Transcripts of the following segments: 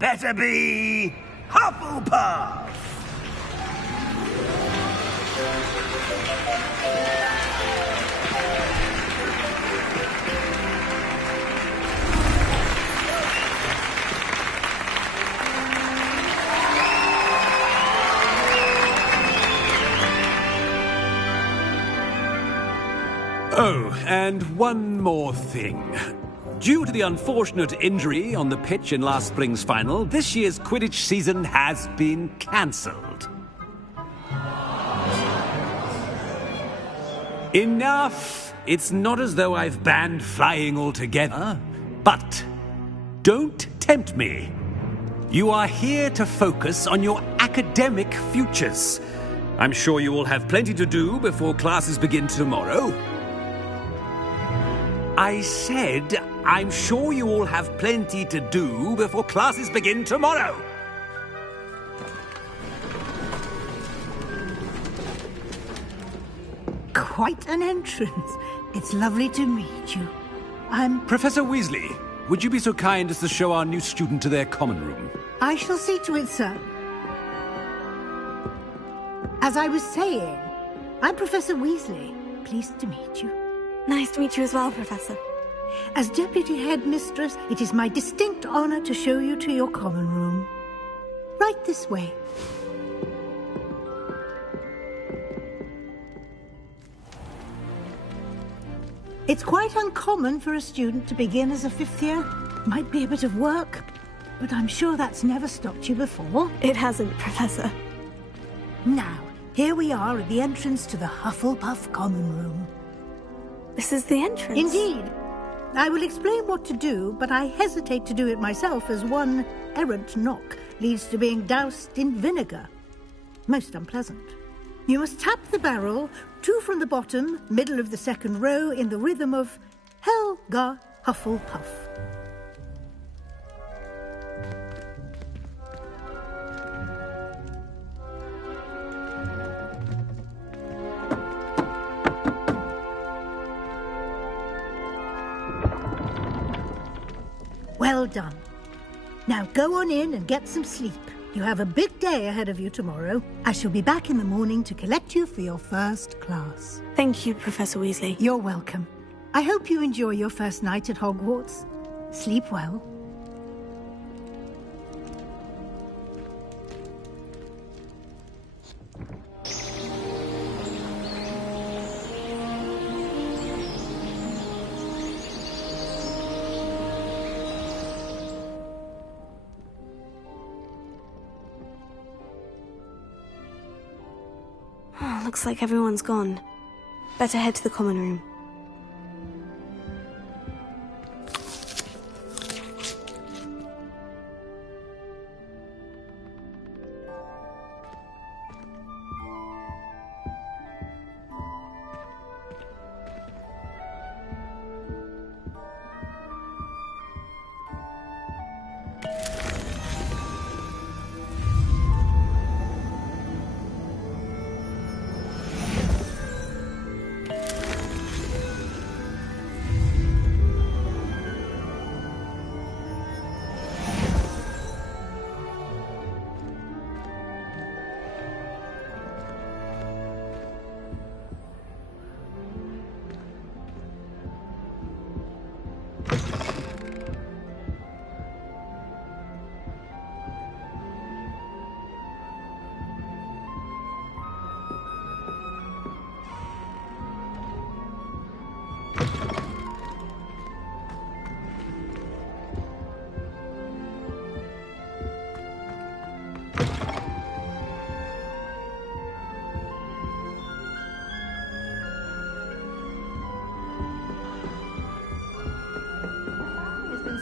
Better be Hufflepuff! Oh, and one more thing. Due to the unfortunate injury on the pitch in last spring's final, this year's Quidditch season has been cancelled. Enough! It's not as though I've banned flying altogether, but don't tempt me. You are here to focus on your academic futures. I'm sure you will have plenty to do before classes begin tomorrow. I said, I'm sure you all have plenty to do before classes begin tomorrow. Quite an entrance. It's lovely to meet you. I'm... Professor Weasley, would you be so kind as to show our new student to their common room? I shall see to it, sir. As I was saying, I'm Professor Weasley. Pleased to meet you. Nice to meet you as well, Professor. As Deputy Headmistress, it is my distinct honor to show you to your common room. Right this way. It's quite uncommon for a student to begin as a fifth year. Might be a bit of work, but I'm sure that's never stopped you before. It hasn't, Professor. Now, here we are at the entrance to the Hufflepuff common room. This is the entrance? Indeed. I will explain what to do, but I hesitate to do it myself as one errant knock leads to being doused in vinegar. Most unpleasant. You must tap the barrel, 2 from the bottom, middle of the second row, in the rhythm of Helga Hufflepuff. Well done. Now go on in and get some sleep. You have a big day ahead of you tomorrow. I shall be back in the morning to collect you for your first class. Thank you, Professor Weasley. You're welcome. I hope you enjoy your first night at Hogwarts. Sleep well. Looks like everyone's gone. Better head to the common room.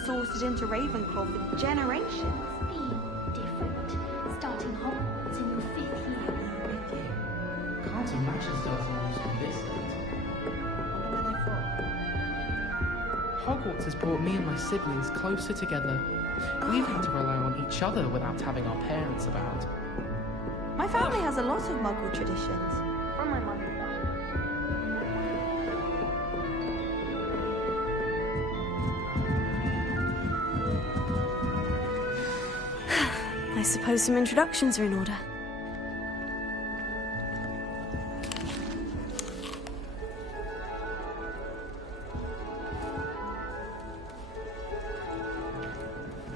Sorted into Ravenclaw for generations. Be different. Starting Hogwarts in your 5th year. Can't imagine starting new school this late. Wonder where they're from. Hogwarts has brought me and my siblings closer together. We've had to rely on each other without having our parents about. My family has a lot of Muggle traditions. From my mother. suppose some introductions are in order.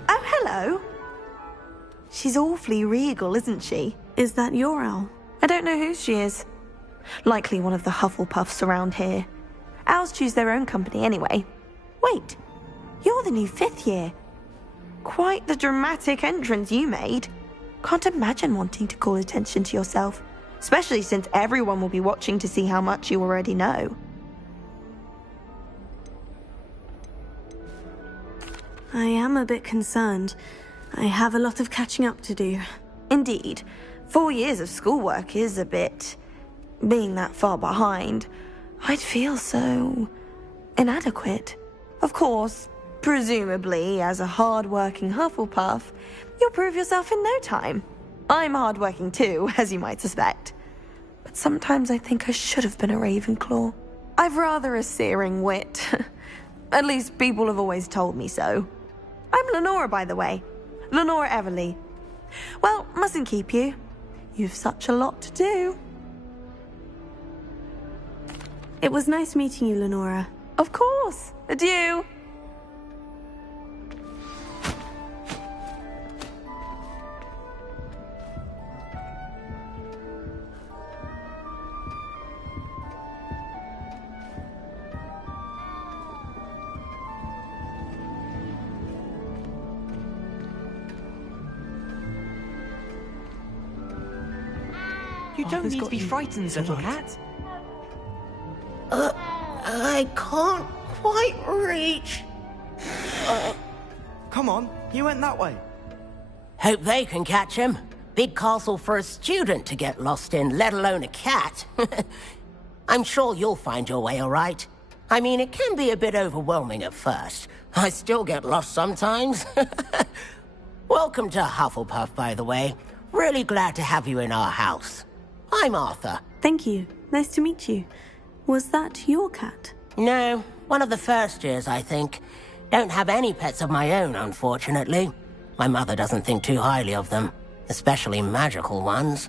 Oh, hello. She's awfully regal, isn't she? Is that your owl? I don't know who she is. Likely one of the Hufflepuffs around here. Owls choose their own company anyway. Wait, you're the new 5th year. Quite the dramatic entrance you made. Can't imagine wanting to call attention to yourself, especially since everyone will be watching to see how much you already know. I am a bit concerned. I have a lot of catching up to do. Indeed, 4 years of schoolwork is a bit... Being that far behind, I'd feel so... inadequate. Of course, presumably, as a hard-working Hufflepuff, you'll prove yourself in no time. I'm hard-working too, as you might suspect. But sometimes I think I should have been a Ravenclaw. I've rather a searing wit. At least people have always told me so. I'm Lenora, by the way. Lenora Everly. Well, mustn't keep you. You've such a lot to do. It was nice meeting you, Lenora. Of course. Adieu. You don't need to be frightened, little cat. I can't quite reach. Come on, you went that way. Hope they can catch him. Big castle for a student to get lost in, let alone a cat. I'm sure you'll find your way all right. I mean, it can be a bit overwhelming at first. I still get lost sometimes. Welcome to Hufflepuff, by the way. Really glad to have you in our house. I'm Arthur. Thank you. Nice to meet you. Was that your cat? No, one of the first years, I think. Don't have any pets of my own, unfortunately. My mother doesn't think too highly of them, especially magical ones.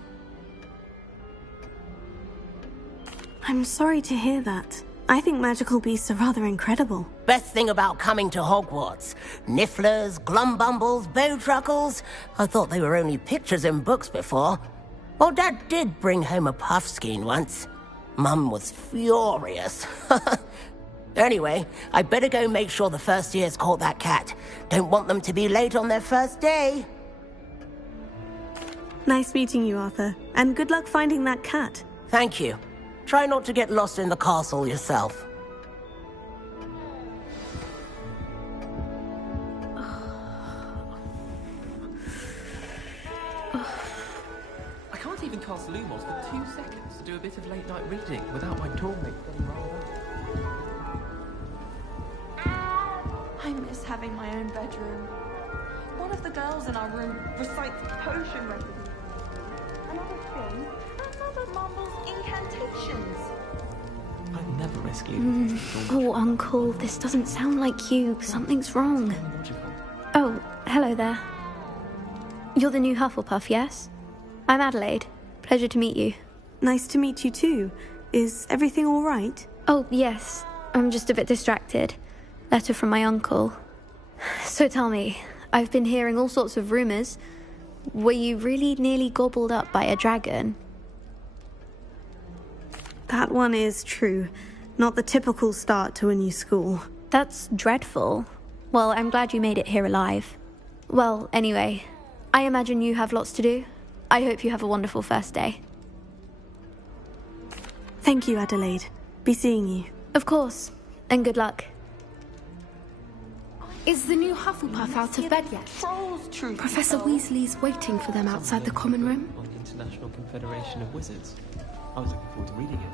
I'm sorry to hear that. I think magical beasts are rather incredible. Best thing about coming to Hogwarts. Nifflers, Glumbumbles, Bowtruckles. I thought they were only pictures in books before. Well, Dad did bring home a Puffskein once. Mum was furious. Anyway, I better go make sure the first years caught that cat. Don't want them to be late on their first day. Nice meeting you, Arthur. And good luck finding that cat. Thank you. Try not to get lost in the castle yourself. I can't even cast Lumos for 2 seconds to do a bit of late-night reading without my doormate getting rolled up. I miss having my own bedroom. One of the girls in our room recites potion recipes. Another thing, another mumbles incantations. I'd never rescue. Oh, Uncle, this doesn't sound like you. Something's wrong. Oh, hello there. You're the new Hufflepuff, yes? I'm Adelaide. Pleasure to meet you. Nice to meet you too. Is everything all right? Oh, yes. I'm just a bit distracted. Letter from my uncle. So tell me, I've been hearing all sorts of rumours. Were you really nearly gobbled up by a dragon? That one is true. Not the typical start to a new school. That's dreadful. Well, I'm glad you made it here alive. Well, anyway, I imagine you have lots to do. I hope you have a wonderful first day. Thank you, Adelaide. Be seeing you. Of course. And good luck. Is the new Hufflepuff out of bed yet? Professor Weasley's waiting for them outside the common room. On the International Confederation of Wizards. I was looking forward to reading it.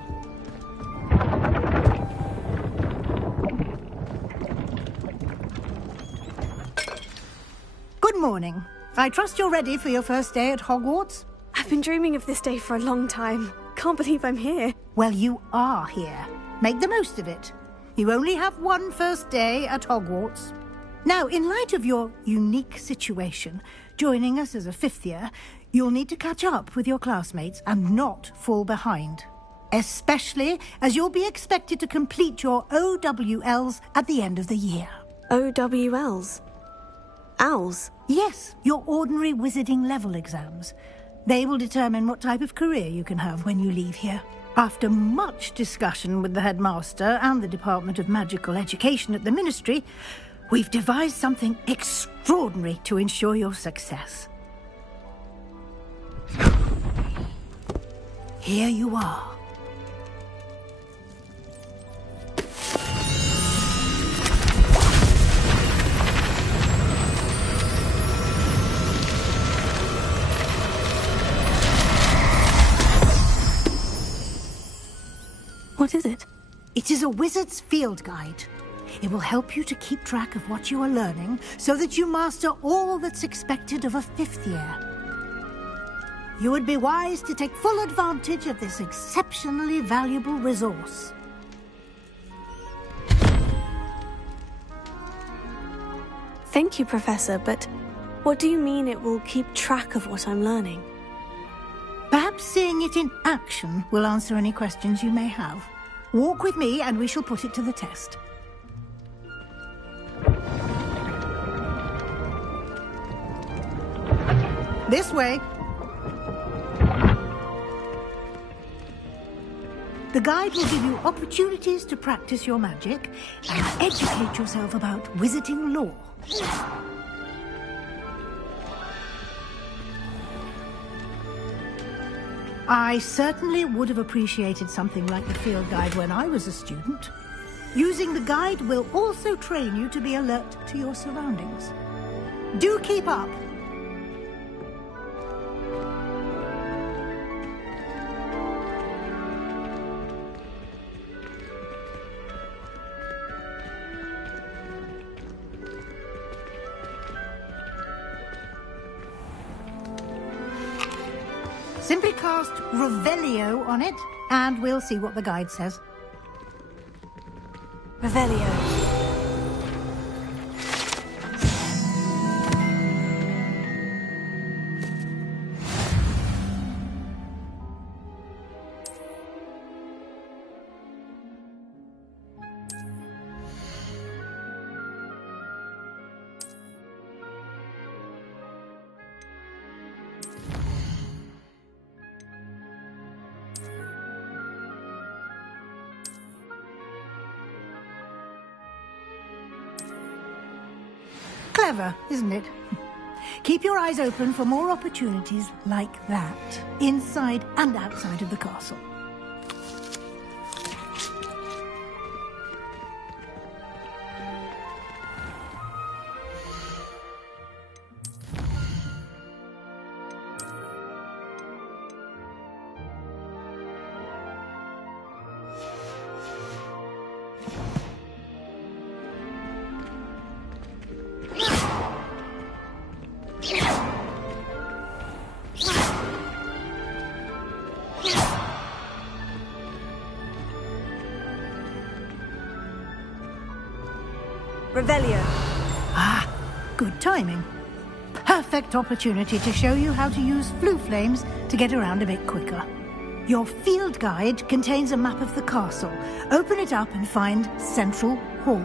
Good morning. I trust you're ready for your first day at Hogwarts? I've been dreaming of this day for a long time. Can't believe I'm here. Well, you are here. Make the most of it. You only have one first day at Hogwarts. Now, in light of your unique situation, joining us as a 5th year, you'll need to catch up with your classmates and not fall behind. Especially as you'll be expected to complete your OWLs at the end of the year. OWLs? Owls? Yes, your ordinary wizarding level exams. They will determine what type of career you can have when you leave here. After much discussion with the headmaster and the Department of Magical Education at the Ministry, we've devised something extraordinary to ensure your success. Here you are. What is it? It is a wizard's field guide. It will help you to keep track of what you are learning so that you master all that's expected of a 5th year. You would be wise to take full advantage of this exceptionally valuable resource. Thank you, Professor, but what do you mean it will keep track of what I'm learning? Perhaps seeing it in action will answer any questions you may have. Walk with me and we shall put it to the test. This way. The guide will give you opportunities to practice your magic and educate yourself about wizarding lore. I certainly would have appreciated something like the field guide when I was a student. Using the guide will also train you to be alert to your surroundings. Do keep up. Simply cast Revelio on it, and we'll see what the guide says. Revelio. Clever, isn't it? Keep your eyes open for more opportunities like that, inside and outside of the castle. Revelio. Ah, good timing. Perfect opportunity to show you how to use flue flames to get around a bit quicker. Your field guide contains a map of the castle. Open it up and find Central Hall.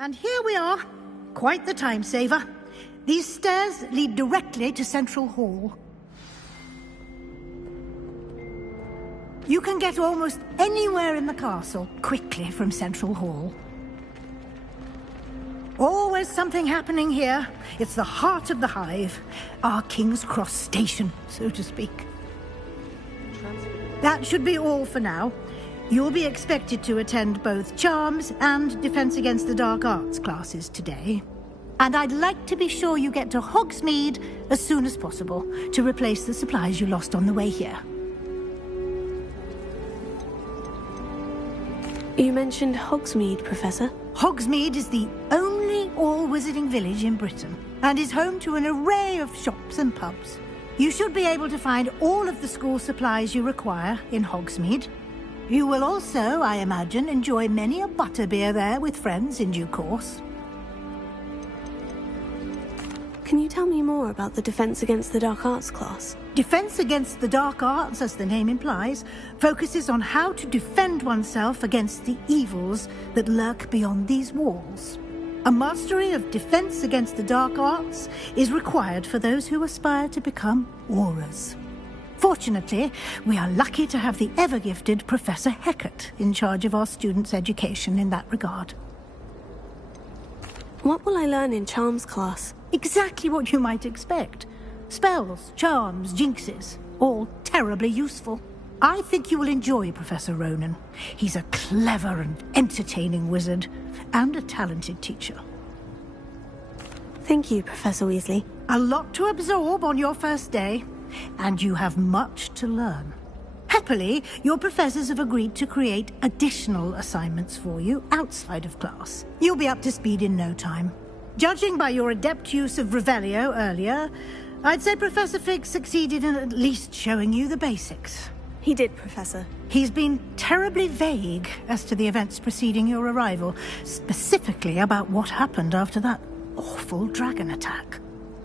And here we are. Quite the time saver. These stairs lead directly to Central Hall. You can get almost anywhere in the castle quickly from Central Hall. Always something happening here. It's the heart of the Hive. Our King's Cross station, so to speak. That should be all for now. You'll be expected to attend both Charms and Defense Against the Dark Arts classes today. And I'd like to be sure you get to Hogsmeade as soon as possible to replace the supplies you lost on the way here. You mentioned Hogsmeade, Professor. Hogsmeade is the only all-wizarding village in Britain and is home to an array of shops and pubs. You should be able to find all of the school supplies you require in Hogsmeade. You will also, I imagine, enjoy many a butterbeer there with friends in due course. Can you tell me more about the Defense Against the Dark Arts class? Defense Against the Dark Arts, as the name implies, focuses on how to defend oneself against the evils that lurk beyond these walls. A mastery of Defense Against the Dark Arts is required for those who aspire to become Aurors. Fortunately, we are lucky to have the ever-gifted Professor Hecat in charge of our students' education in that regard. What will I learn in Charms class? Exactly what you might expect. Spells, charms, jinxes, all terribly useful. I think you will enjoy Professor Ronen. He's a clever and entertaining wizard, and a talented teacher. Thank you, Professor Weasley. A lot to absorb on your first day, and you have much to learn. Happily, your professors have agreed to create additional assignments for you outside of class. You'll be up to speed in no time. Judging by your adept use of Revelio earlier, I'd say Professor Fig succeeded in at least showing you the basics. He did, Professor. He's been terribly vague as to the events preceding your arrival, specifically about what happened after that awful dragon attack.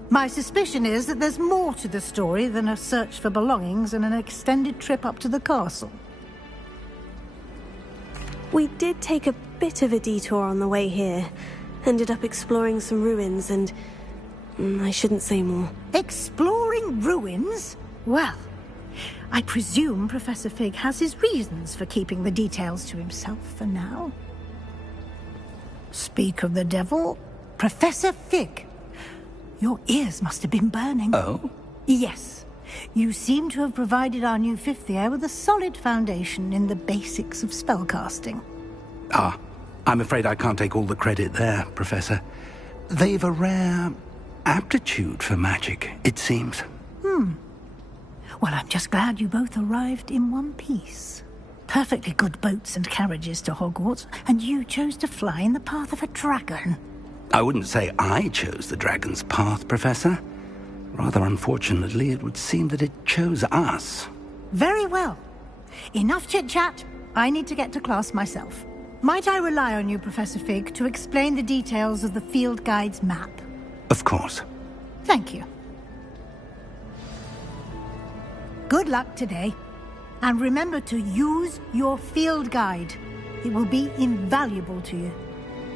My suspicion is that there's more to the story than a search for belongings and an extended trip up to the castle. We did take a bit of a detour on the way here. Ended up exploring some ruins and... I shouldn't say more. Exploring ruins? Well, I presume Professor Fig has his reasons for keeping the details to himself for now. Speak of the devil, Professor Fig. Your ears must have been burning. Oh? Yes. You seem to have provided our new fifth year with a solid foundation in the basics of spellcasting. Ah, I'm afraid I can't take all the credit there, Professor. They've a rare aptitude for magic, it seems. Well, I'm just glad you both arrived in one piece. Perfectly good boats and carriages to Hogwarts, and you chose to fly in the path of a dragon. I wouldn't say I chose the dragon's path, Professor. Rather unfortunately, it would seem that it chose us. Very well. Enough chit-chat. I need to get to class myself. Might I rely on you, Professor Fig, to explain the details of the field guide's map? Of course. Thank you. Good luck today. And remember to use your field guide. It will be invaluable to you.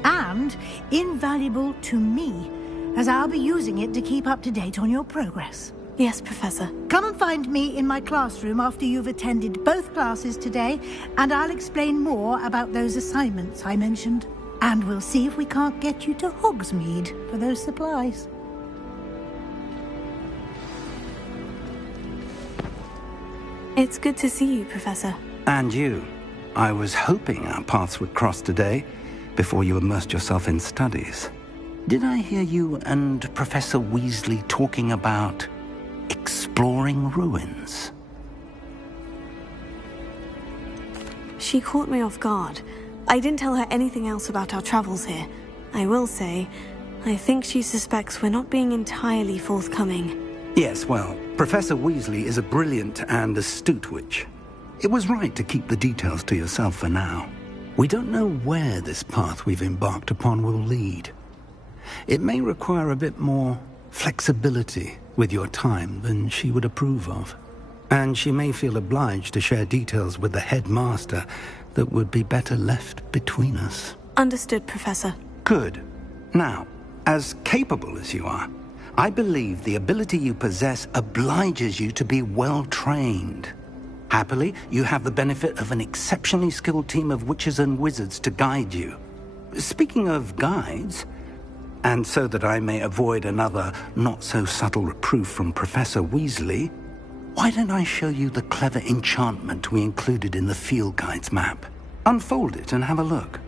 And invaluable to me, as I'll be using it to keep up to date on your progress. Yes, Professor. Come and find me in my classroom after you've attended both classes today, and I'll explain more about those assignments I mentioned. And we'll see if we can't get you to Hogsmeade for those supplies. It's good to see you, Professor. And you. I was hoping our paths would cross today, before you immersed yourself in studies. Did I hear you and Professor Weasley talking about exploring ruins? She caught me off guard. I didn't tell her anything else about our travels here. I will say, I think she suspects we're not being entirely forthcoming. Yes, well, Professor Weasley is a brilliant and astute witch. It was right to keep the details to yourself for now. We don't know where this path we've embarked upon will lead. It may require a bit more flexibility with your time than she would approve of. And she may feel obliged to share details with the headmaster that would be better left between us. Understood, Professor. Good. Now, as capable as you are, I believe the ability you possess obliges you to be well trained. Happily, you have the benefit of an exceptionally skilled team of witches and wizards to guide you. Speaking of guides, and so that I may avoid another not-so-subtle reproof from Professor Weasley, why don't I show you the clever enchantment we included in the field guide's map? Unfold it and have a look.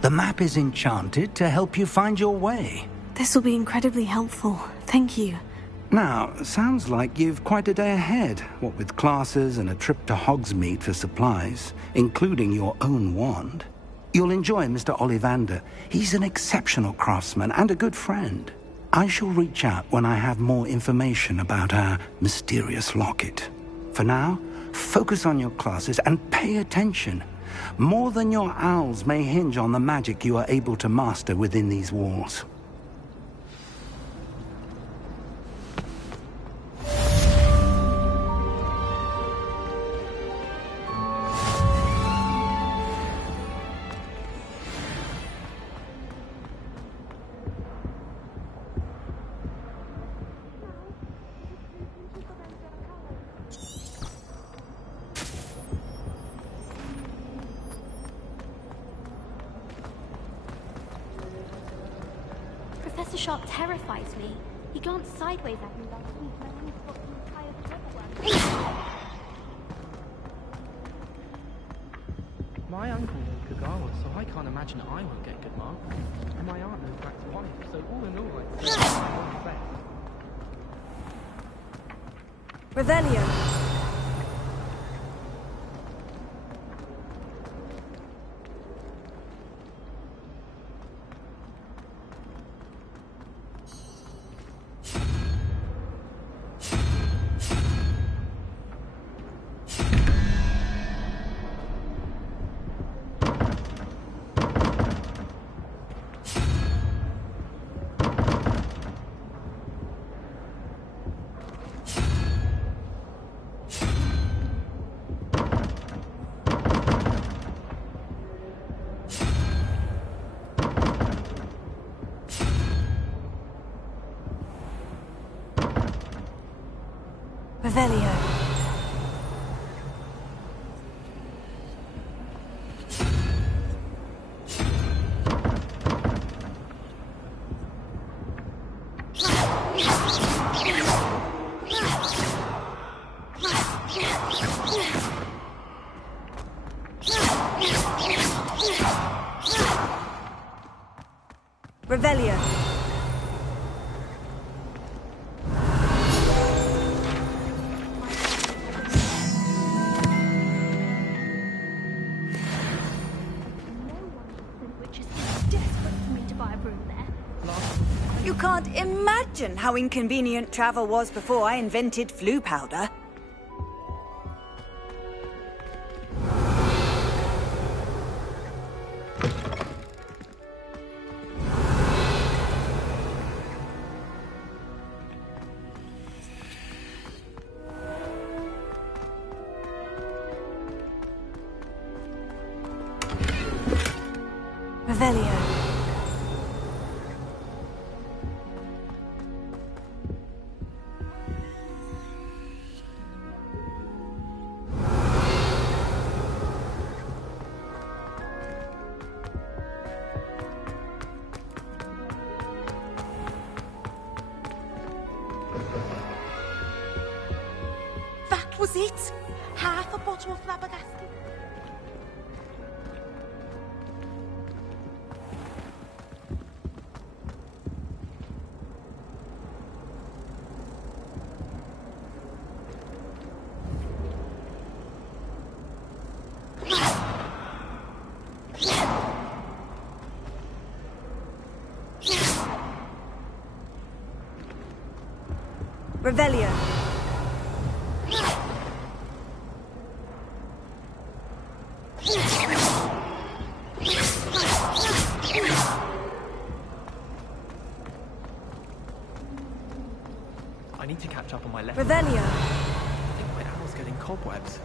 The map is enchanted to help you find your way. This will be incredibly helpful. Thank you. Now, sounds like you've quite a day ahead, what with classes and a trip to Hogsmeade for supplies, including your own wand. You'll enjoy Mr. Ollivander. He's an exceptional craftsman and a good friend. I shall reach out when I have more information about our mysterious locket. For now, focus on your classes and pay attention. More than your owls may hinge on the magic you are able to master within these walls. Professor Sharp terrifies me. He glanced sideways at me last week and I almost got the entire paperwork. My uncle knows Kagawa, so I can't imagine I won't get good marks. And my aunt knows Brack's wife, so all in all, I'd say I'm one of the best. Revelio. Revelio. Revelio. You can't imagine how inconvenient travel was before I invented flu powder. Revelio. That was it? Half a bottle of flabbergasted. Revelio. cobwebs.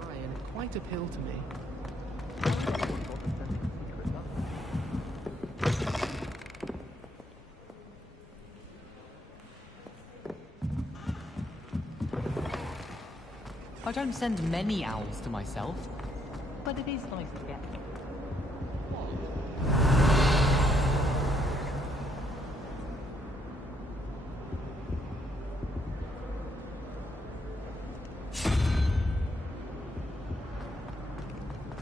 And it quite appealed to me. I don't send many owls to myself, but it is nice to get them.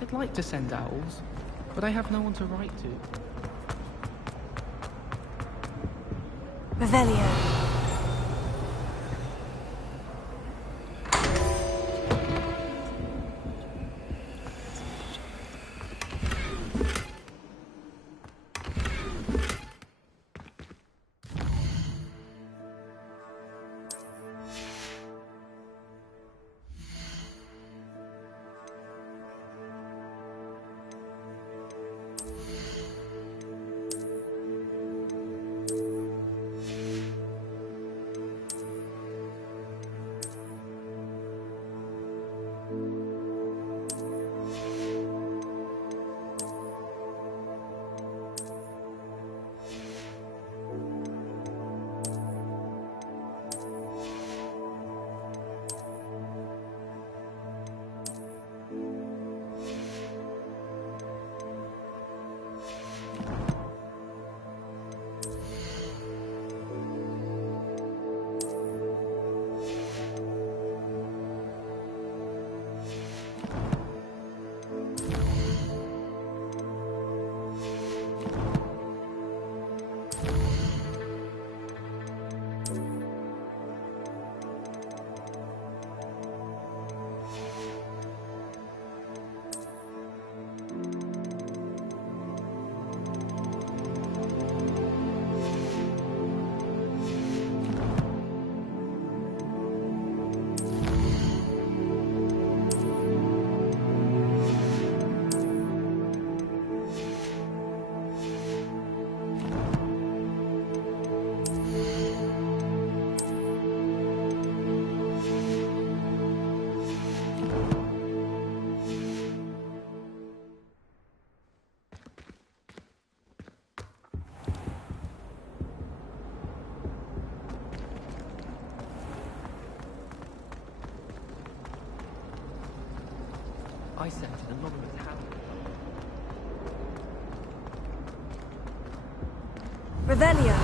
I'd like to send owls, but I have no one to write to. Revelio. I sent an anonymous hand. Revelio.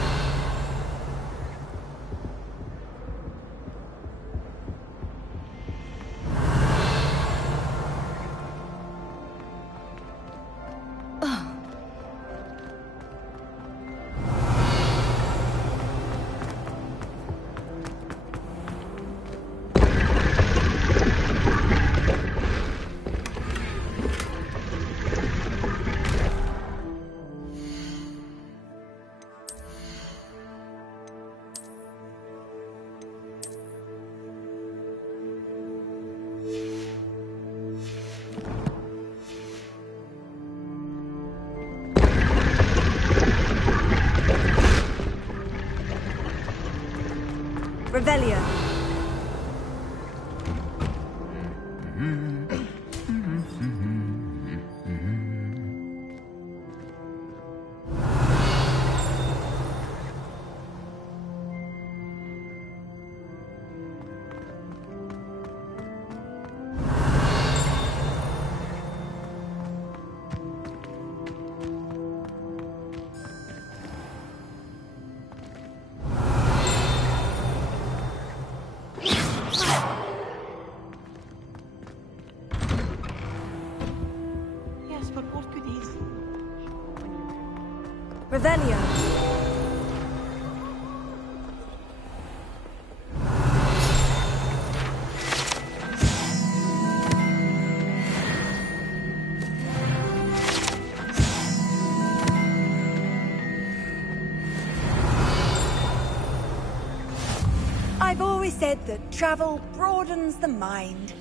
Revelio. Yes, but what good is? Revelio. I've always said that travel broadens the mind.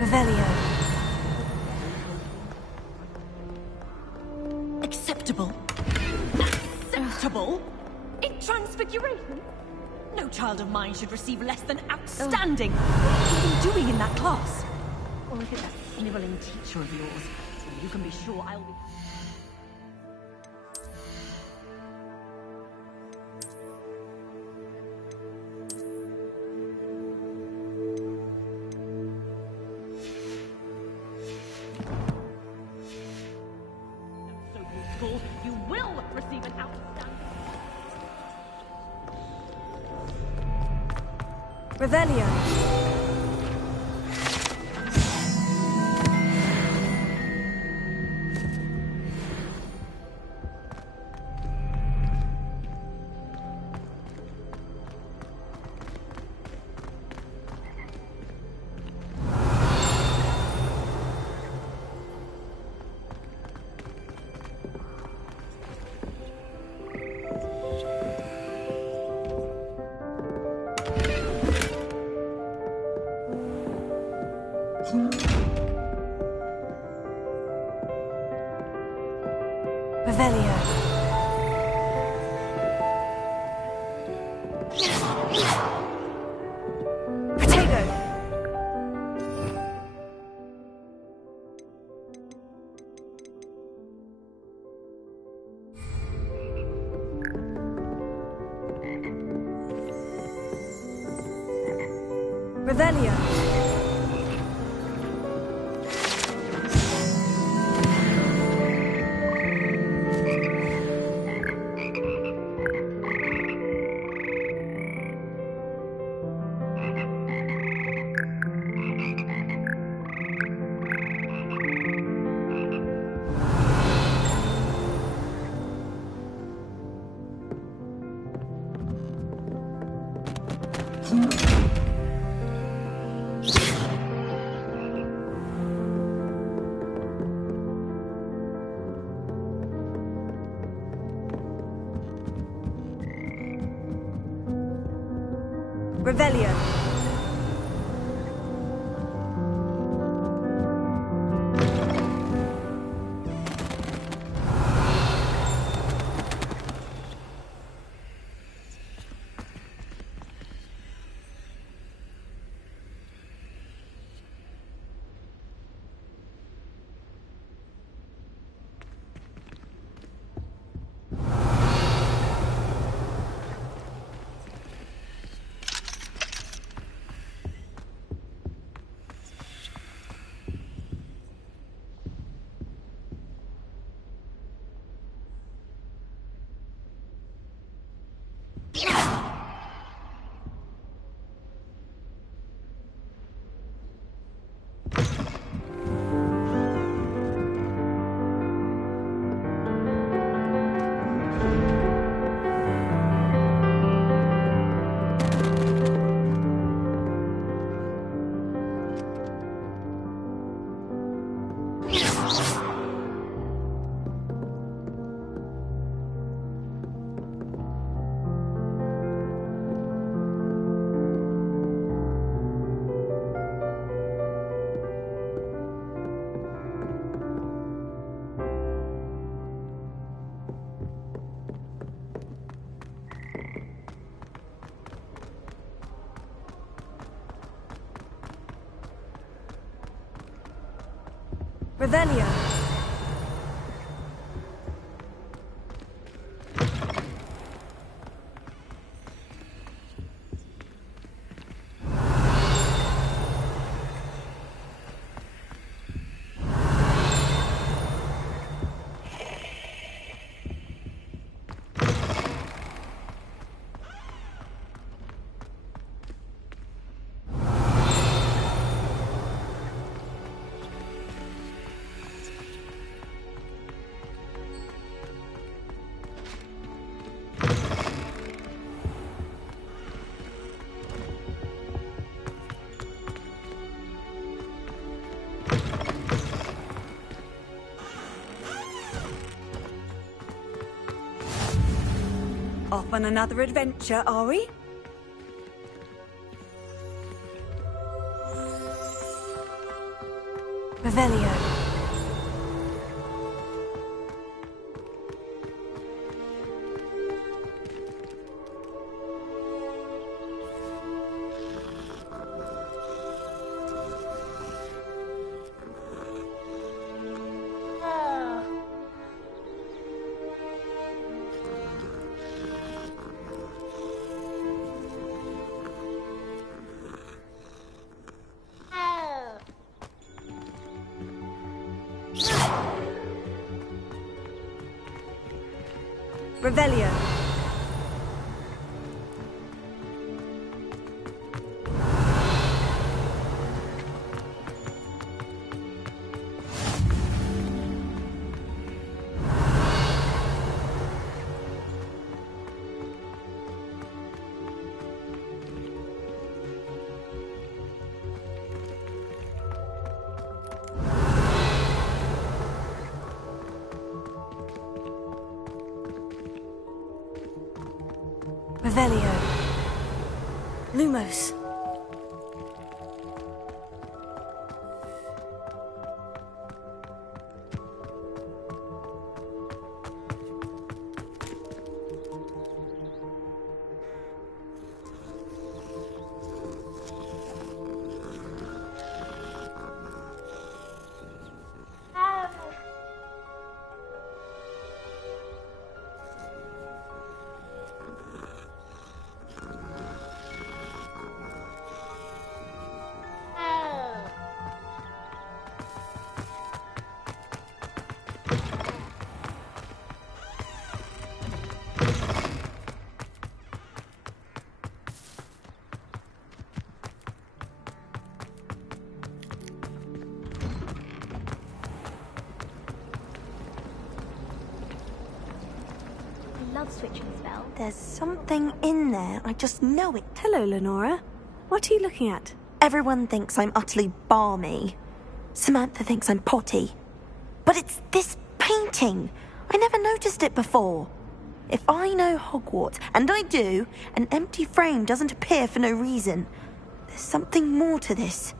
Revelio. Acceptable? Acceptable? In Transfiguration? No child of mine should receive less than outstanding. What are you doing in that class? Or look at that snivelling teacher of yours. You can be sure I'll be... You will receive an outstanding... Revelio. Revelio. Potato. Revelio. Revelio. Revelio. Off on another adventure, are we? Revelio. Revelio. Revelio. Lumos. Love switching spell. There's something in there. I just know it. Hello, Lenora. What are you looking at? Everyone thinks I'm utterly balmy. Samantha thinks I'm potty. But it's this painting. I never noticed it before. If I know Hogwarts, and I do, an empty frame doesn't appear for no reason. There's something more to this.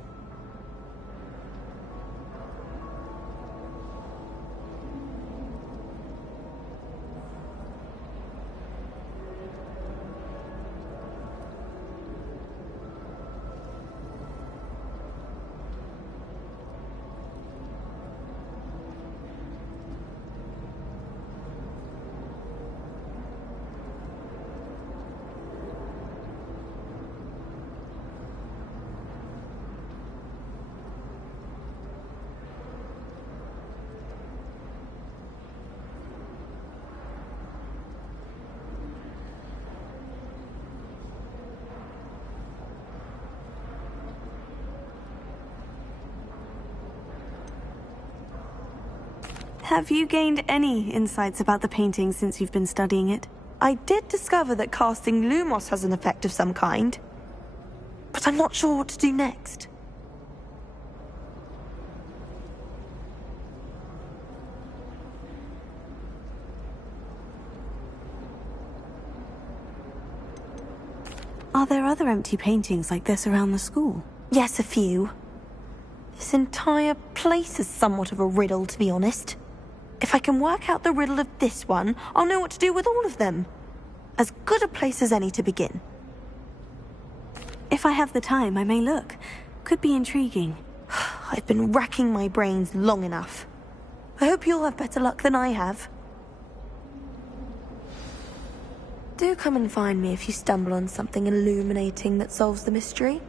Have you gained any insights about the painting since you've been studying it? I did discover that casting Lumos has an effect of some kind. But I'm not sure what to do next. Are there other empty paintings like this around the school? Yes, a few. This entire place is somewhat of a riddle, to be honest. If I can work out the riddle of this one, I'll know what to do with all of them. As good a place as any to begin. If I have the time, I may look. Could be intriguing. I've been racking my brains long enough. I hope you'll have better luck than I have. Do come and find me if you stumble on something illuminating that solves the mystery.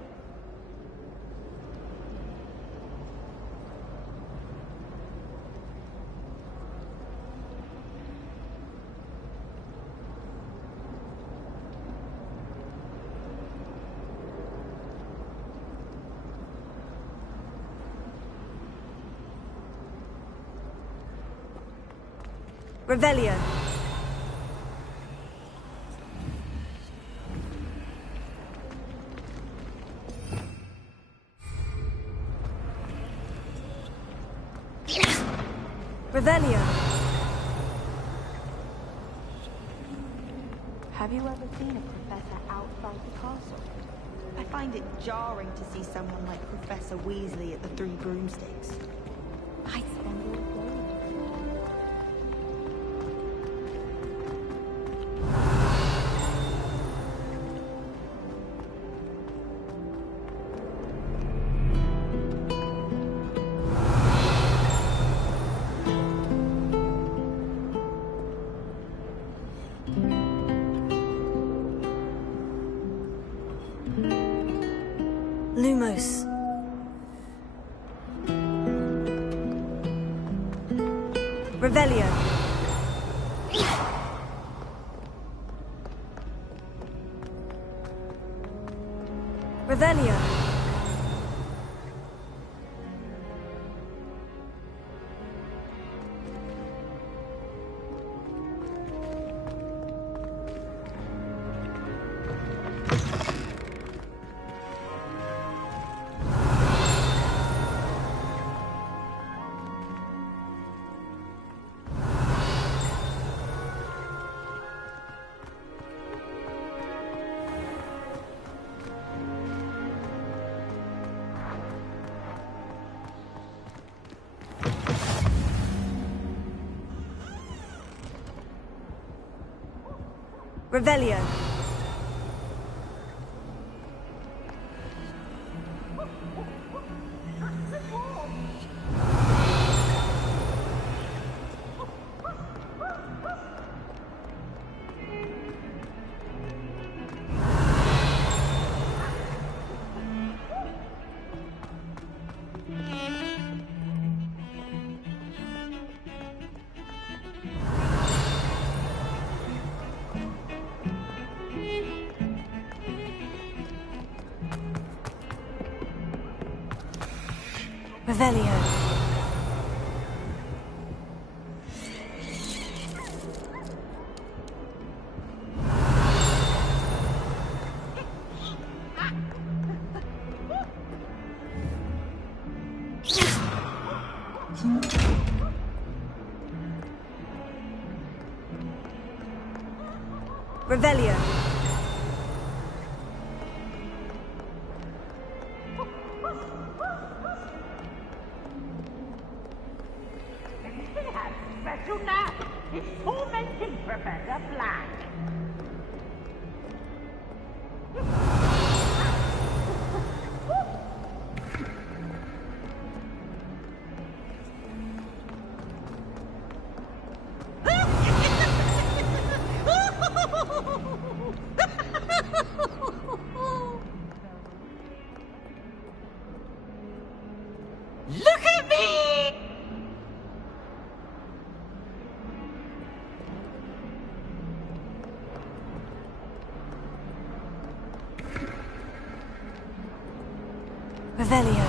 Revelio. Revelio. Have you ever seen a professor outside the castle? I find it jarring to see someone like Professor Weasley at the Three Broomsticks. I spend all day. Lumos. Revelio. Revelio. Revelio. Revelio. Revelio. Special now is tormenting Professor Black. Look at me! Revelio.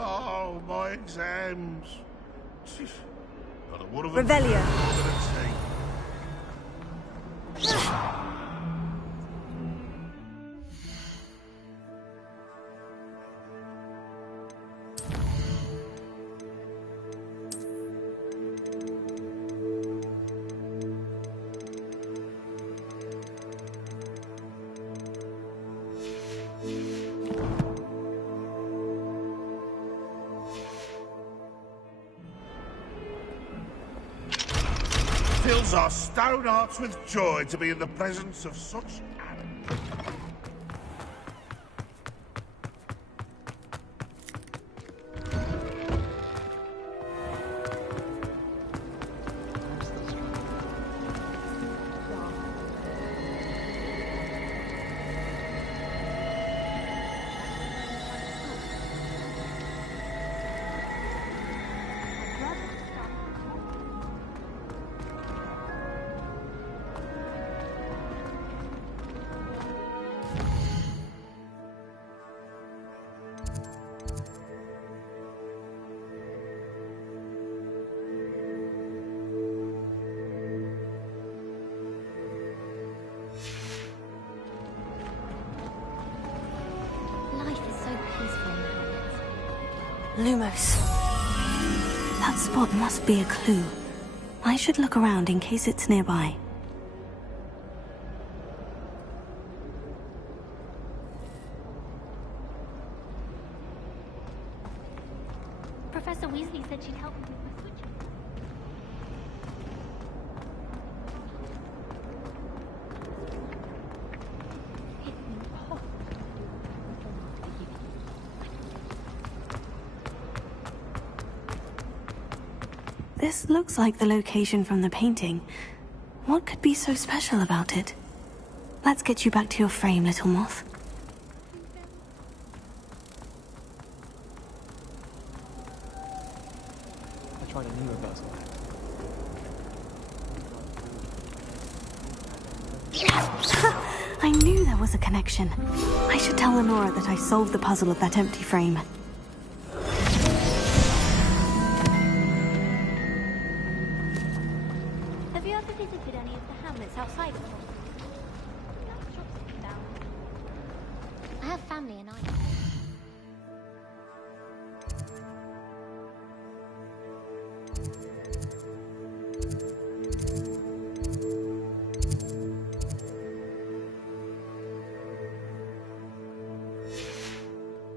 Oh, my exams. Not a word of Revelio. Fills our stout hearts with joy to be in the presence of such arrogance. Lumos. That spot must be a clue. I should look around in case it's nearby. Professor Weasley said she'd help me with my switches. This looks like the location from the painting. What could be so special about it? Let's get you back to your frame, little moth. I tried a new reversal. I knew there was a connection. I should tell Lenora that I solved the puzzle of that empty frame. Have you ever visited any of the hamlets outside of Hogwarts? I have family in Ireland.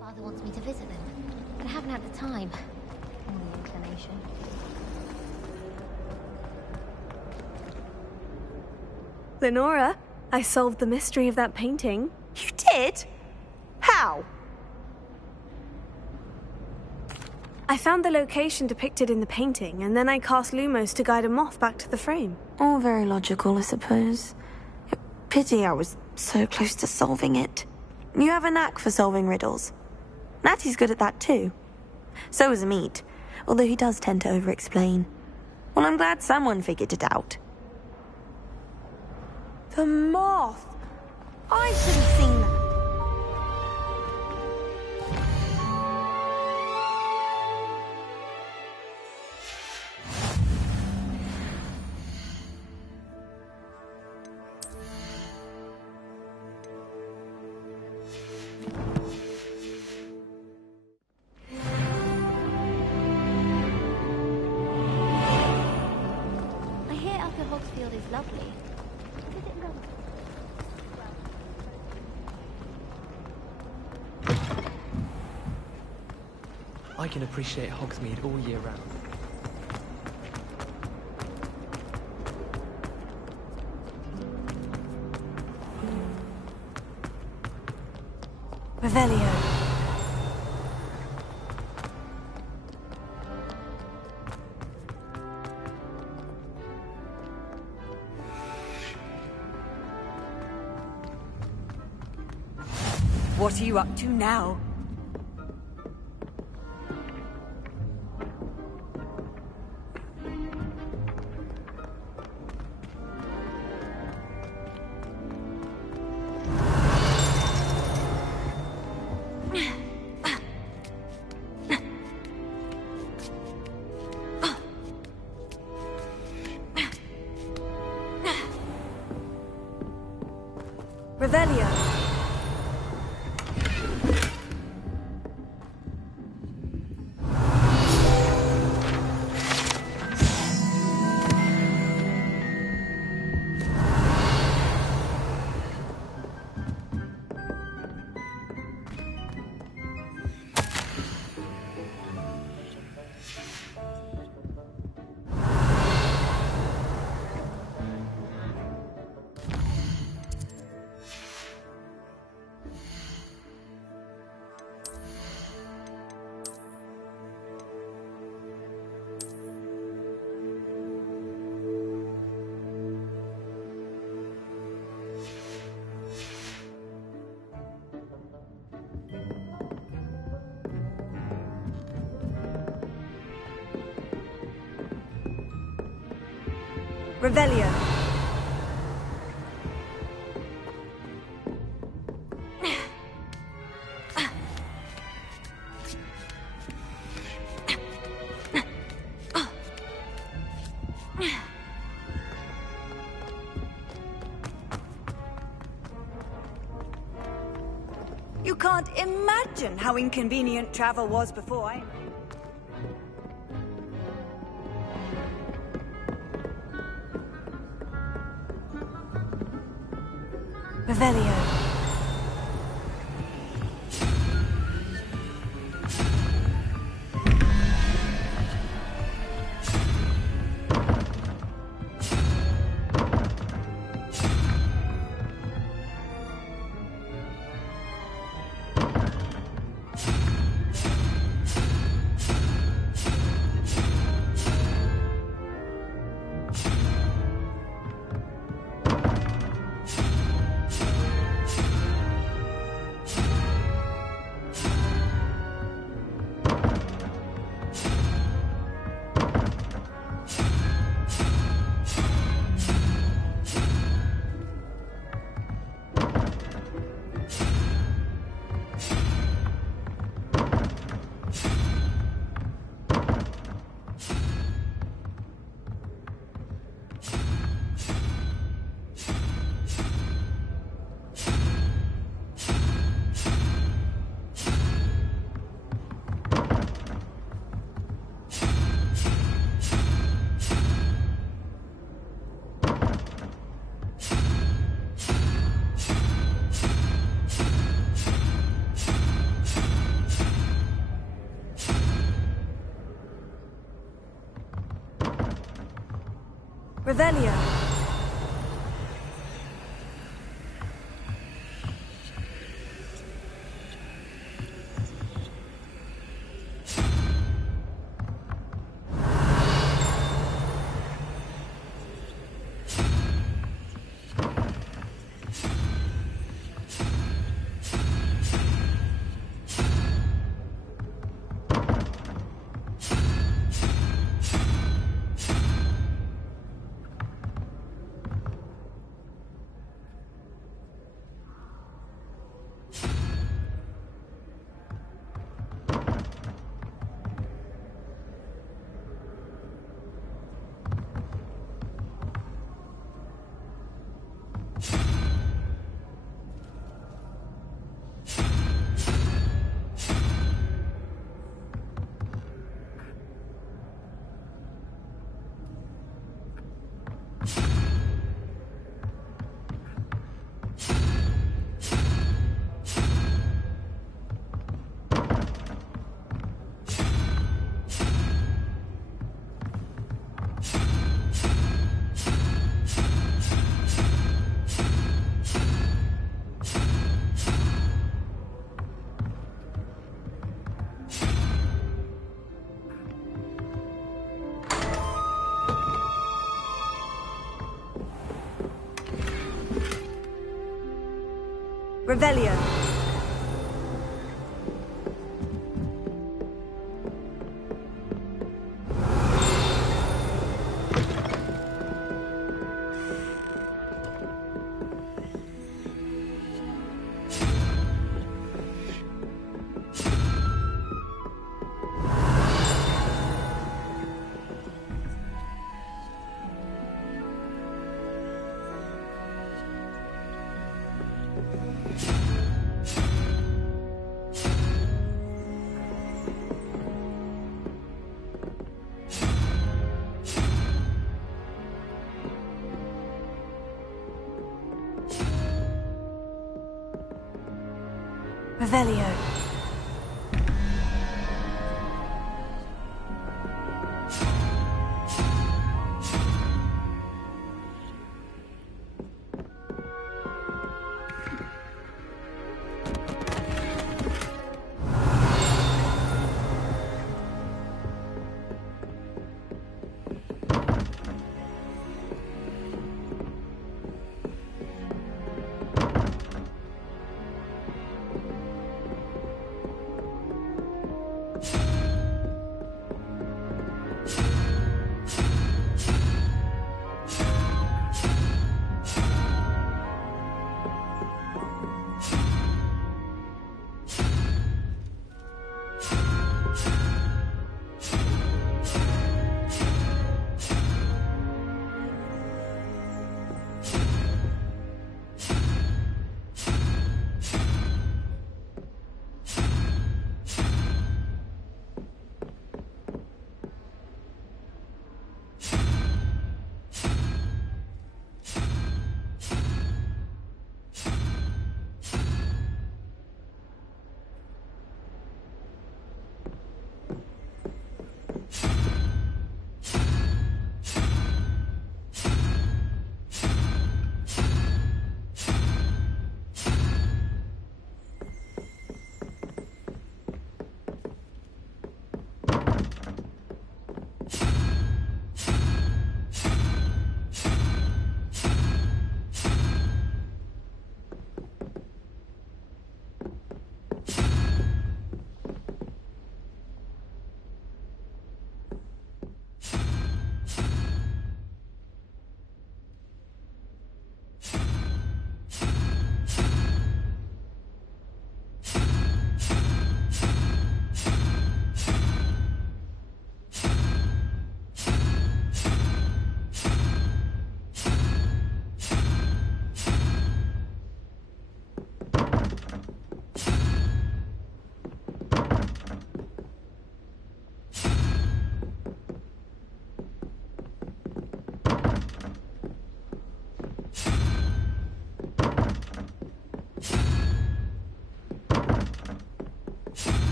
Father wants me to visit them, but I haven't had the time or the inclination. Lenora, I solved the mystery of that painting. You did? How? I found the location depicted in the painting, and then I cast Lumos to guide a moth back to the frame. All very logical, I suppose. Pity I was so close to solving it. You have a knack for solving riddles. Natty's good at that too. So is Amit, although he does tend to over-explain. Well, I'm glad someone figured it out. The moth! I should have seen that. I hear Upper Hogsfield is lovely. Is it lovely? I can appreciate Hogsmeade all year round. Revelio. What are you up to now? Revelio. Revelio. You can't imagine how inconvenient travel was before I... Revelio. Revelio. Revelio. Revelio.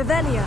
Revelio.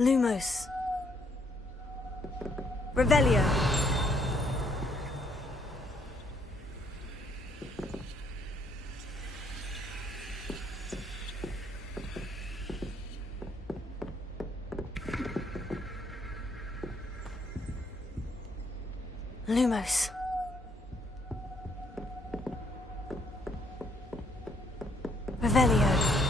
Lumos. Revelio. Lumos. Revelio.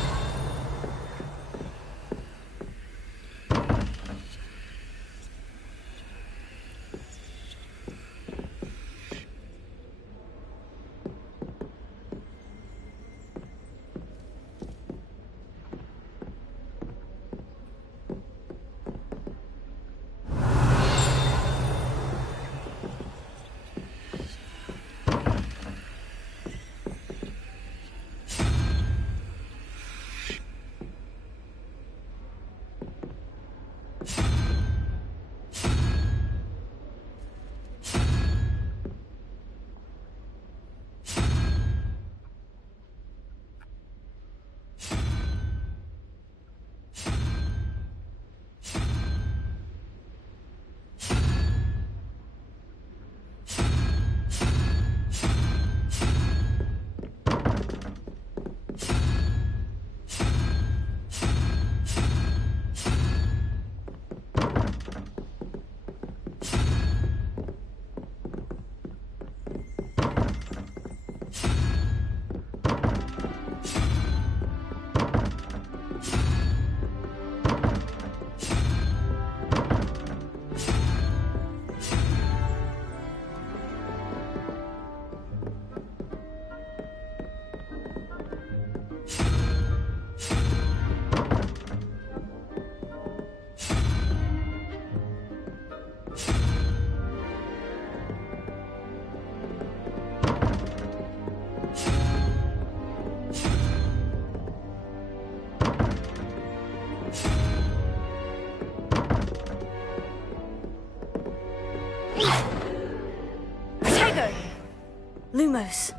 Lumos.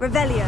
Revelio.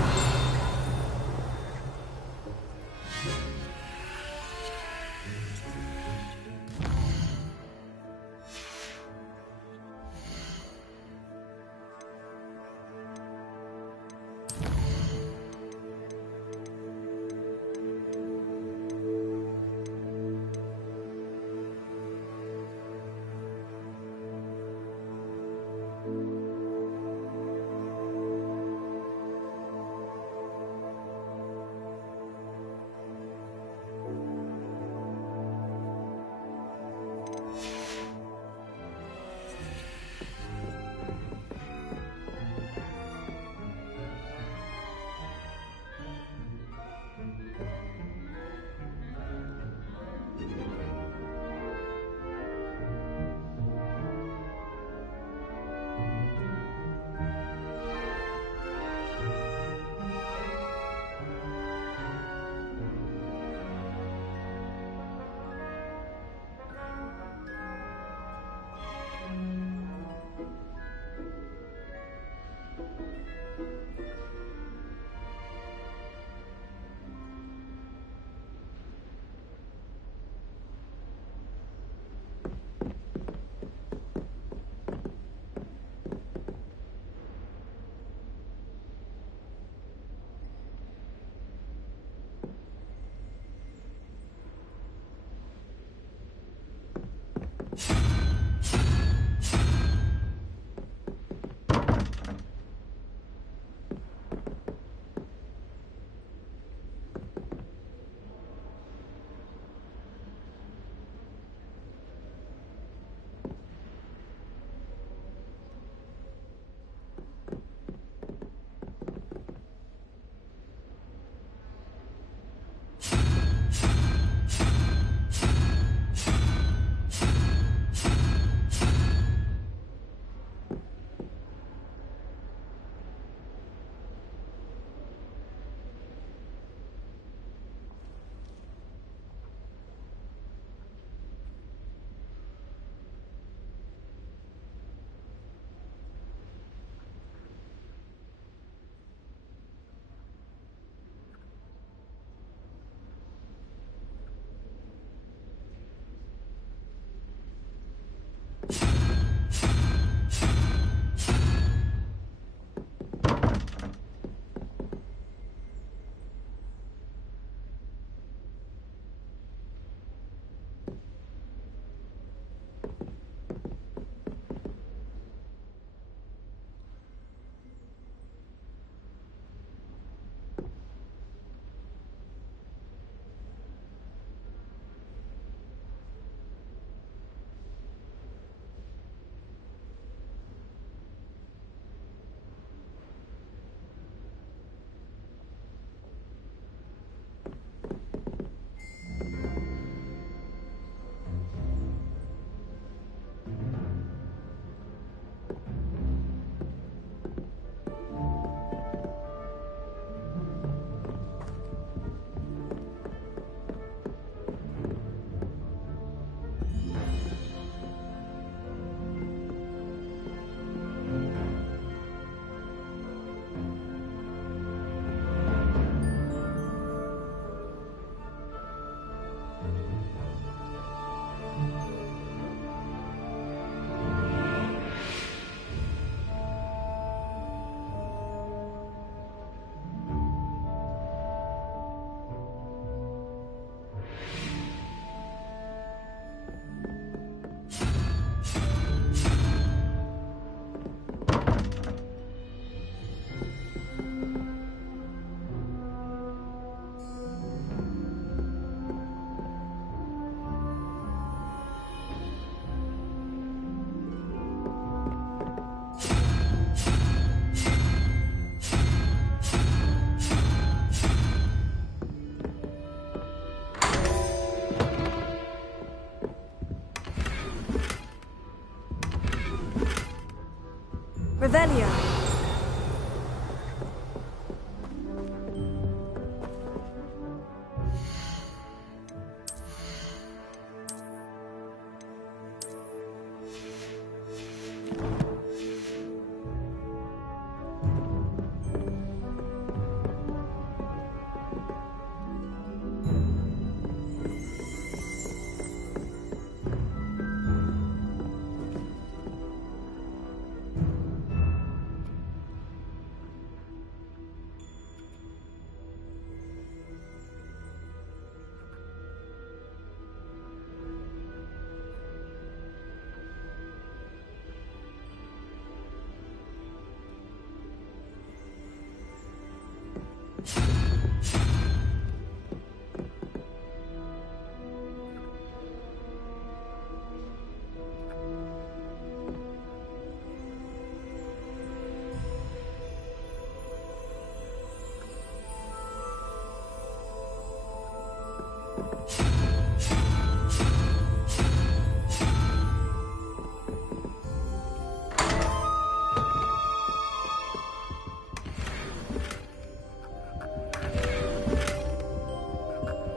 Revelio.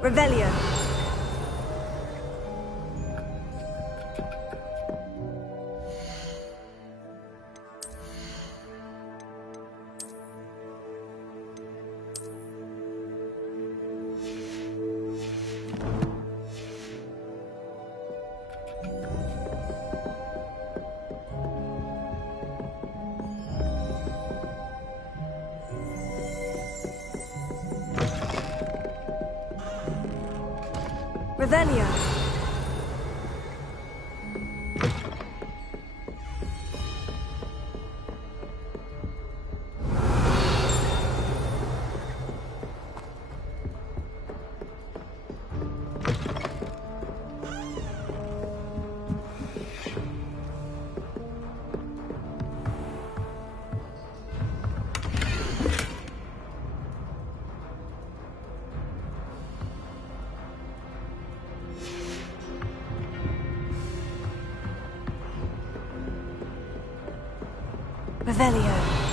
Revelio. Revelio. Revelio.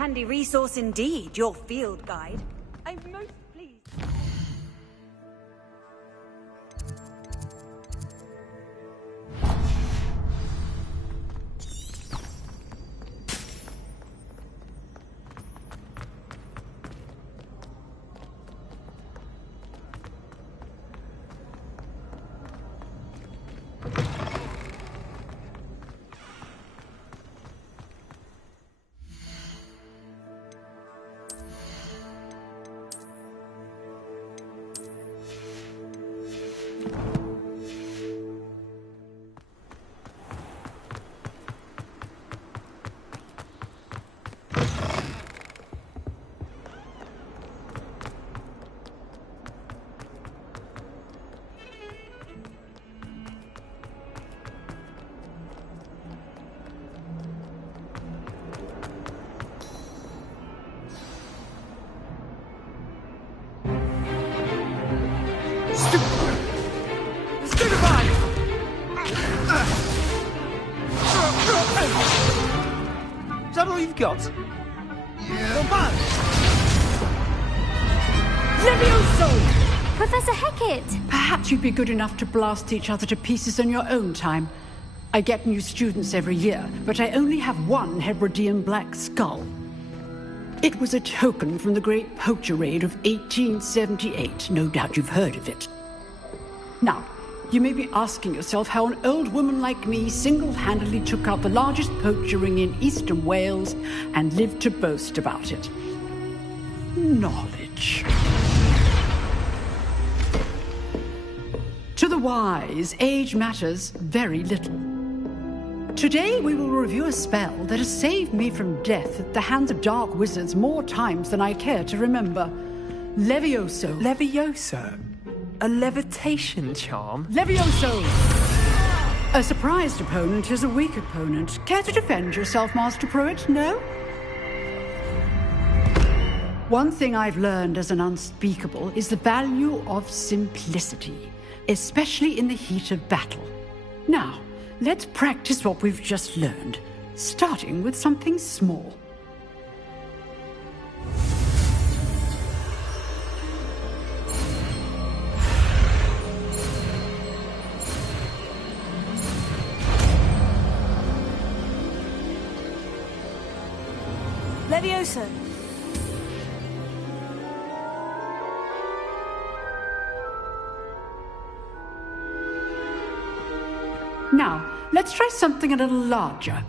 Handy resource indeed, your field guide. I'm most pleased. Is that all you've got? Yeah. Levioso! Professor Hecat! Perhaps you'd be good enough to blast each other to pieces in your own time. I get new students every year, but I only have one Hebridean black skull. It was a token from the Great Poacher Raid of 1878. No doubt you've heard of it. Now, you may be asking yourself how an old woman like me single-handedly took out the largest poacher ring in eastern Wales and lived to boast about it. Knowledge. To the wise, age matters very little. Today we will review a spell that has saved me from death at the hands of dark wizards more times than I care to remember. Levioso. Levioso? A levitation charm? Levioso! A surprised opponent is a weak opponent. Care to defend yourself, Master Pruitt? No? One thing I've learned as an unspeakable is the value of simplicity, especially in the heat of battle. Now, let's practice what we've just learned, starting with something small. Levioso. Now, let's try something a little larger.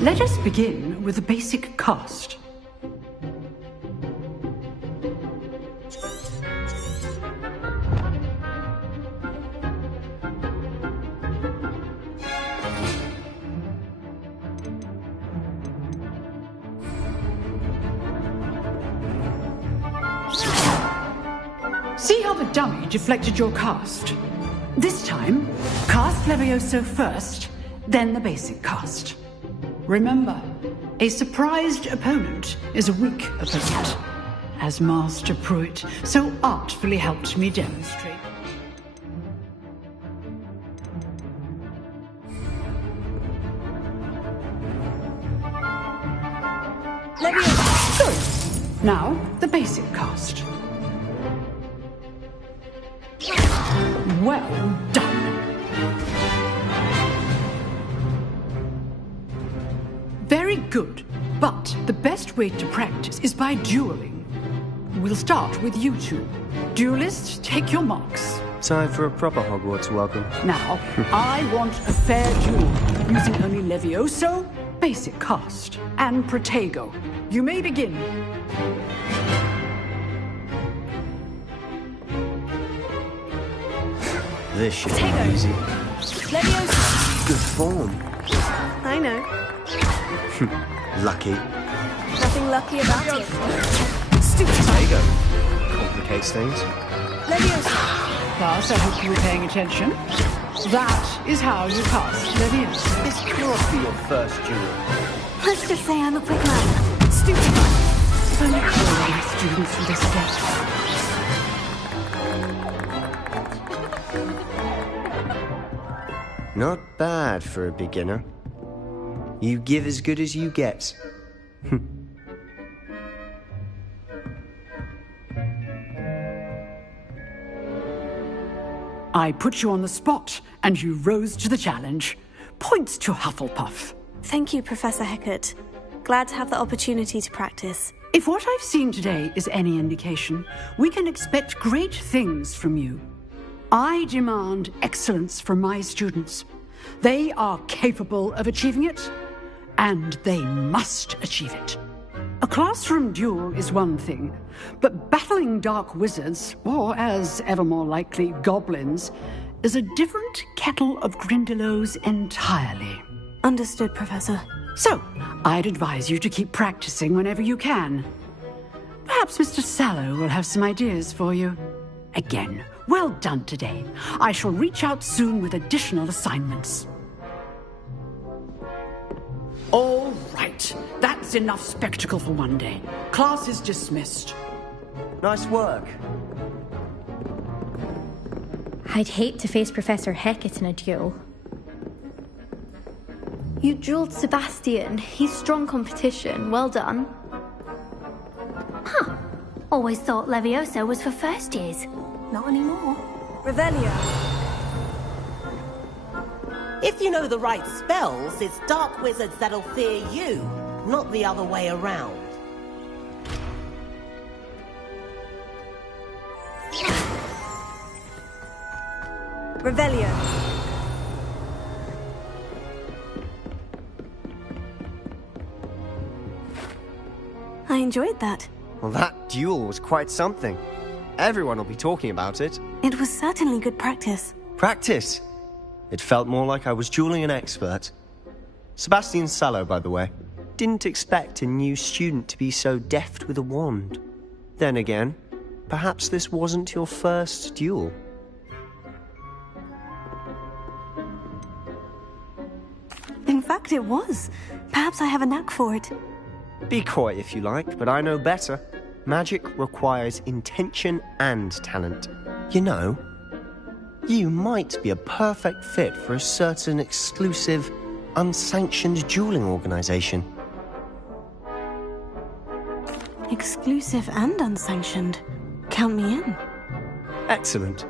Let us begin with a basic cast. See how the dummy deflected your cast? This time, cast Levioso first, then the basic cast. Remember, a surprised opponent is a weak opponent, as Master Pruitt so artfully helped me demonstrate. Levioso! Good. Now, the basic cast. Well done. Very good, but the best way to practice is by dueling. We'll start with you two. Duelists, take your marks. Time for a proper Hogwarts welcome. Now, I want a fair duel, using only Levioso, basic cast, and Protego. You may begin. This should be easy. Levioso. Good form. I know. Lucky. Nothing lucky about it. Stupid Protego. Complicates things. Levioso. Class, I hope you were paying attention. That is how you pass Leviosa. This cannot be your first duel. Let's just say I'm a quick learner. Stupid! Only calling students for this day. Not bad for a beginner. You give as good as you get. I put you on the spot, and you rose to the challenge. Points to Hufflepuff. Thank you, Professor Hecat. Glad to have the opportunity to practice. If what I've seen today is any indication, we can expect great things from you. I demand excellence from my students. They are capable of achieving it, and they must achieve it. A classroom duel is one thing, but battling dark wizards, or as ever more likely, goblins, is a different kettle of Grindylows entirely. Understood, Professor. So, I'd advise you to keep practicing whenever you can. Perhaps Mr. Sallow will have some ideas for you. Again, well done today. I shall reach out soon with additional assignments. All right. That's enough spectacle for one day. Class is dismissed. Nice work. I'd hate to face Professor Hecat in a duel. You dueled Sebastian. He's strong competition. Well done. Huh. Always thought Leviosa was for first years. Not anymore. Revelio. If you know the right spells, it's dark wizards that'll fear you, not the other way around. Revelio. I enjoyed that. Well, that duel was quite something. Everyone will be talking about it. It was certainly good practice. Practice? It felt more like I was dueling an expert. Sebastian Sallow, by the way. Didn't expect a new student to be so deft with a wand. Then again, perhaps this wasn't your first duel. In fact, it was. Perhaps I have a knack for it. Be coy if you like, but I know better. Magic requires intention and talent. You know, you might be a perfect fit for a certain exclusive, unsanctioned dueling organization. Exclusive and unsanctioned. Count me in. Excellent.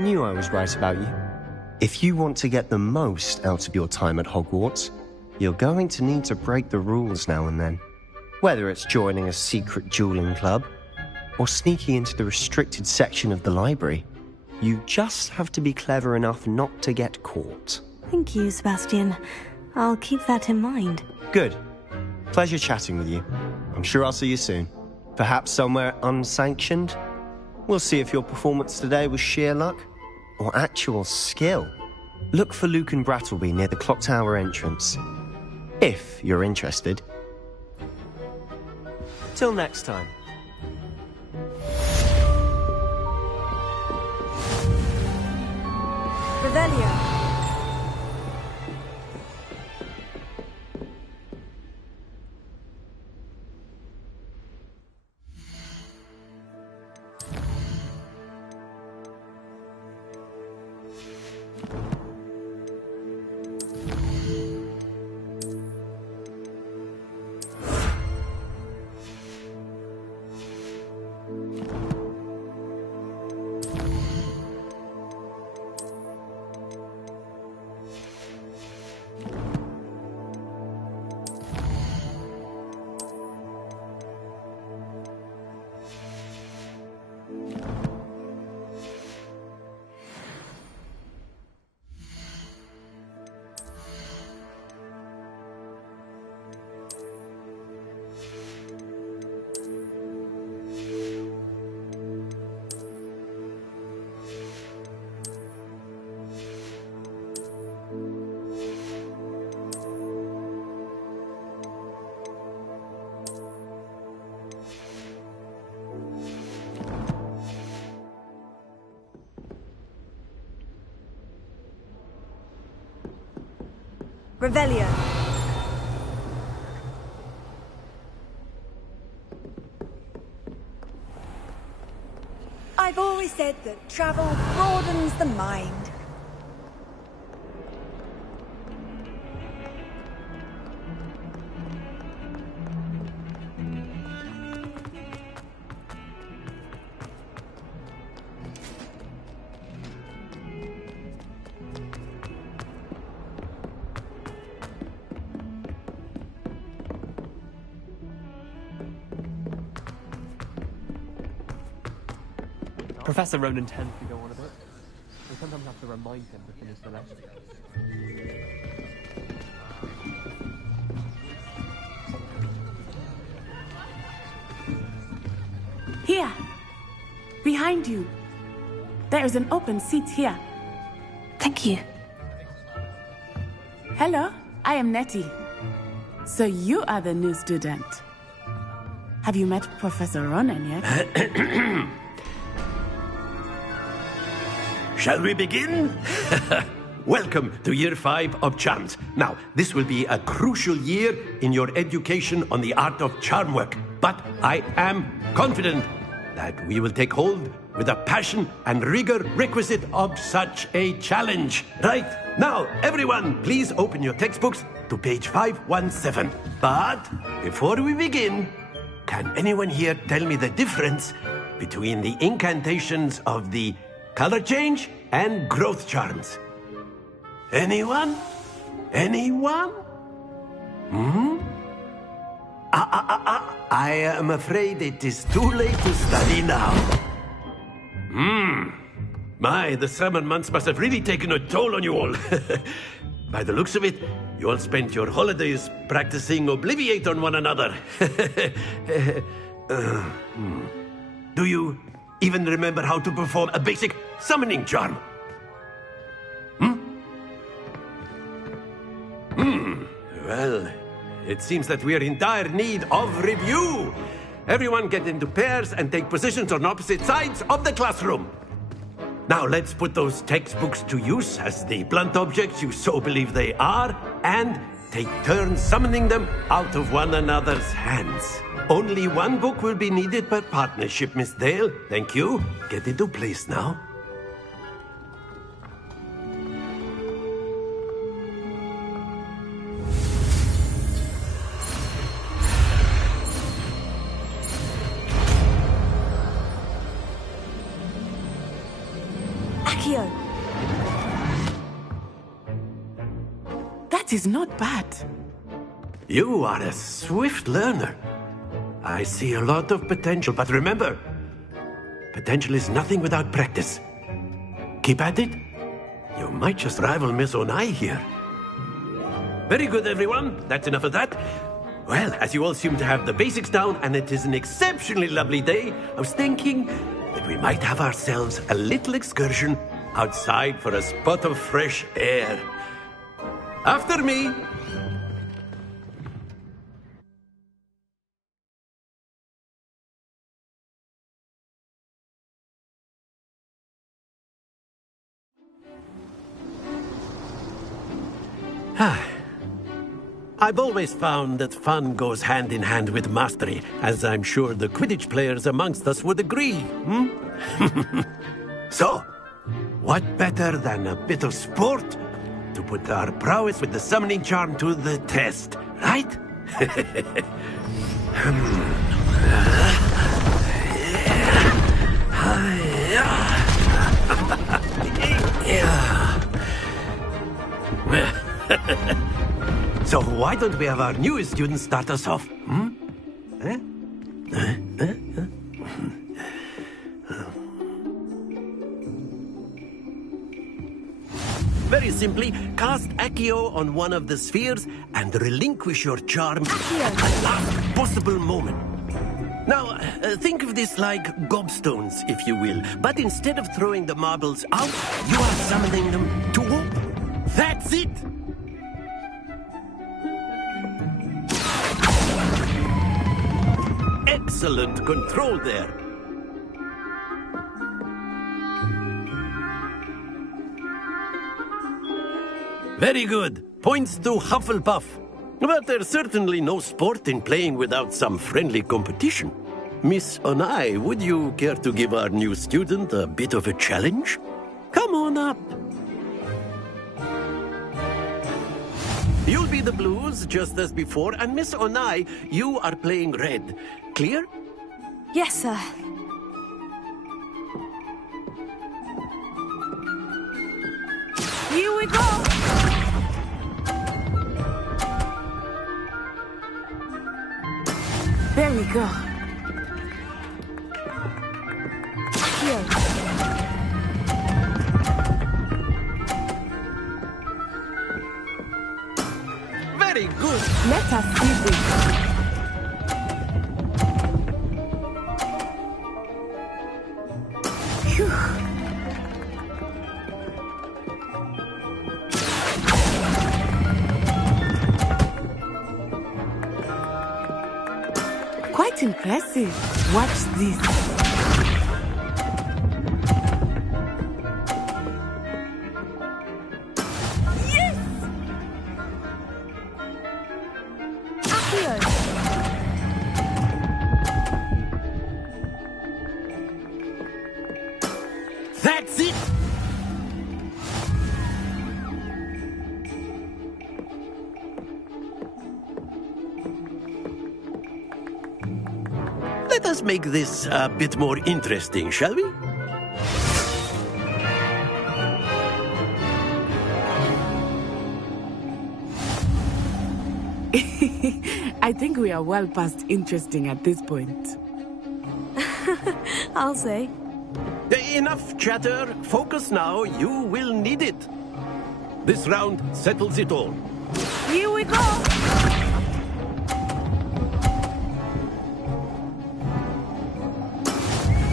Knew I was right about you. If you want to get the most out of your time at Hogwarts, you're going to need to break the rules now and then. Whether it's joining a secret dueling club, or sneaking into the restricted section of the library, you just have to be clever enough not to get caught. Thank you, Sebastian. I'll keep that in mind. Good. Pleasure chatting with you. I'm sure I'll see you soon. Perhaps somewhere unsanctioned? We'll see if your performance today was sheer luck or actual skill. Look for Lucan Brattleby near the Clock Tower entrance. If you're interested. Till next time. Revelio. Revelio. I've always said that travel broadens the mind. Professor Ronan tends to go on a bit. We sometimes have to remind him to finish the lesson. Here! Behind you! There is an open seat here. Thank you. Hello, I am Nettie. So you are the new student. Have you met Professor Ronan yet? Shall we begin? Welcome to Year 5 of Charms. Now, this will be a crucial year in your education on the art of charm work. But I am confident that we will take hold with the passion and rigor requisite of such a challenge. Right, now, everyone, please open your textbooks to page 517. But before we begin, can anyone here tell me the difference between the incantations of the color change and growth charms? Anyone? Anyone? I am afraid it is too late to study now. My, the summer months must have really taken a toll on you all. By the looks of it, you all spent your holidays practicing Obliviate on one another. Do you even remember how to perform a basic summoning charm? Well, it seems that we are in dire need of review. Everyone get into pairs and take positions on opposite sides of the classroom. Now let's put those textbooks to use as the blunt objects you so believe they are, and take turns summoning them out of one another's hands. Only one book will be needed per partnership, Miss Dale. Thank you. Get into place now. Accio! That is not bad. You are a swift learner. I see a lot of potential, but remember, potential is nothing without practice. Keep at it. You might just rival Miss Onai here. Very good, everyone. That's enough of that. Well, as you all seem to have the basics down, and it is an exceptionally lovely day, I was thinking that we might have ourselves a little excursion outside for a spot of fresh air. After me. I've always found that fun goes hand in hand with mastery, as I'm sure the Quidditch players amongst us would agree. So, what better than a bit of sport to put our prowess with the summoning charm to the test, right? So why don't we have our newest student start us off? Very simply, cast Accio on one of the spheres and relinquish your charm at the last possible moment. Now, think of this like gobstones, if you will. But instead of throwing the marbles out, you are summoning them to open. That's it! Excellent control there. Very good. Points to Hufflepuff. But there's certainly no sport in playing without some friendly competition. Miss Onai, would you care to give our new student a bit of a challenge? Come on up. You'll be the blues, just as before, and Miss Onai, you are playing red. Clear? Yes, sir. Here we go! There we go. Here. Very good. Let us see this. Phew. Quite impressive. Watch this. Yes! Accio. That's it! Let us make this a bit more interesting, shall we? I think we are well past interesting at this point. I'll say. Enough chatter. Focus now. You will need it. This round settles it all. Here we go!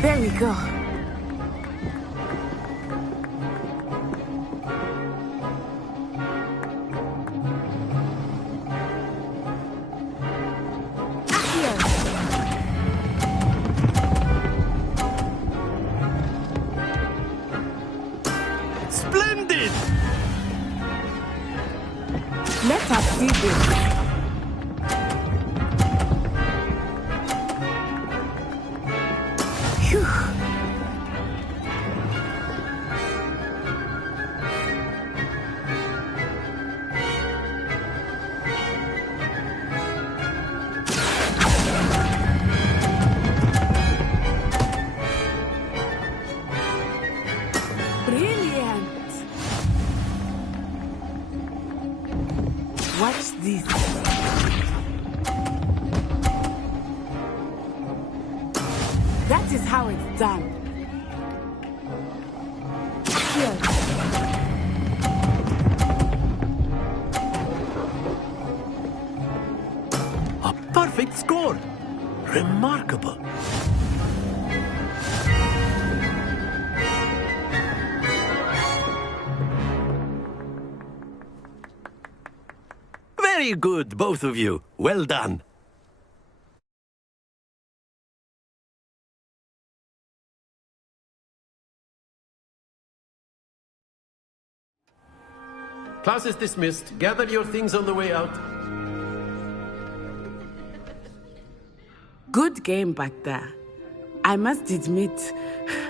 There we go. Splendid! Let us see this. Phew. Brilliant. Watch this. That is how it's done. Here. A perfect score. Remarkable. Very good, both of you. Well done. Class is dismissed. Gather your things on the way out. Good game back there. I must admit,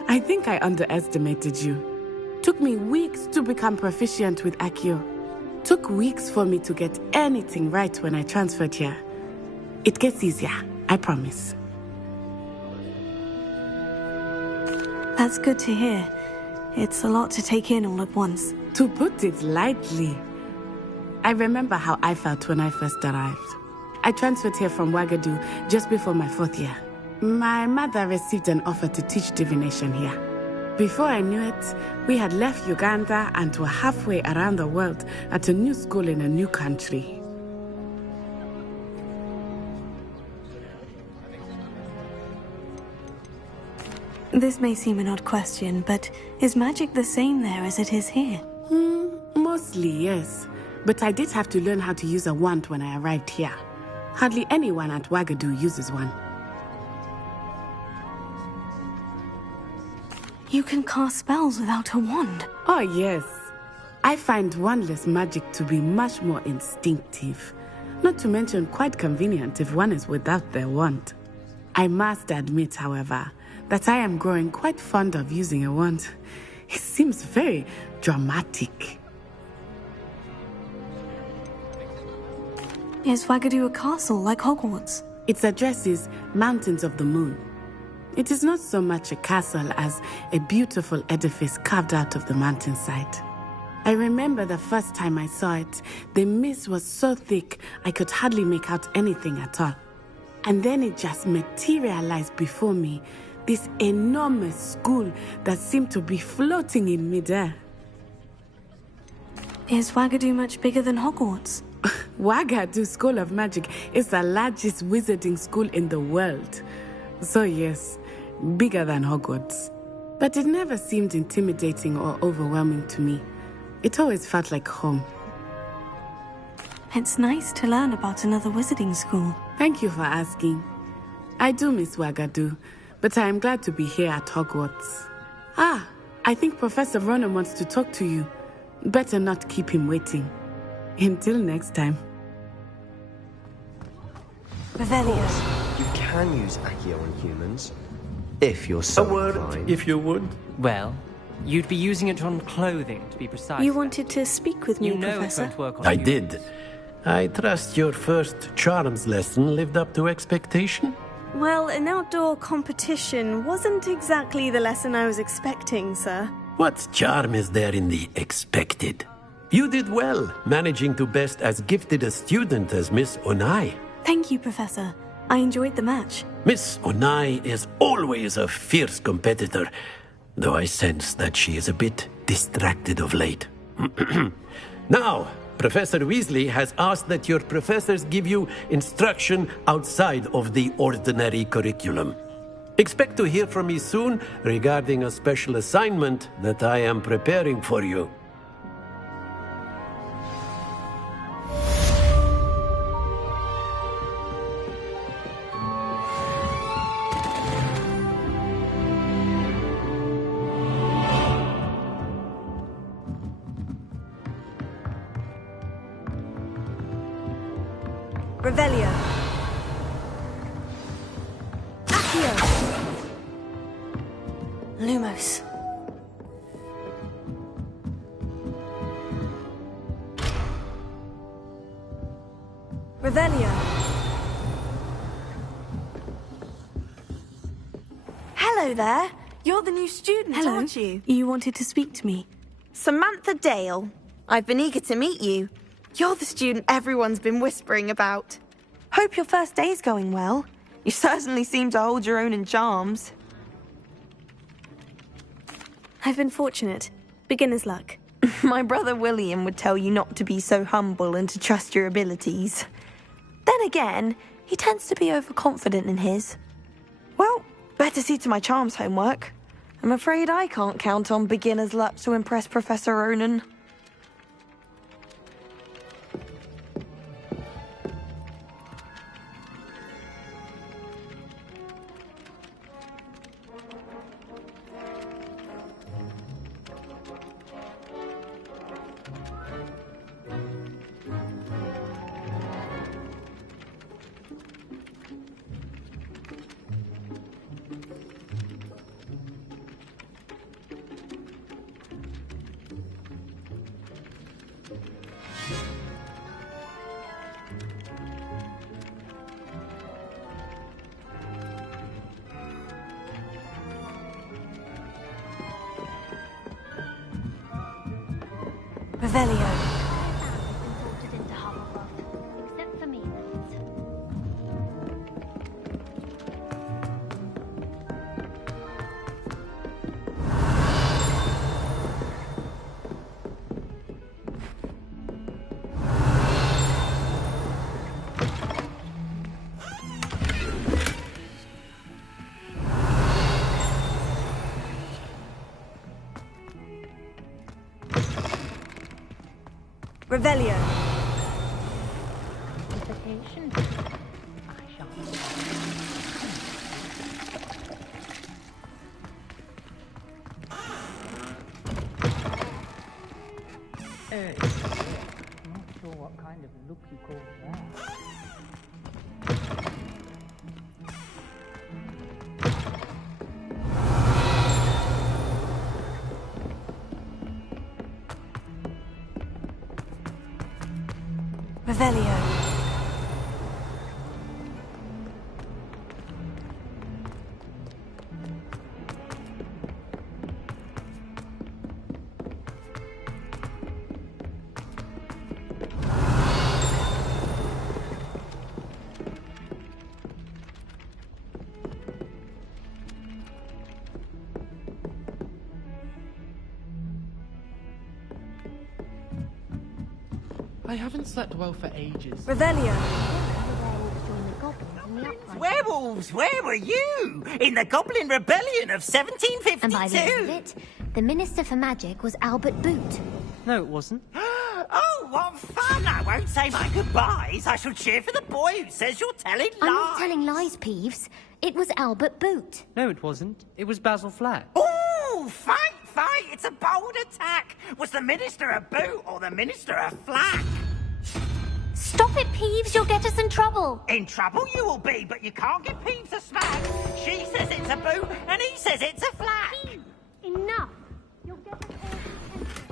I think I underestimated you. Took me weeks to become proficient with Accio. Took weeks for me to get anything right when I transferred here. It gets easier, I promise. That's good to hear. It's a lot to take in all at once. To put it lightly, I remember how I felt when I first arrived. I transferred here from Wagadu just before my 4th year. My mother received an offer to teach divination here. Before I knew it, we had left Uganda and were halfway around the world at a new school in a new country. This may seem an odd question, but is magic the same there as it is here? Mostly, yes. But I did have to learn how to use a wand when I arrived here. Hardly anyone at Wagadu uses one. You can cast spells without a wand? Oh, yes. I find wandless magic to be much more instinctive, not to mention quite convenient if one is without their wand. I must admit, however, that I am growing quite fond of using a wand. It seems very dramatic. Is Wagadu a castle like Hogwarts? Its address is Mountains of the Moon. It is not so much a castle as a beautiful edifice carved out of the mountainside. I remember the first time I saw it, the mist was so thick I could hardly make out anything at all. And then it just materialized before me, this enormous school that seemed to be floating in midair. Is Wagadu much bigger than Hogwarts? Wagadu School of Magic is the largest wizarding school in the world. So yes, bigger than Hogwarts. But it never seemed intimidating or overwhelming to me. It always felt like home. It's nice to learn about another wizarding school. Thank you for asking. I do miss Wagadu, but I am glad to be here at Hogwarts. Ah, I think Professor Ronen wants to talk to you. Better not keep him waiting. Until next time. You can use Accio on humans, if you're so A word, inclined. if you would. Well, you'd be using it on clothing, to be precise. You wanted to speak with me, You know Professor? it won't work on I you. did. I trust your first charms lesson lived up to expectation? Well, an outdoor competition wasn't exactly the lesson I was expecting, sir. What charm is there in the expected? You did well, managing to best as gifted a student as Miss Onai. Thank you, Professor. I enjoyed the match. Miss Onai is always a fierce competitor, though I sense that she is a bit distracted of late. Now, Professor Weasley has asked that your professors give you instruction outside of the ordinary curriculum. Expect to hear from me soon regarding a special assignment that I am preparing for you. Revelio. Accio. Lumos. Revelio. Hello there. You're the new student, Hello. aren't you? You wanted to speak to me. Samantha Dale. I've been eager to meet you. You're the student everyone's been whispering about. Hope your first day's going well. You certainly seem to hold your own in charms. I've been fortunate. Beginner's luck. My brother William would tell you not to be so humble and to trust your abilities. Then again, he tends to be overconfident in his. Well, better see to my charms homework. I'm afraid I can't count on beginner's luck to impress Professor Ronen. Revelio. Imported into Hufflepuff, except for me. Revelio. Invitation. I shall. I'm not sure what kind of look you call that. Revelio. I haven't slept well for ages. Revelio. Werewolves, where were you? In the Goblin Rebellion of 1752? And by the end of it, the Minister for Magic was Albert Boot. No, it wasn't. Oh, what fun! I won't say my goodbyes. I shall cheer for the boy who says you're telling lies. I'm not telling lies, Peeves. It was Albert Boot. No, it wasn't. It was Basil Flack. Oh, fight! It's a bold attack. Was the Minister a boot or the Minister a flack? Stop it, Peeves. You'll get us in trouble. In trouble you will be, but you can't give Peeves a smack. She says it's a boot and he says it's a flack. Peeves, enough. You'll get us all detention.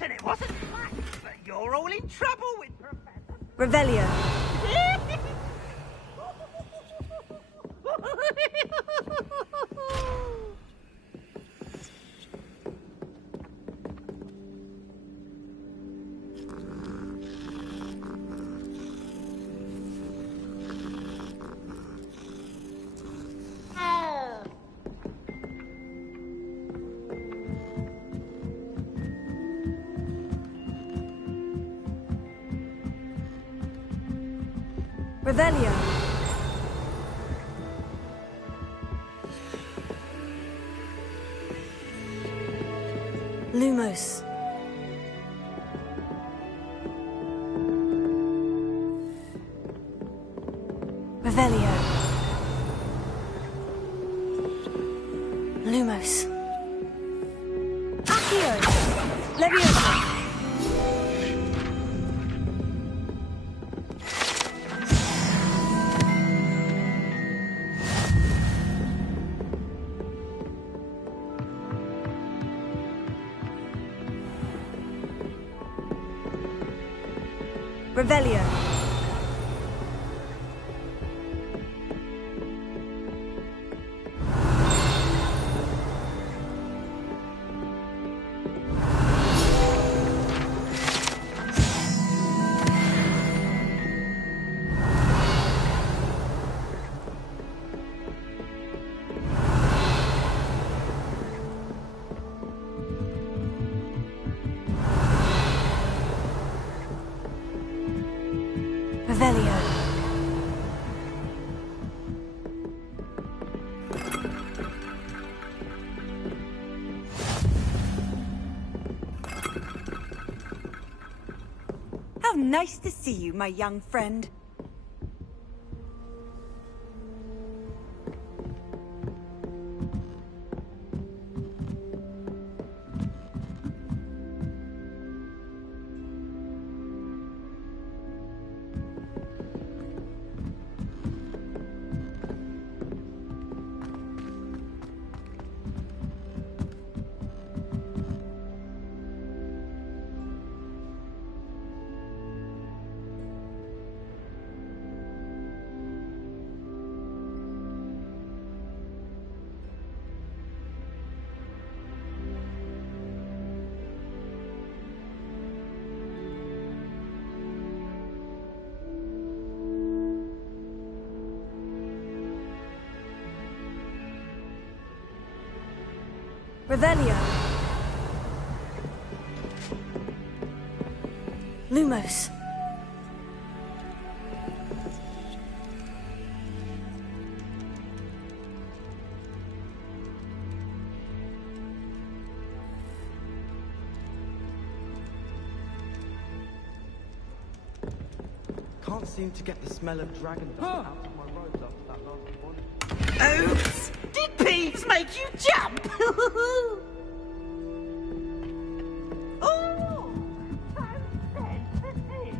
And it wasn't flack, but you're all in trouble with Professor... Revelio. Revelio. Lumos. Revelio. Lumos. Accio. Leviosa. Revelio. Revelio. How nice to see you, my young friend. Revelio. Lumos. Can't seem to get the smell of dragon dust out of my robes after that last one. Oops! Did Peeves make you jump? Oh, so sensitive.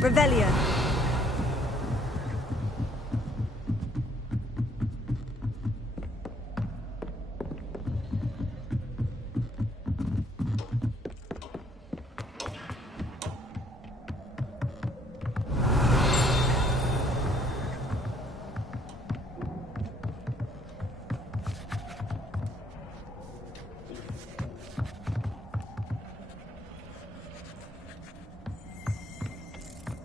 Revelio.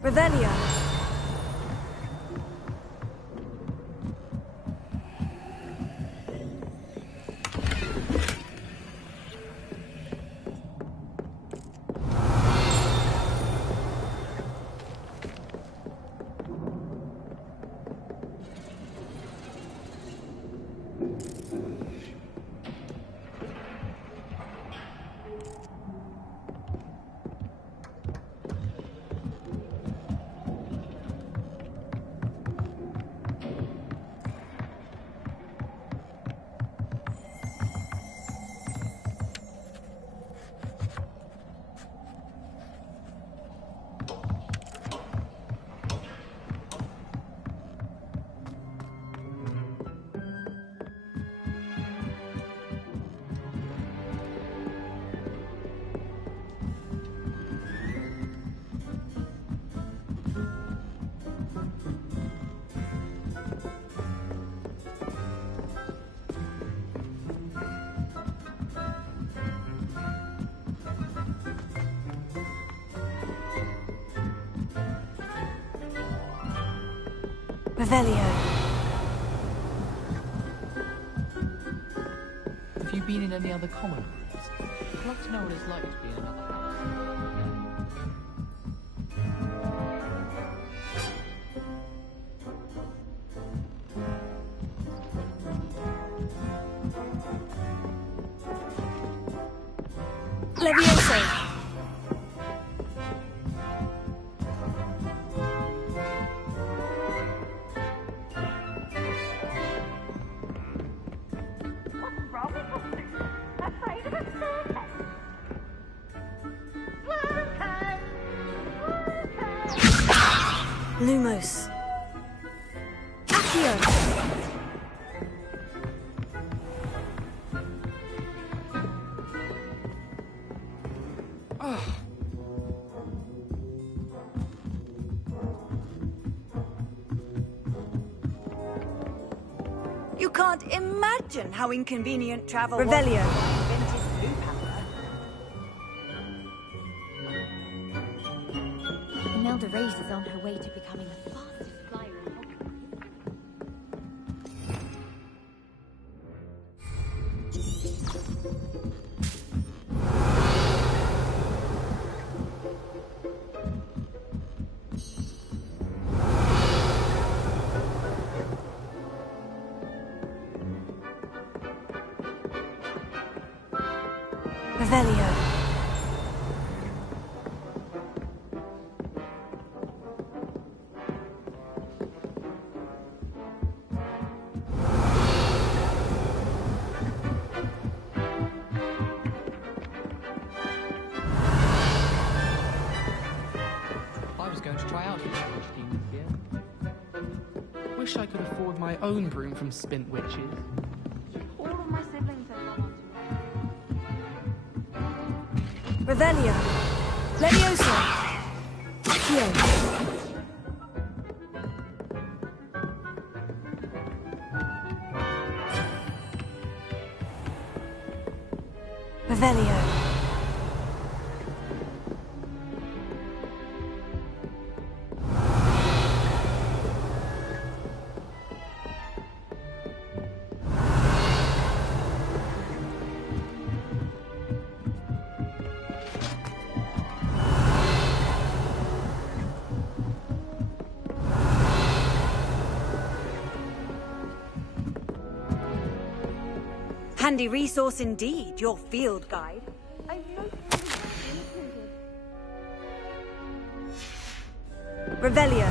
Revelio. Revelio. Have you been in any other common rooms? I'd like to know what it's like to be in another house. Levioso. Lumos. Accio. You can't imagine how inconvenient travel Revelio. was before I invented blue power. Imelda Reyes is on her way to becoming the fastest flyer in Hogwarts. Revelio. going to try out your broom scheme this year. Wish I could afford my own broom from Spint Witches. All of my siblings have gone on to Revelio. Leviosa. Accio. Revelio. Handy resource indeed, your field guide. I've noticed Revelio.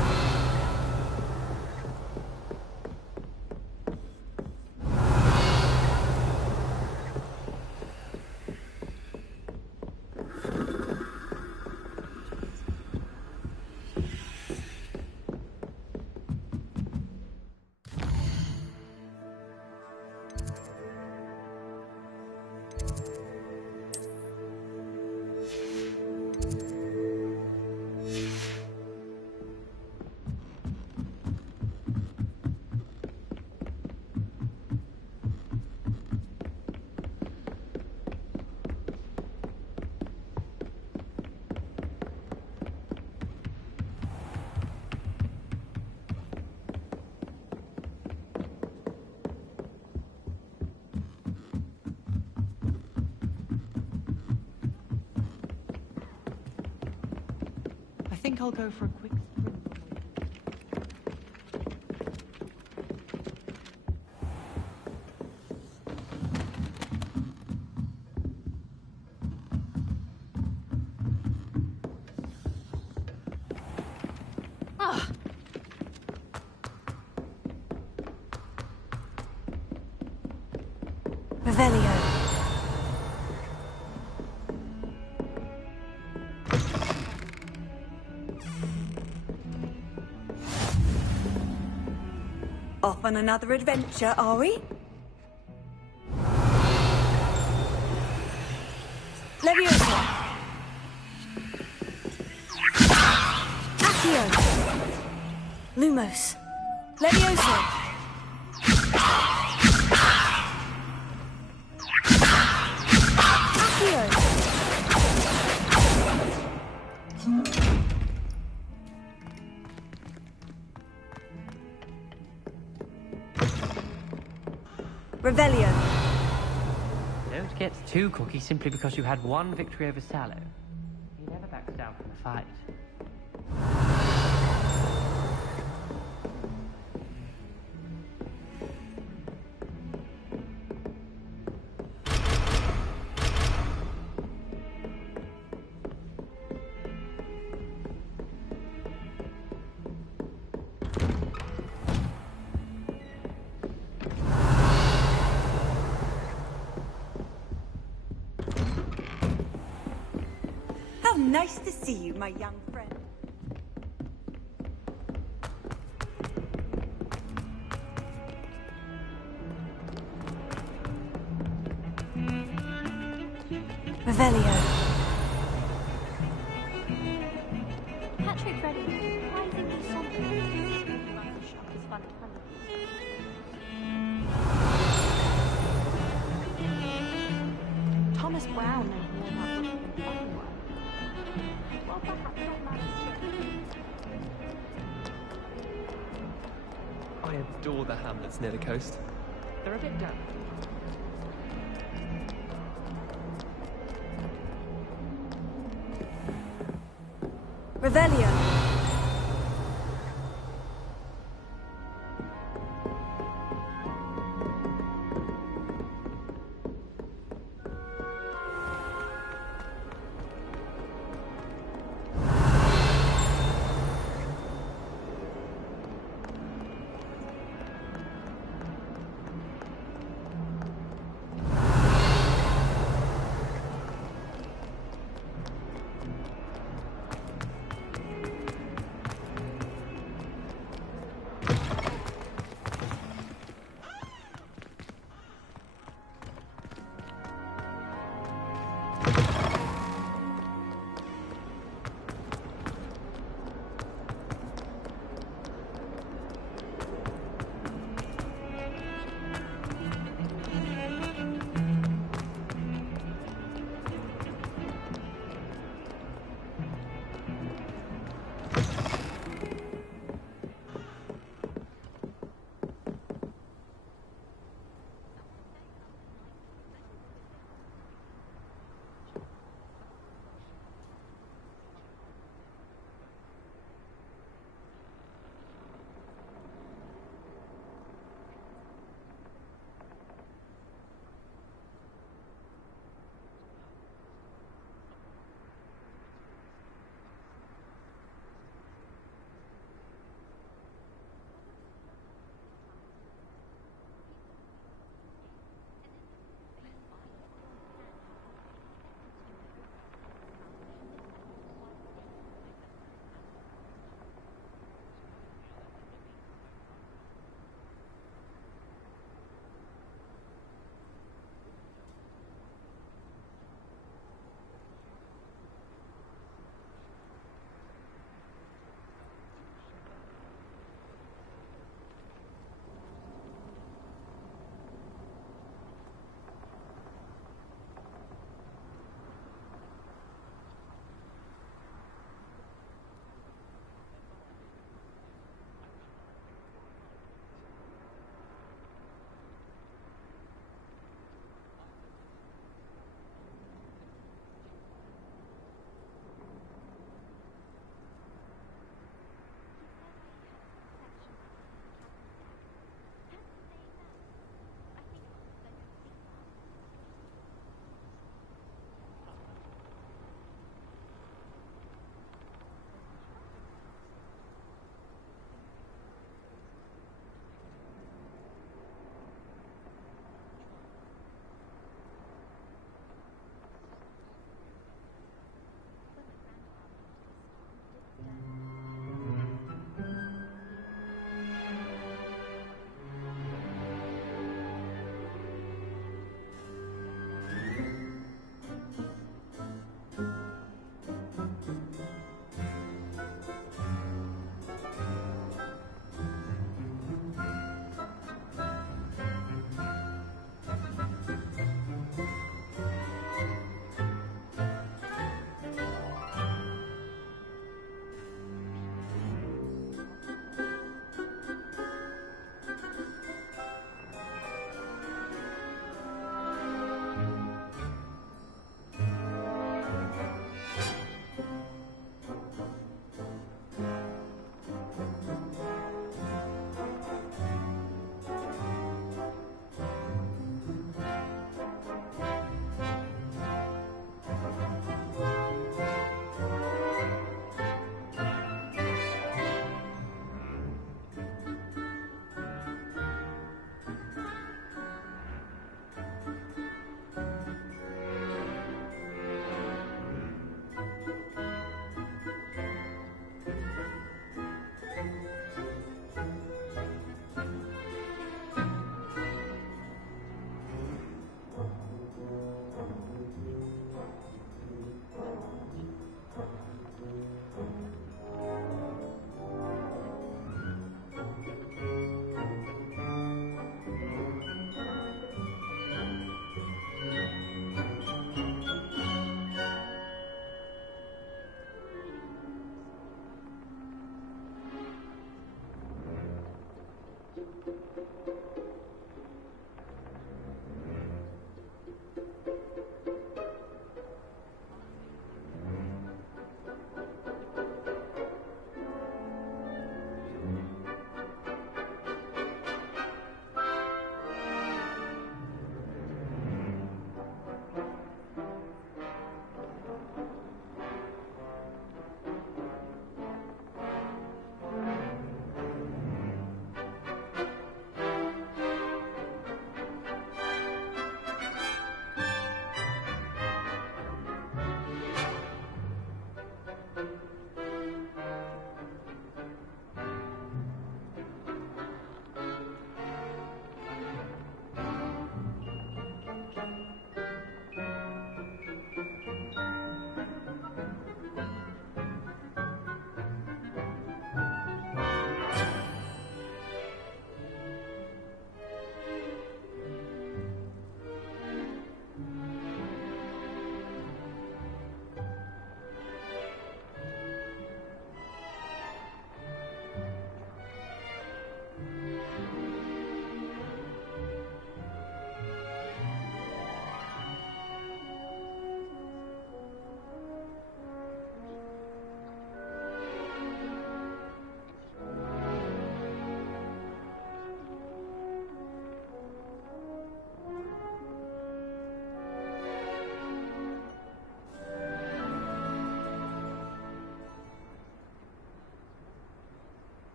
I think I'll go for a quick sprint. Revelio. Off on another adventure, are we? Leviosa. Accio. Lumos. Leviosa. Accio. Revelio. Don't get too cocky simply because you had one victory over Sallow. He never backs down from a fight. How nice to see you, my young friend. Revelio. Patrick Redding, surprisingly somber. He runs the shop as fun as fun. Thomas Brown knows more about what than anyone. Well, perhaps that matters. I adore the hamlets near the coast. They're a bit damp. Revelio.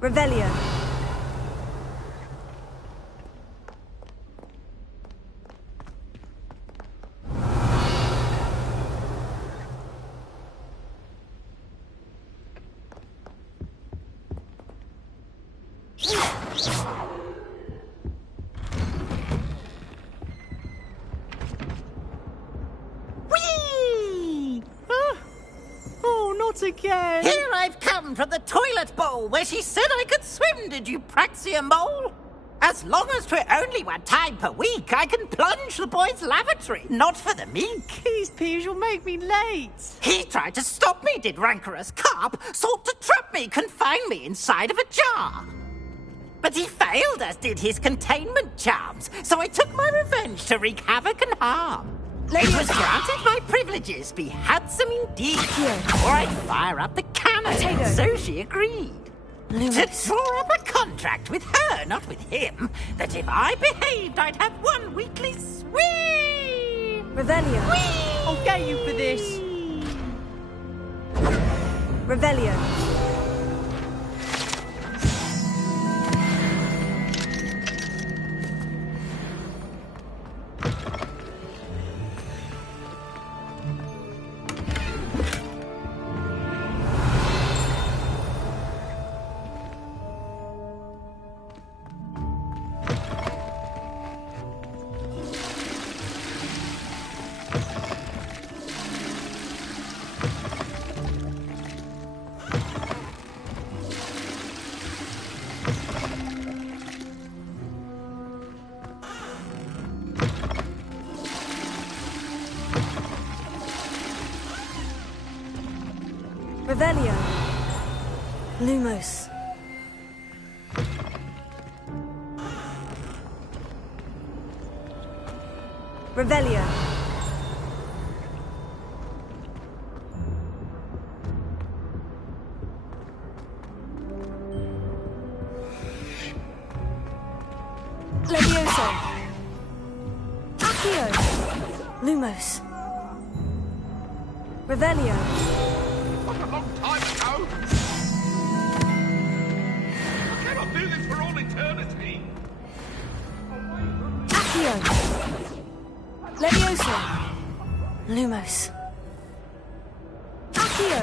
Revelio. Whee! Oh, not again! Here I've come from the toilet bowl where she said I could swim, did you Praxia mole? As long as 'twere only one time per week, I can plunge the boy's lavatory, not for the meek. These peas will make me late. He tried to stop me, did rancorous carp, sought to trap me, confine me inside of a jar. But he failed, as did his containment charms, so I took my revenge to wreak havoc and harm. It was granted my privileges be handsome indeed, or I'd fire up the cannon, so she agreed. To draw up a contract with her, not with him, that if I behaved, I'd have one weekly swim! Revelio. I'll get you for this. Revelio. Revelio. Lumos. Revelio. Levioso. Accio. Lumos. Revelio. What a long time ago! I cannot do this for all eternity! Accio. Levioso. Lumos. Accio.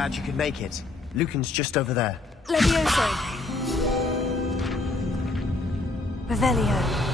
glad you could make it. Lucan's just over there. Levioso. Revelio.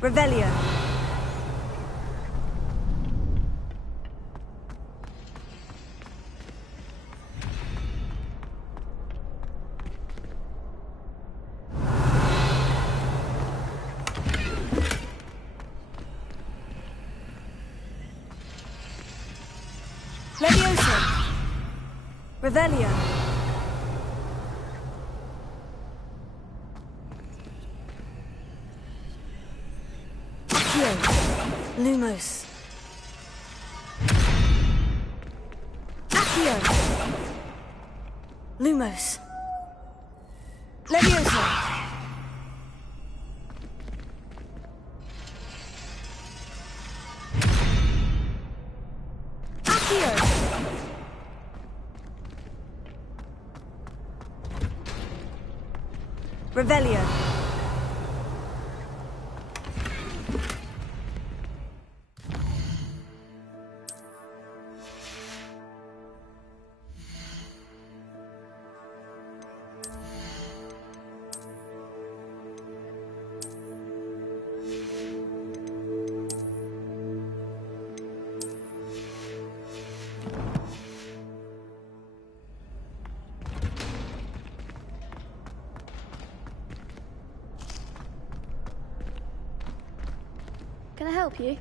Revelio. Leviosa. Revelio. Accio. Lumos. Accio. Lumos. Leviosa. Accio. Revelio. Can I help you?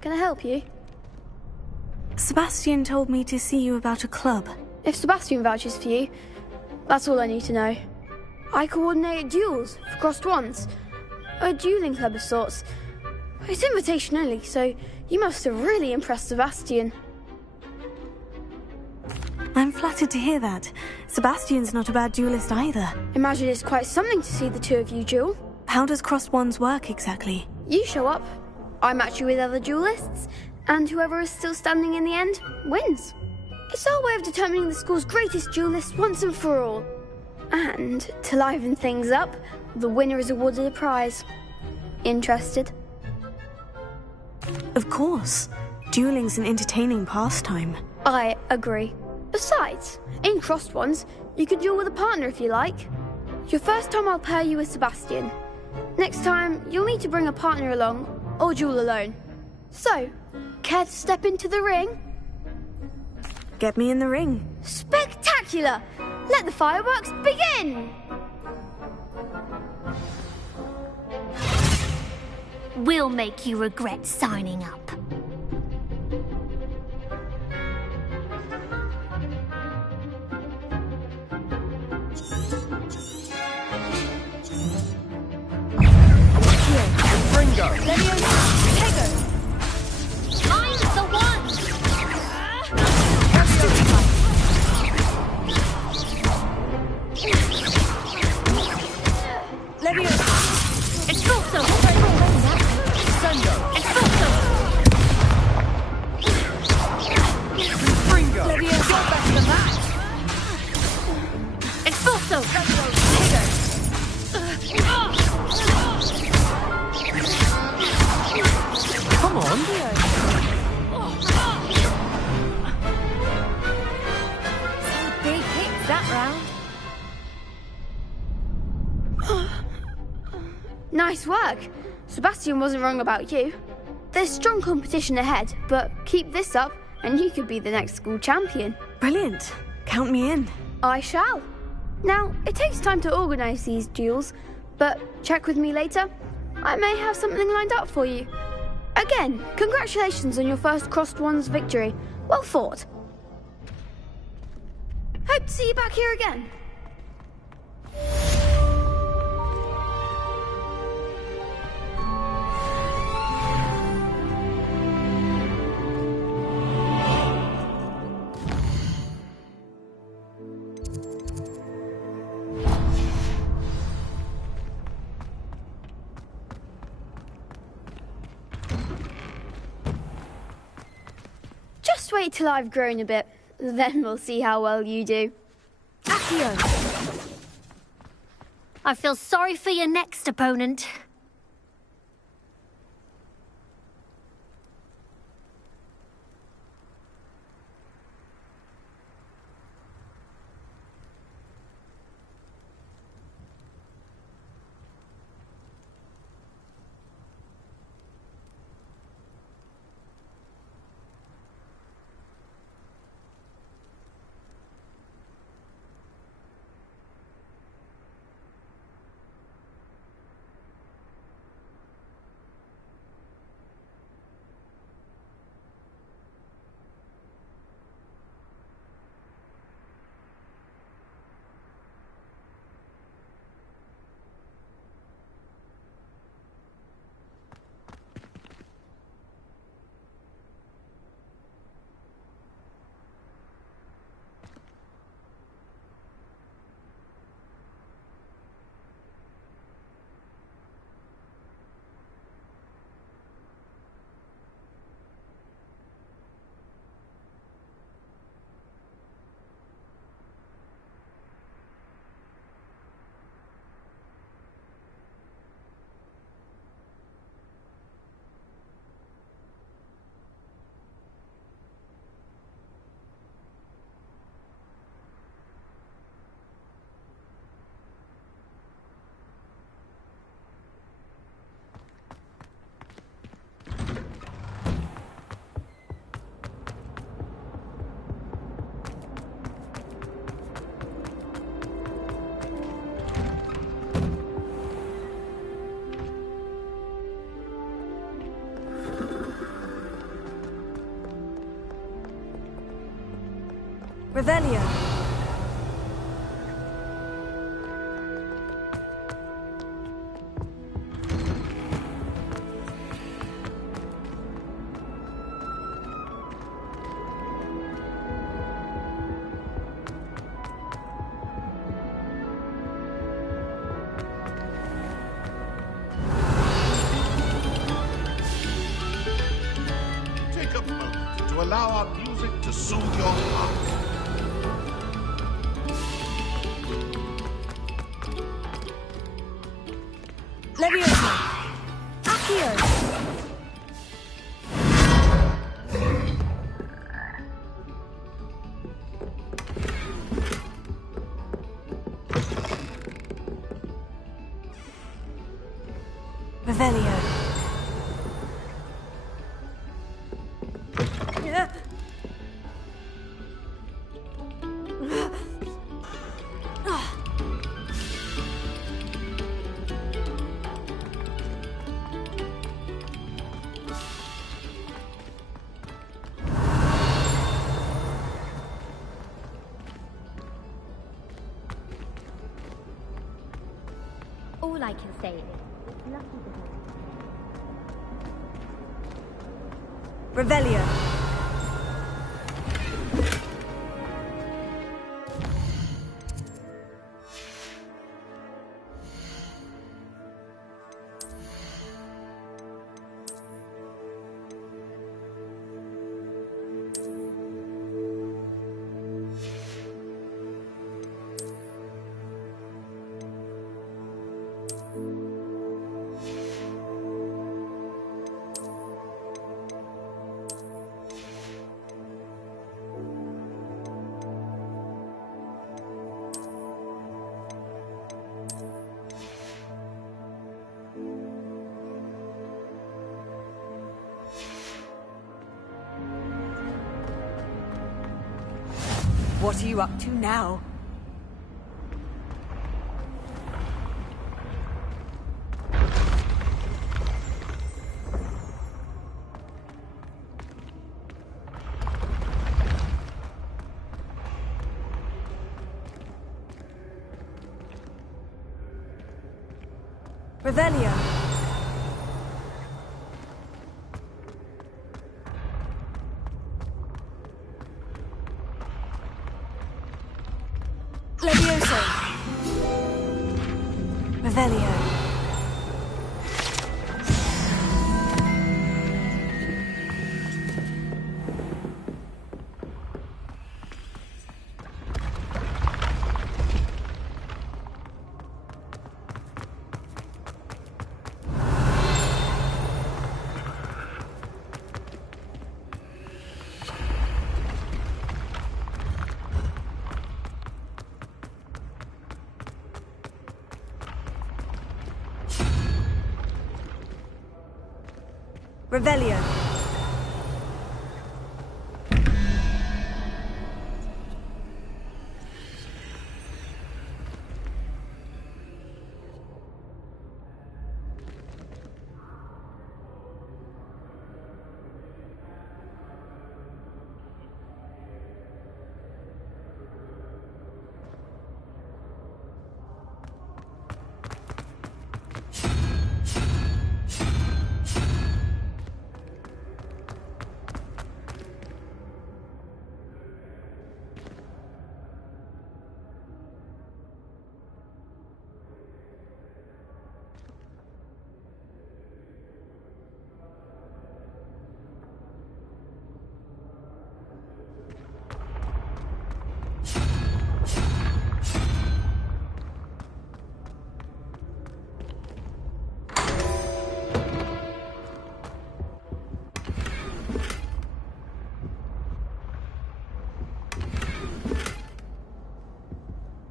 Can I help you? Sebastian told me to see you about a club. If Sebastian vouches for you, that's all I need to know. I coordinate duels for crossed ones. A dueling club of sorts. It's invitation only, so you must have really impressed Sebastian. I'm flattered to hear that. Sebastian's not a bad duelist either. Imagine it's quite something to see the two of you duel. How does crossed wands work exactly? You show up, I match you with other duelists, and whoever is still standing in the end wins. It's our way of determining the school's greatest duelist once and for all. And to liven things up, the winner is awarded a prize. Interested? Of course. Dueling's an entertaining pastime. I agree. Besides, in crossed ones, you can duel with a partner if you like. Your first time I'll pair you with Sebastian. Next time, you'll need to bring a partner along, or duel alone. So, care to step into the ring? Get me in the ring. Spectacular! Let the fireworks begin! We'll make you regret signing up. Ringo! Tego! I'm the one! Leviosa. Expulso! Sendo! Expulso! Ringo! Leviosa. Back to the match! Expulso! Come on! Big hits that round. Nice work. Sebastian wasn't wrong about you. There's strong competition ahead, but keep this up and you could be the next school champion. Brilliant. Count me in. I shall. Now, it takes time to organise these duels, but check with me later. I may have something lined up for you. Again, congratulations on your first crossed ones victory. Well fought. Hope to see you back here again. Just wait till I've grown a bit, then we'll see how well you do. Accio! I feel sorry for your next opponent. Revelio. Take a moment to allow our music to soothe your heart. Leviosa. Accio. Revelio. All I can say is, it's lucky to be. Revelio. What are you up to now? Revelio. Levioso. Revelio. Revelio.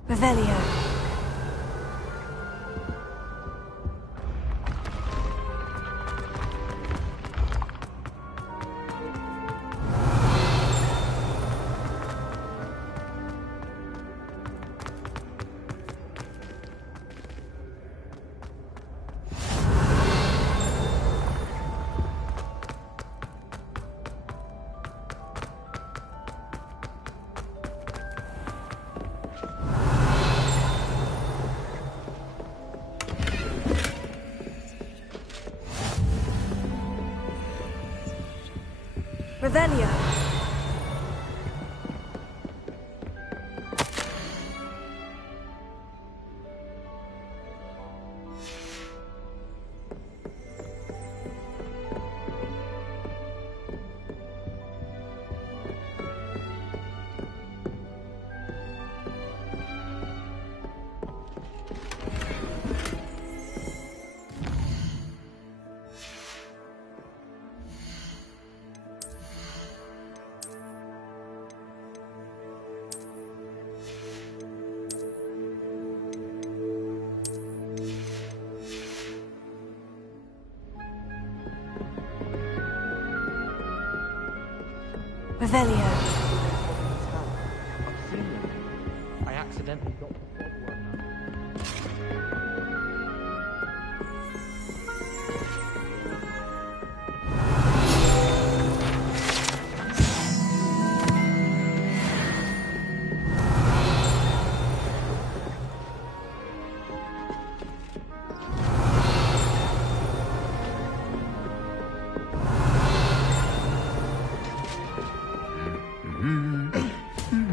Revelio. Revelio. Revelio. I've seen them. I accidentally got the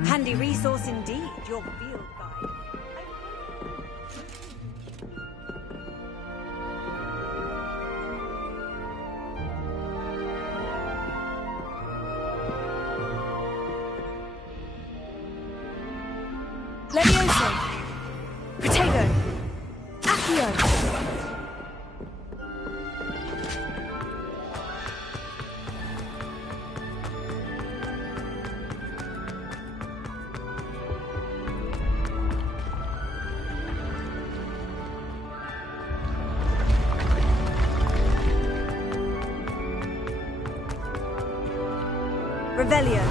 Handy resource indeed, your field guide. Levioso. Protego. Accio. Revelio.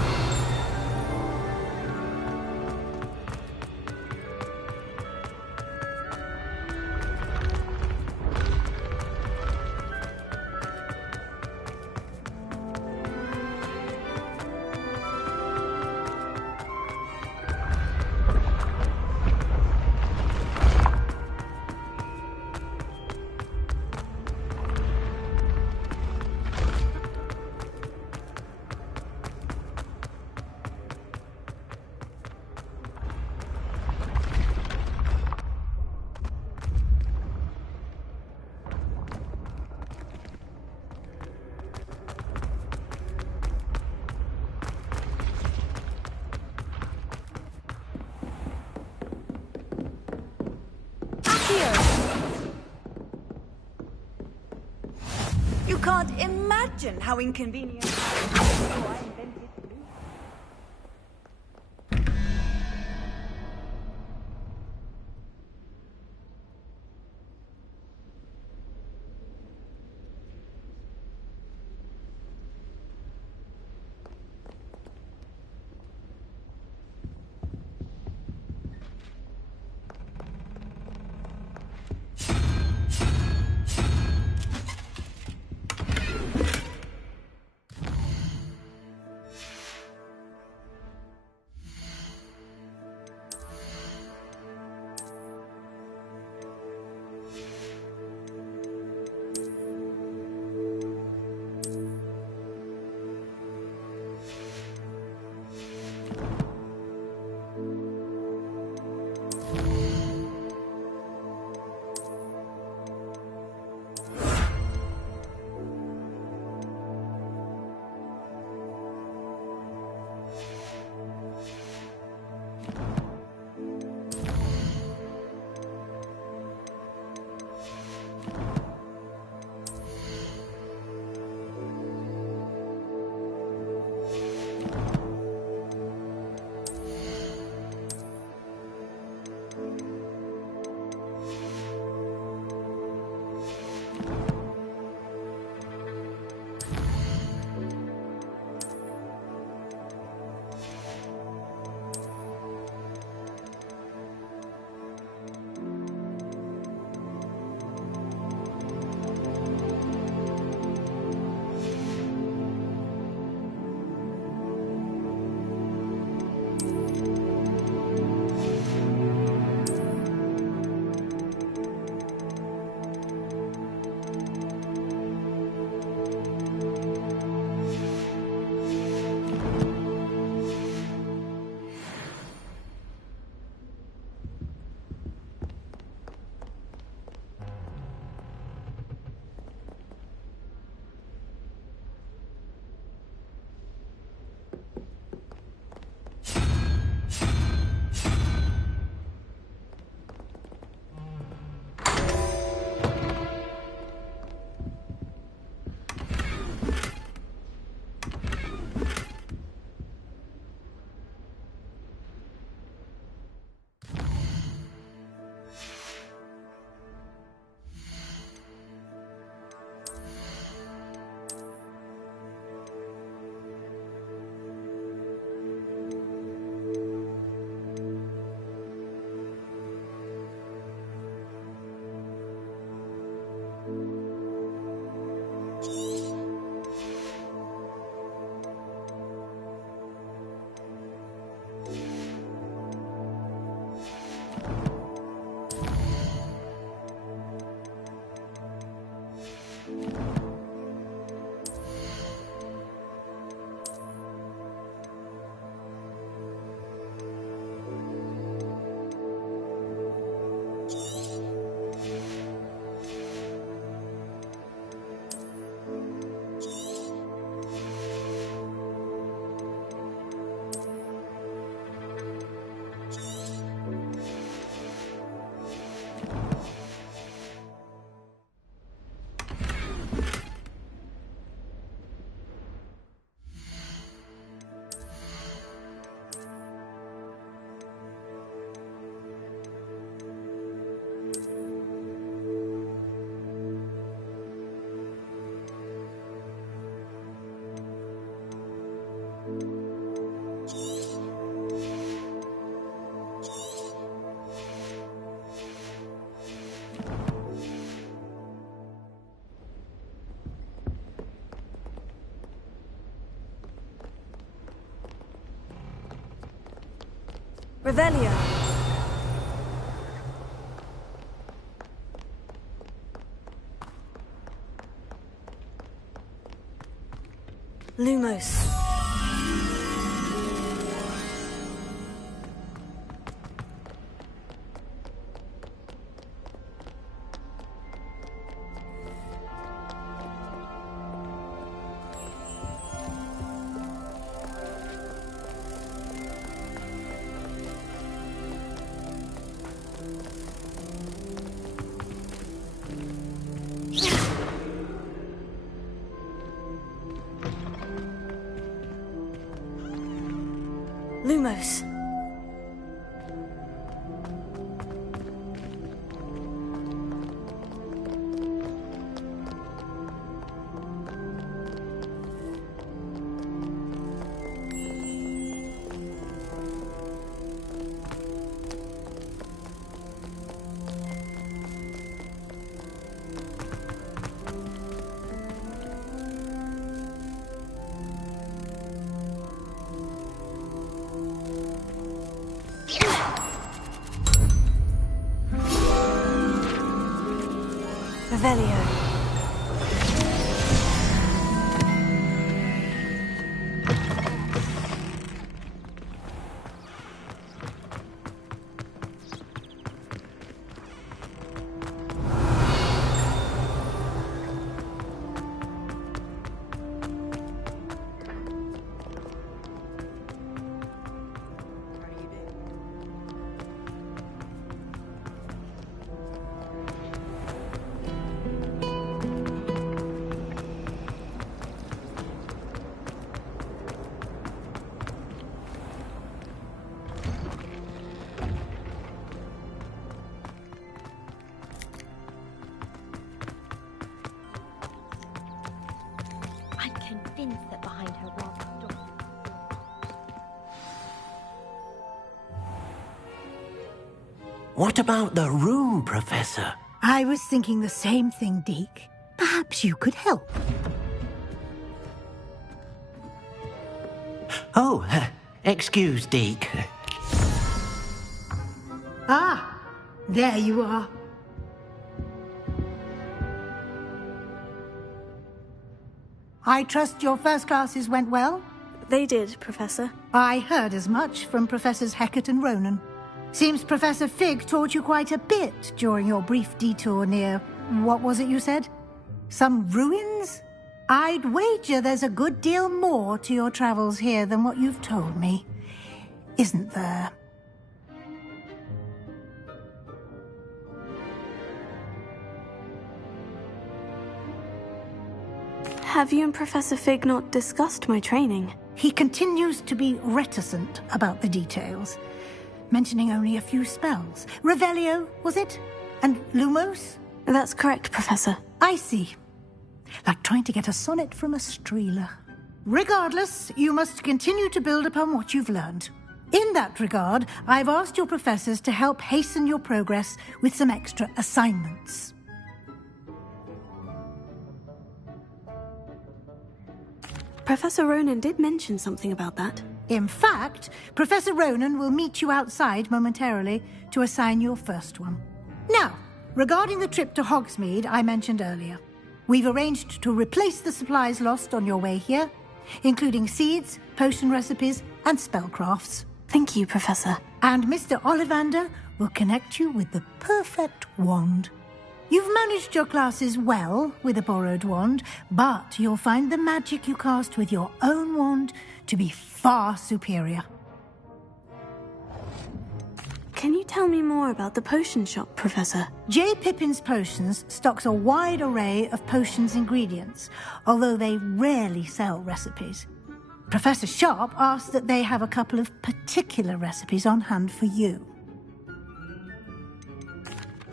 You can't imagine how inconvenient. Revelio. Lumos. Lumos. Revelio. That behind her rock door. What about the room, Professor? I was thinking the same thing, Deke. Perhaps you could help. Oh, excuse, Deke. Ah, there you are. I trust your first classes went well? They did, Professor. I heard as much from Professors Hecat and Ronan. Seems Professor Fig taught you quite a bit during your brief detour near... what was it you said? Some ruins? I'd wager there's a good deal more to your travels here than what you've told me. Isn't there? Have you and Professor Fig not discussed my training? He continues to be reticent about the details, mentioning only a few spells. Revelio, was it? And Lumos? That's correct, Professor. I see. Like trying to get a sonnet from a streeler. Regardless, you must continue to build upon what you've learned. In that regard, I've asked your professors to help hasten your progress with some extra assignments. Professor Ronan did mention something about that. In fact, Professor Ronan will meet you outside momentarily to assign your first one. Now, regarding the trip to Hogsmeade I mentioned earlier, we've arranged to replace the supplies lost on your way here, including seeds, potion recipes, and spellcrafts. Thank you, Professor. And Mr. Ollivander will connect you with the perfect wand. You've managed your classes well with a borrowed wand, but you'll find the magic you cast with your own wand to be far superior. Can you tell me more about the potion shop, Professor? J. Pippin's Potions stocks a wide array of potions ingredients, although they rarely sell recipes. Professor Sharp asked that they have a couple of particular recipes on hand for you.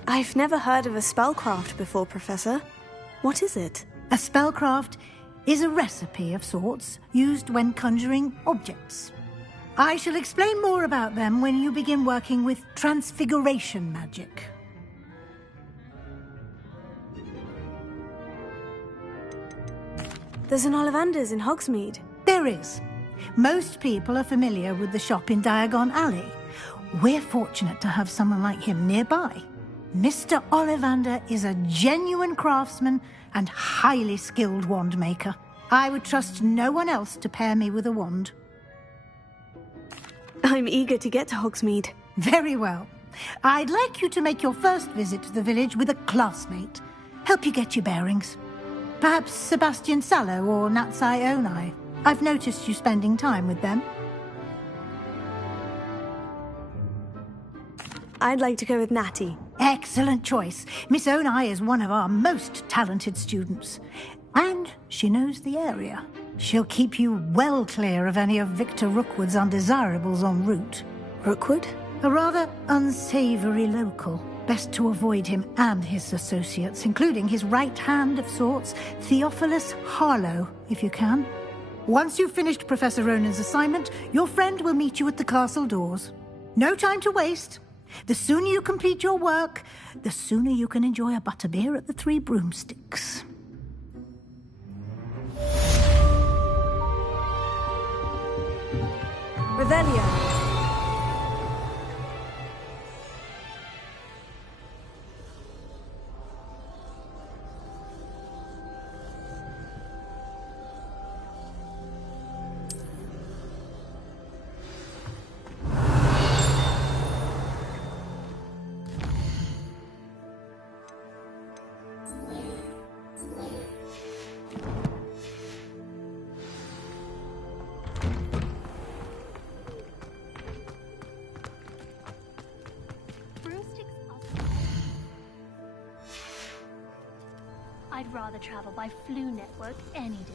I've never heard of a spellcraft before, Professor. What is it? A spellcraft is a recipe of sorts used when conjuring objects. I shall explain more about them when you begin working with transfiguration magic. There's an Ollivander's in Hogsmeade. There is. Most people are familiar with the shop in Diagon Alley. We're fortunate to have someone like him nearby. Mr. Ollivander is a genuine craftsman and highly skilled wand maker. I would trust no one else to pair me with a wand. I'm eager to get to Hogsmeade. Very well. I'd like you to make your first visit to the village with a classmate. Help you get your bearings. Perhaps Sebastian Sallow or Natsai Onai. I've noticed you spending time with them. I'd like to go with Natty. Excellent choice. Miss Onai is one of our most talented students. And she knows the area. She'll keep you well clear of any of Victor Rookwood's undesirables en route. Rookwood? A rather unsavory local. Best to avoid him and his associates, including his right hand of sorts, Theophilus Harlow, if you can. Once you've finished Professor Ronan's assignment, your friend will meet you at the castle doors. No time to waste. The sooner you complete your work, the sooner you can enjoy a butterbeer at the Three Broomsticks. Revelio. I'd rather travel by Flu Network any day.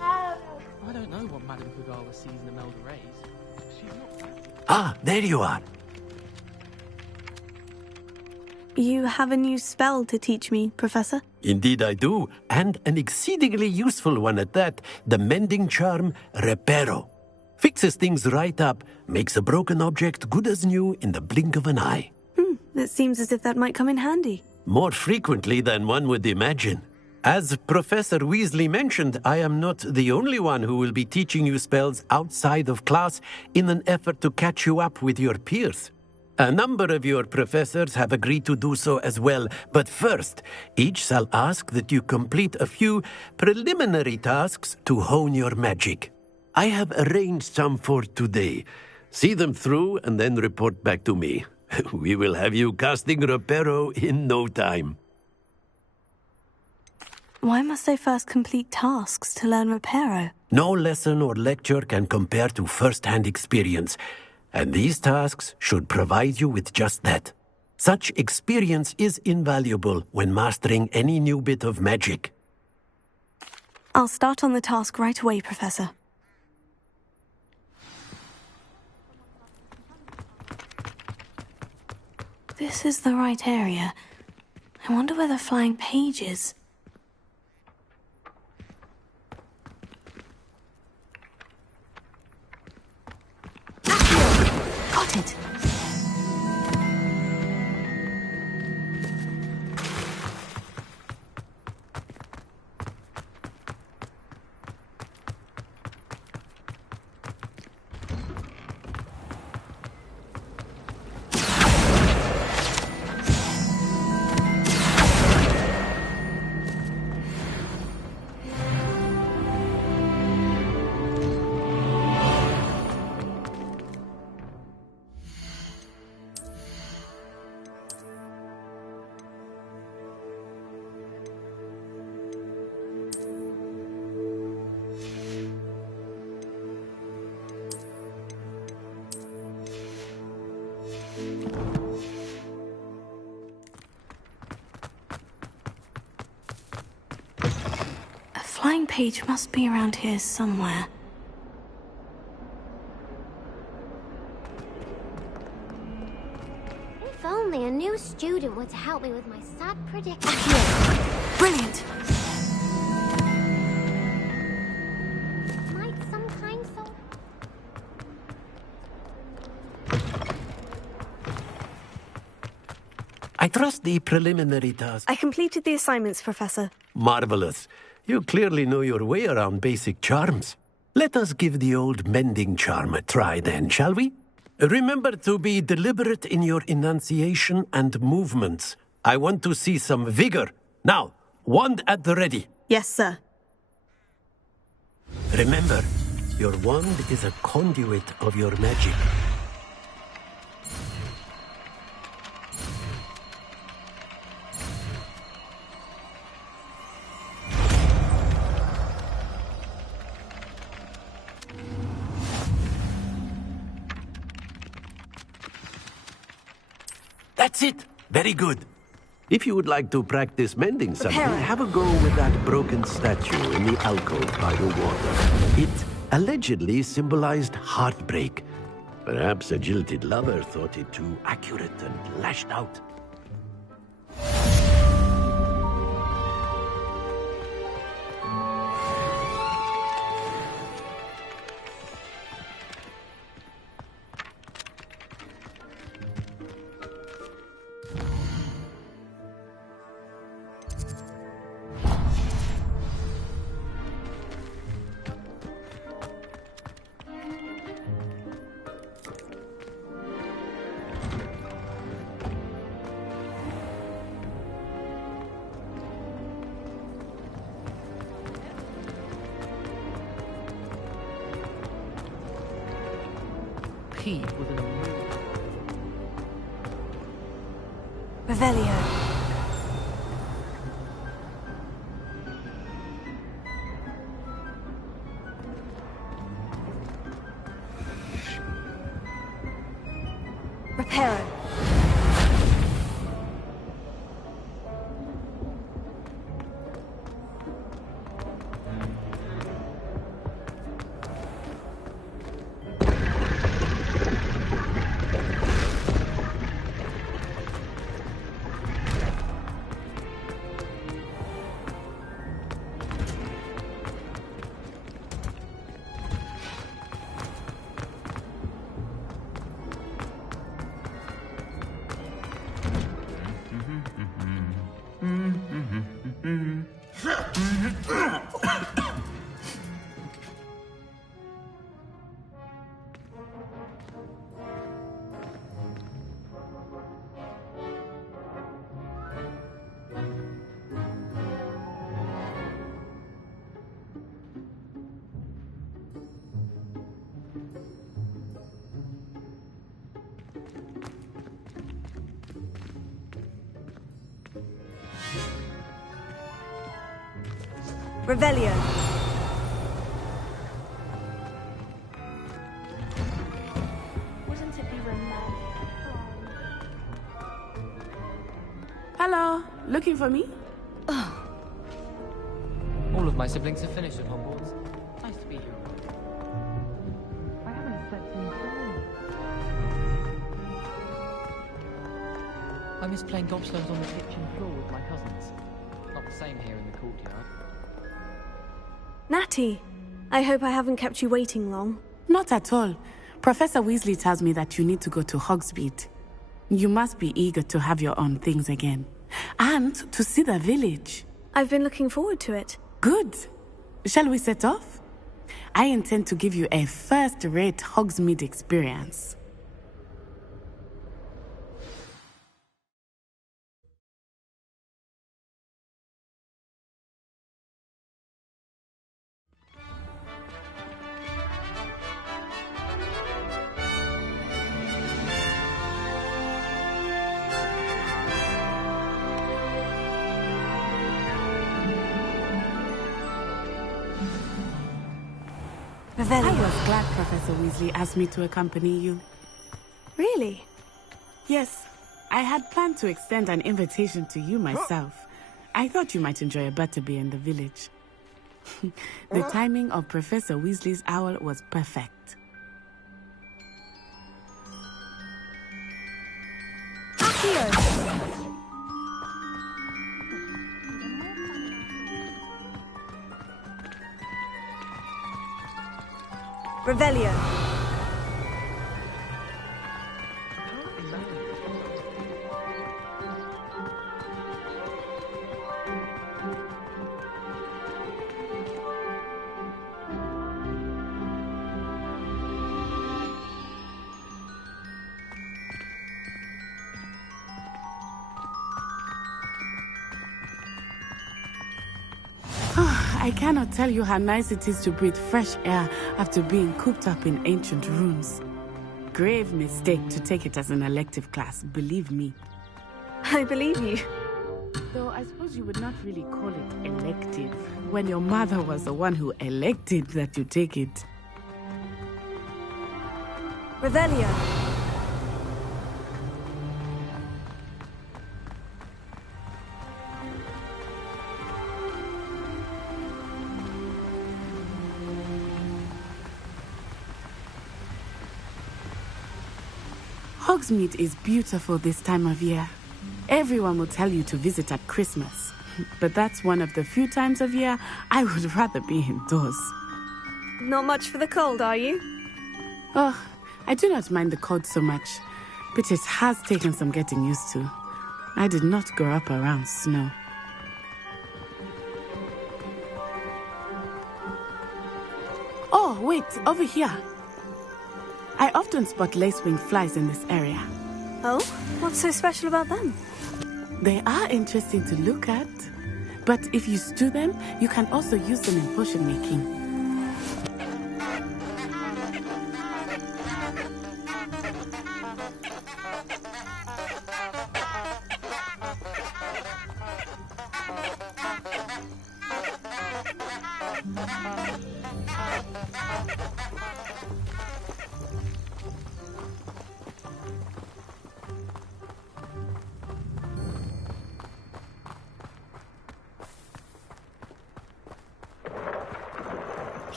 I don't know what Madame Kugala sees in Imelda Reyes. She's not... Ah, there you are. You have a new spell to teach me, Professor? Indeed I do, and an exceedingly useful one at that, the mending charm Reparo. Fixes things right up, makes a broken object good as new in the blink of an eye. It seems as if that might come in handy. More frequently than one would imagine. As Professor Weasley mentioned, I am not the only one who will be teaching you spells outside of class in an effort to catch you up with your peers. A number of your professors have agreed to do so as well, but first, each shall ask that you complete a few preliminary tasks to hone your magic. I have arranged some for today. See them through and then report back to me. We will have you casting Reparo in no time. Why must I first complete tasks to learn Reparo? No lesson or lecture can compare to first-hand experience, and these tasks should provide you with just that. Such experience is invaluable when mastering any new bit of magic. I'll start on the task right away, Professor. This is the right area. I wonder where the flying page is. Got it. Flying page must be around here somewhere. If only a new student were to help me with my sad predicament. Brilliant! Might some kind soul... I trust the preliminary task. I completed the assignments, Professor. Marvelous. You clearly know your way around basic charms. Let us give the old mending charm a try then, shall we? Remember to be deliberate in your enunciation and movements. I want to see some vigor. Now, wand at the ready. Yes, sir. Remember, your wand is a conduit of your magic. That's it. Very good. If you would like to practice mending something, have a go with that broken statue in the alcove by the water. It allegedly symbolized heartbreak. Perhaps a jilted lover thought it too accurate and lashed out. Revelio. Reparo. Revelio. Wouldn't it be romantic? Hello, looking for me? All of my siblings have finished at Hogwarts. Nice to be here. I haven't slept in days. I miss playing gobstones on the kitchen floor with my cousins. Not the same here in the courtyard. Natty, I hope I haven't kept you waiting long. Not at all. Professor Weasley tells me that you need to go to Hogsmeade. You must be eager to have your own things again. And to see the village. I've been looking forward to it. Good. Shall we set off? I intend to give you a first-rate Hogsmeade experience. I was glad Professor Weasley asked me to accompany you. Really? Yes. I had planned to extend an invitation to you myself. I thought you might enjoy a butterbeer in the village. The timing of Professor Weasley's owl was perfect. Revelio. I cannot tell you how nice it is to breathe fresh air after being cooped up in ancient rooms. Grave mistake to take it as an elective class, believe me. I believe you. Though I suppose you would not really call it elective when your mother was the one who elected that you take it. Revelio. Hogsmeade is beautiful this time of year. Everyone will tell you to visit at Christmas. But that's one of the few times of year I would rather be indoors. Not much for the cold, are you? Oh, I do not mind the cold so much, but it has taken some getting used to. I did not grow up around snow. Oh, wait, over here. I often spot lacewing flies in this area. Oh? What's so special about them? They are interesting to look at. But if you stew them, you can also use them in potion making.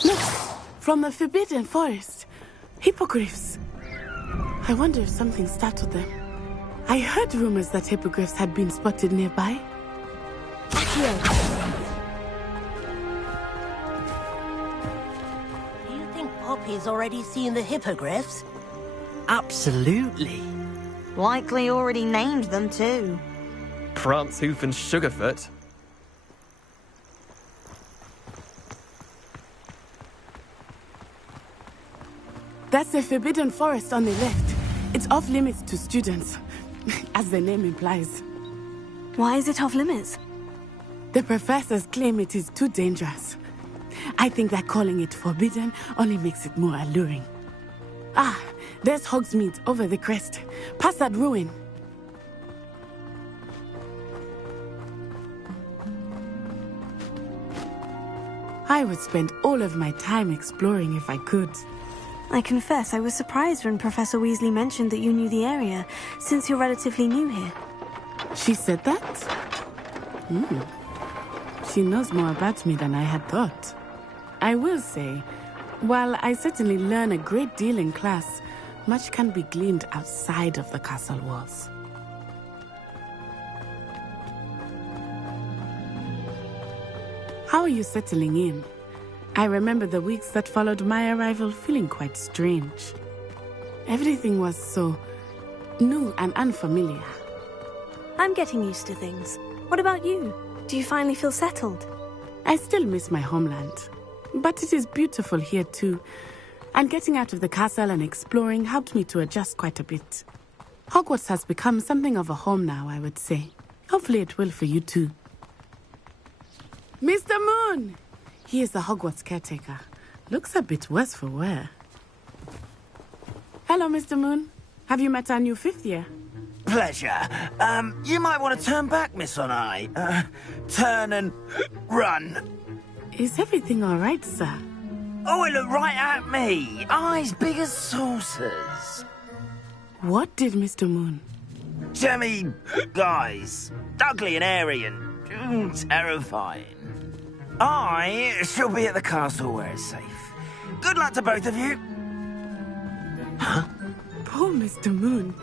Look! From the Forbidden Forest. Hippogriffs. I wonder if something startled them. I heard rumors that hippogriffs had been spotted nearby. Do you think Poppy's already seen the hippogriffs? Absolutely. Likely already named them too. Prancehoof and Sugarfoot. That's the Forbidden Forest on the left. It's off limits to students, as the name implies. Why is it off limits? The professors claim it is too dangerous. I think that calling it forbidden only makes it more alluring. Ah, there's Hogsmeade over the crest. Past that ruin. I would spend all of my time exploring if I could. I confess I was surprised when Professor Weasley mentioned that you knew the area, since you're relatively new here. She said that? She knows more about me than I had thought. I will say, while I certainly learn a great deal in class, much can be gleaned outside of the castle walls. How are you settling in? I remember the weeks that followed my arrival feeling quite strange. Everything was so new and unfamiliar. I'm getting used to things. What about you? Do you finally feel settled? I still miss my homeland, but it is beautiful here too. And getting out of the castle and exploring helped me to adjust quite a bit. Hogwarts has become something of a home now, I would say. Hopefully it will for you too. Mr. Moon! He is the Hogwarts caretaker. Looks a bit worse for wear. Hello, Mr. Moon. Have you met our new fifth year? Pleasure. You might want to turn back, Miss Onai. Turn and run. Is everything all right, sir? Oh, it looked right at me. Eyes big as saucers. What did Mr. Moon? Jemmy, guys. Ugly and airy and terrifying. I shall be at the castle where it's safe. Good luck to both of you. Huh? Poor Mr. Moon.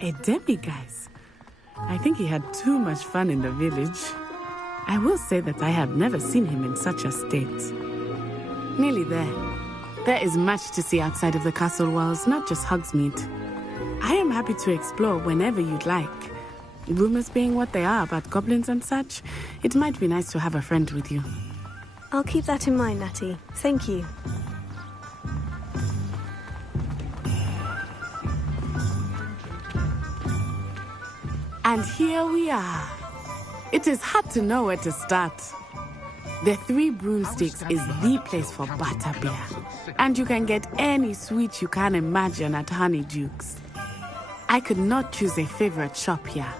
A demiguise. I think he had too much fun in the village. I will say that I have never seen him in such a state. Nearly there. There is much to see outside of the castle walls, not just Hogsmeade. I am happy to explore whenever you'd like. Rumors being what they are about goblins and such, it might be nice to have a friend with you. I'll keep that in mind, Natty. Thank you. And here we are. It is hard to know where to start. The Three Broomsticks is the place for butterbeer. And you can get any sweet you can imagine at Honeydukes. I could not choose a favorite shop here.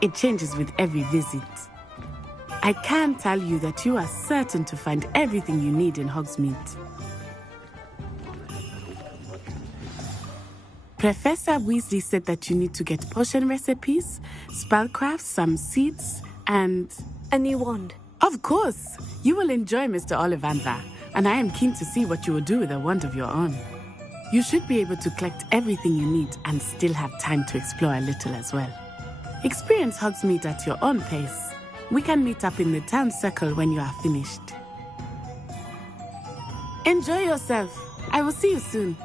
It changes with every visit. I can tell you that you are certain to find everything you need in Hogsmeade. Professor Weasley said that you need to get potion recipes, spellcrafts, some seeds, and... a new wand. Of course! You will enjoy Mr. Ollivander, and I am keen to see what you will do with a wand of your own. You should be able to collect everything you need and still have time to explore a little as well. Experience Hogsmeade at your own pace. We can meet up in the town circle when you are finished. Enjoy yourself. I will see you soon.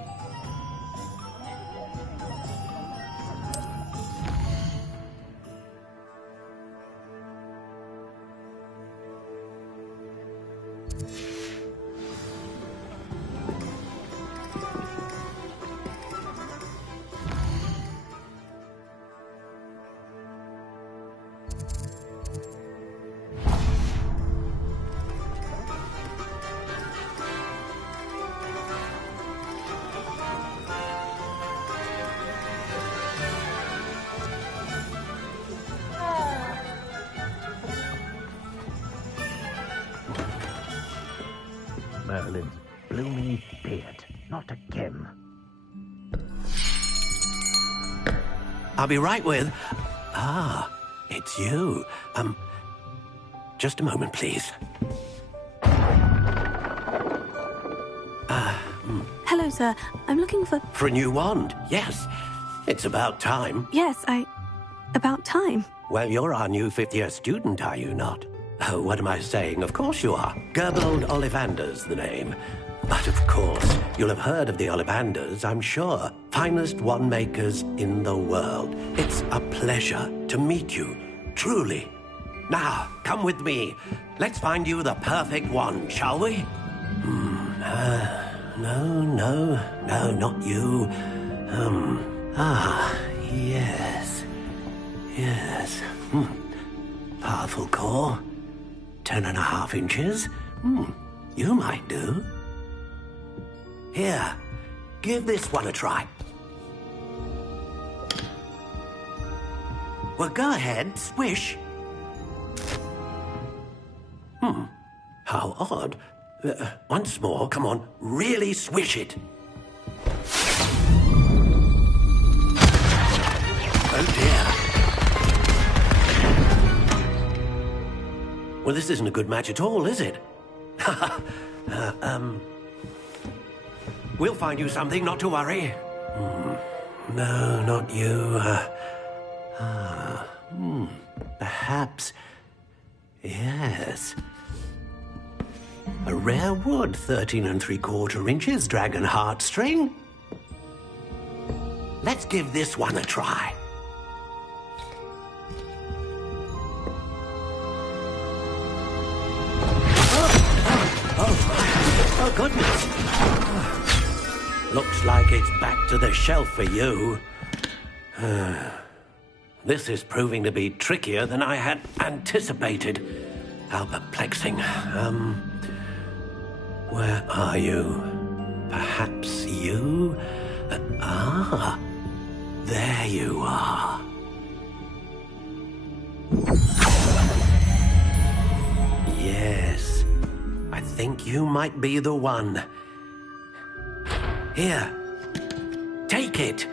Merlin's blooming beard. Not again. I'll be right with... Ah, it's you. Just a moment, please. Hello, sir. I'm looking for... For a new wand, yes. It's about time. Yes, about time. Well, you're our new fifth-year student, are you not? Oh, what am I saying? Of course you are. Gerbold Ollivander's the name. But of course, you'll have heard of the Ollivanders, I'm sure. Finest wand makers in the world. It's a pleasure to meet you, truly. Now, come with me. Let's find you the perfect wand, shall we? No, not you. Yes. Powerful core. 10.5 inches. You might do. Here, give this one a try. Well, go ahead, swish. How odd. Once more, come on, really swish it. Oh dear. Well, this isn't a good match at all, is it? We'll find you something, not to worry. No, not you. Perhaps... Yes. A rare wood, 13 3/4 inches, dragon heartstring. Let's give this one a try. Oh, goodness. Looks like it's back to the shelf for you. This is proving to be trickier than I had anticipated. How perplexing. Where are you? Perhaps you? There you are. Yes, I think you might be the one. Here, take it.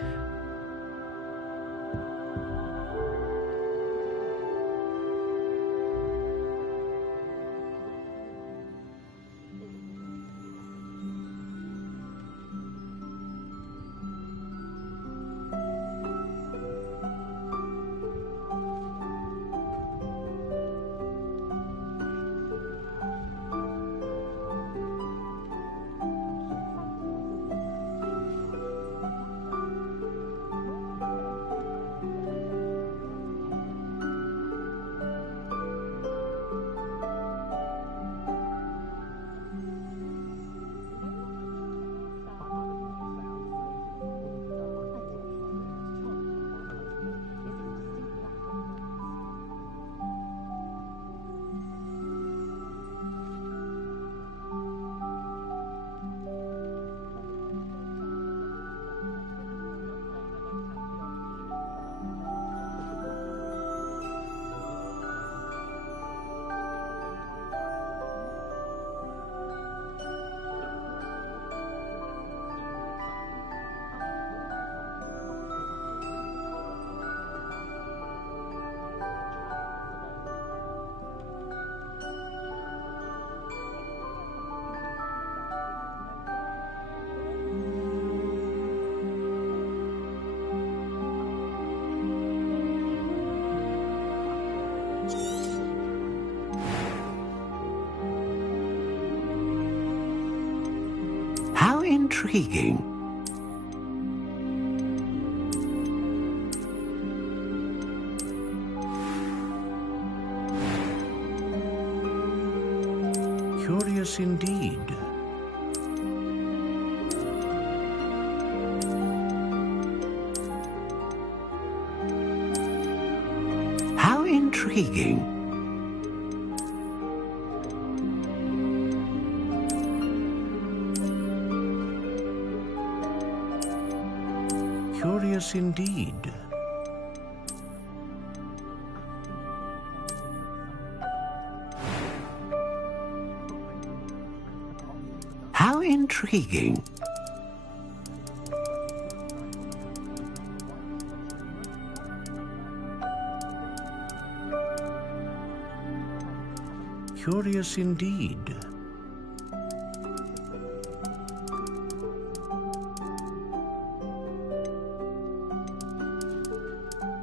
intriguing. Curious indeed. How intriguing. Curious indeed. How intriguing. Curious indeed.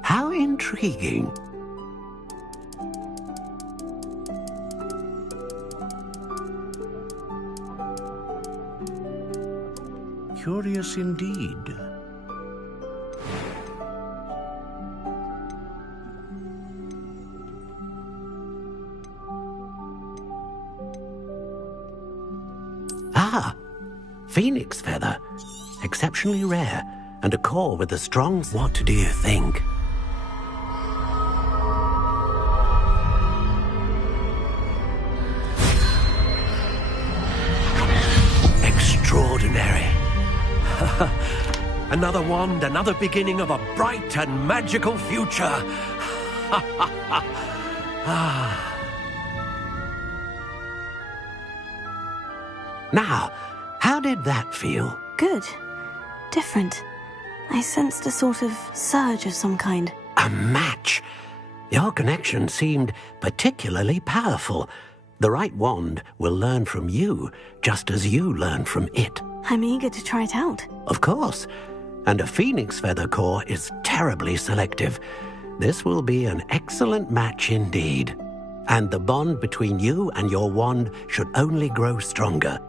How intriguing. Curious indeed. Ah, phoenix feather. Exceptionally rare, and a core with a strong... What do you think? Extraordinary. Another wand, another beginning of a bright and magical future. Now, how did that feel? Good. Different. I sensed a sort of surge of some kind. A match. Your connection seemed particularly powerful. The right wand will learn from you, just as you learn from it. I'm eager to try it out. Of course. And a phoenix feather core is terribly selective. This will be an excellent match indeed. And the bond between you and your wand should only grow stronger.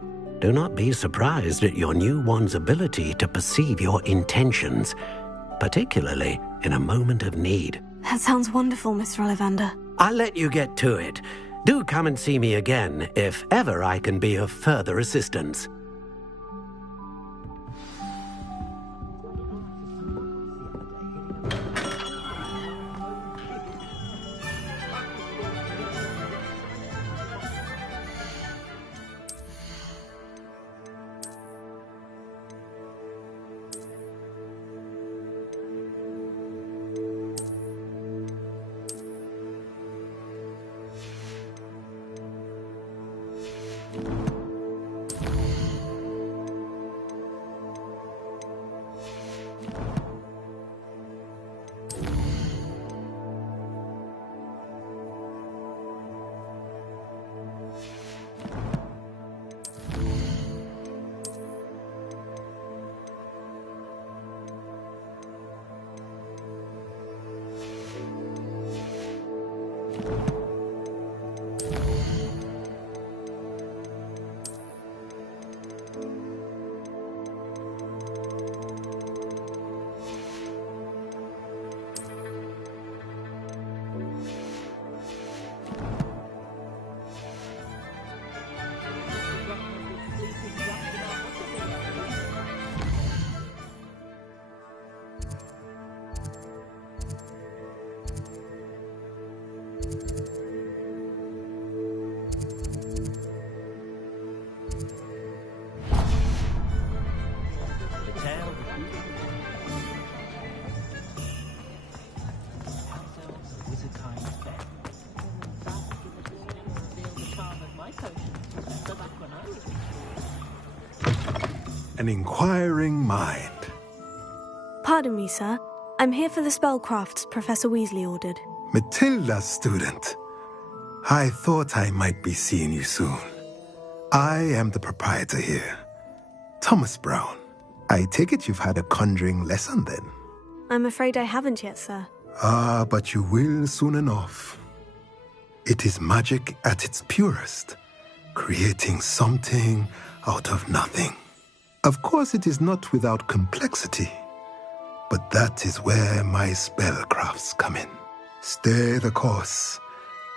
Do not be surprised at your new wand's ability to perceive your intentions, particularly in a moment of need. That sounds wonderful, Mr. Ollivander. I'll let you get to it. Do come and see me again if ever I can be of further assistance. An inquiring mind. Pardon me, sir. I'm here for the spellcrafts Professor Weasley ordered. Matilda's student. I thought I might be seeing you soon. I am the proprietor here, Thomas Brown. I take it you've had a conjuring lesson then? I'm afraid I haven't yet, sir. Ah, but you will soon enough. It is magic at its purest, creating something out of nothing. Of course, it is not without complexity, but that is where my spellcrafts come in. Stay the course,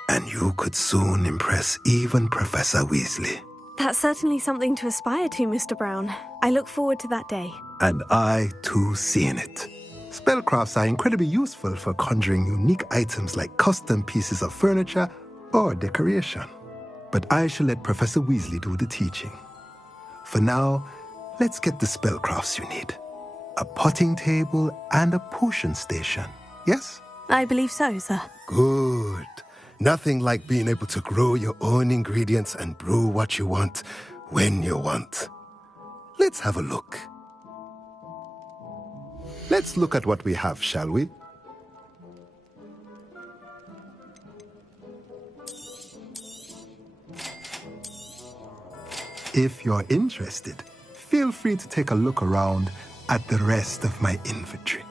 and you could soon impress even Professor Weasley. That's certainly something to aspire to, Mr. Brown. I look forward to that day. And I, too, see in it. Spellcrafts are incredibly useful for conjuring unique items like custom pieces of furniture or decoration. But I shall let Professor Weasley do the teaching. For now, let's get the spellcrafts you need. A potting table and a potion station, yes? I believe so, sir. Good. Nothing like being able to grow your own ingredients and brew what you want when you want. Let's have a look. Let's look at what we have, shall we? If you're interested, feel free to take a look around at the rest of my inventory.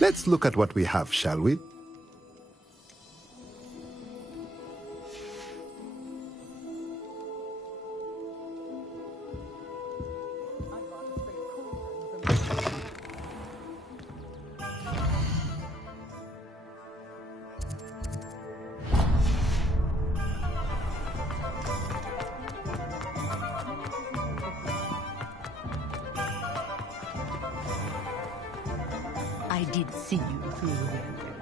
Let's look at what we have, shall we? I did see you through the window.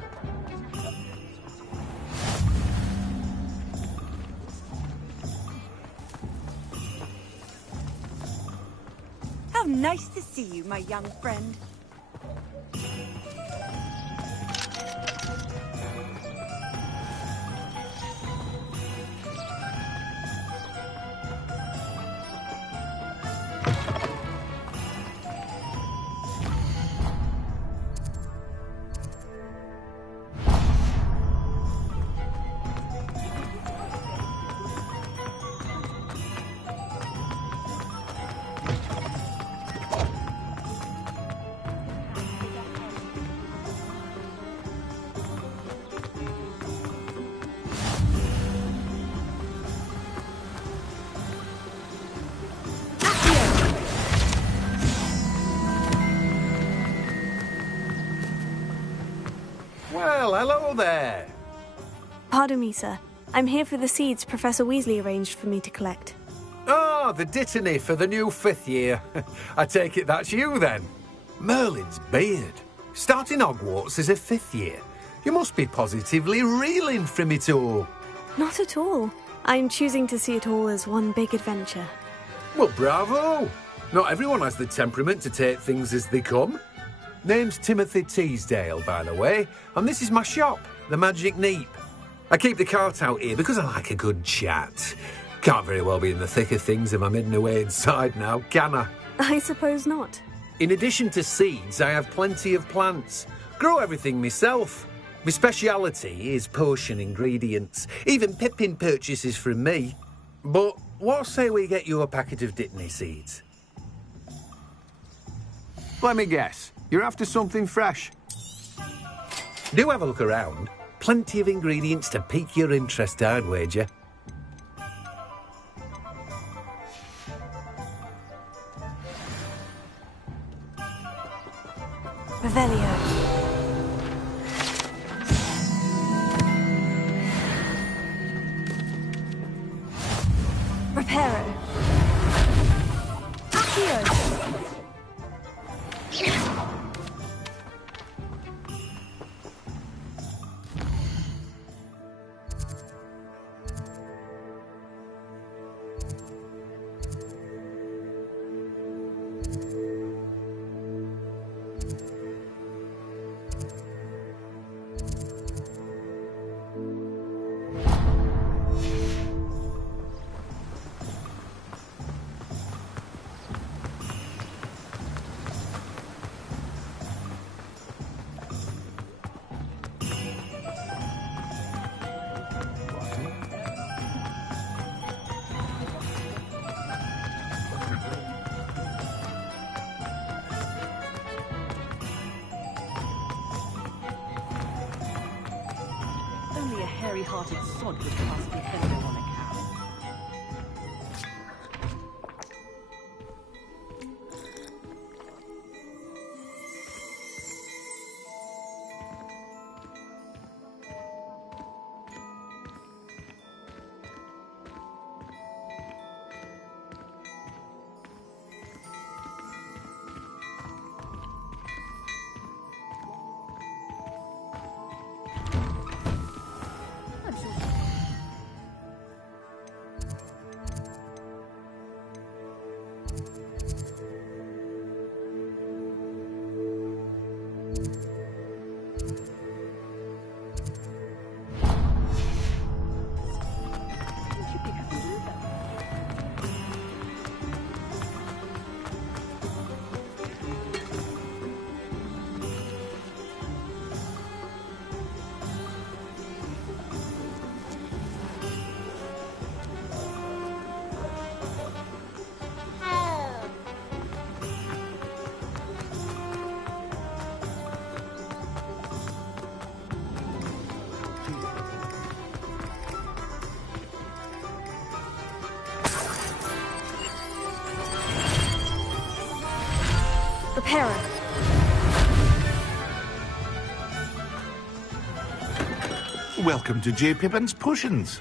How nice to see you, my young friend. Well, hello there. Pardon me, sir. I'm here for the seeds Professor Weasley arranged for me to collect. Oh, the dittany for the new 5th year. I take it that's you, then. Merlin's beard. Starting Hogwarts as a 5th year. You must be positively reeling from it all. Not at all. I'm choosing to see it all as one big adventure. Well, bravo. Not everyone has the temperament to take things as they come. Name's Timothy Teasdale, by the way, and this is my shop, the Magic Neep. I keep the cart out here because I like a good chat. Can't very well be in the thick of things if I'm hidden away inside now, can I? I suppose not. In addition to seeds, I have plenty of plants. Grow everything myself. My speciality is potion ingredients. Even Pippin purchases from me. But what say we get you a packet of Dittany seeds? Let me guess. You're after something fresh. Do have a look around. Plenty of ingredients to pique your interest, I'd wager. Revelio. Reparo. Accio. fiery-hearted sod would cast me fellow on a cow. The Para. Welcome to J. Pippin's Potions.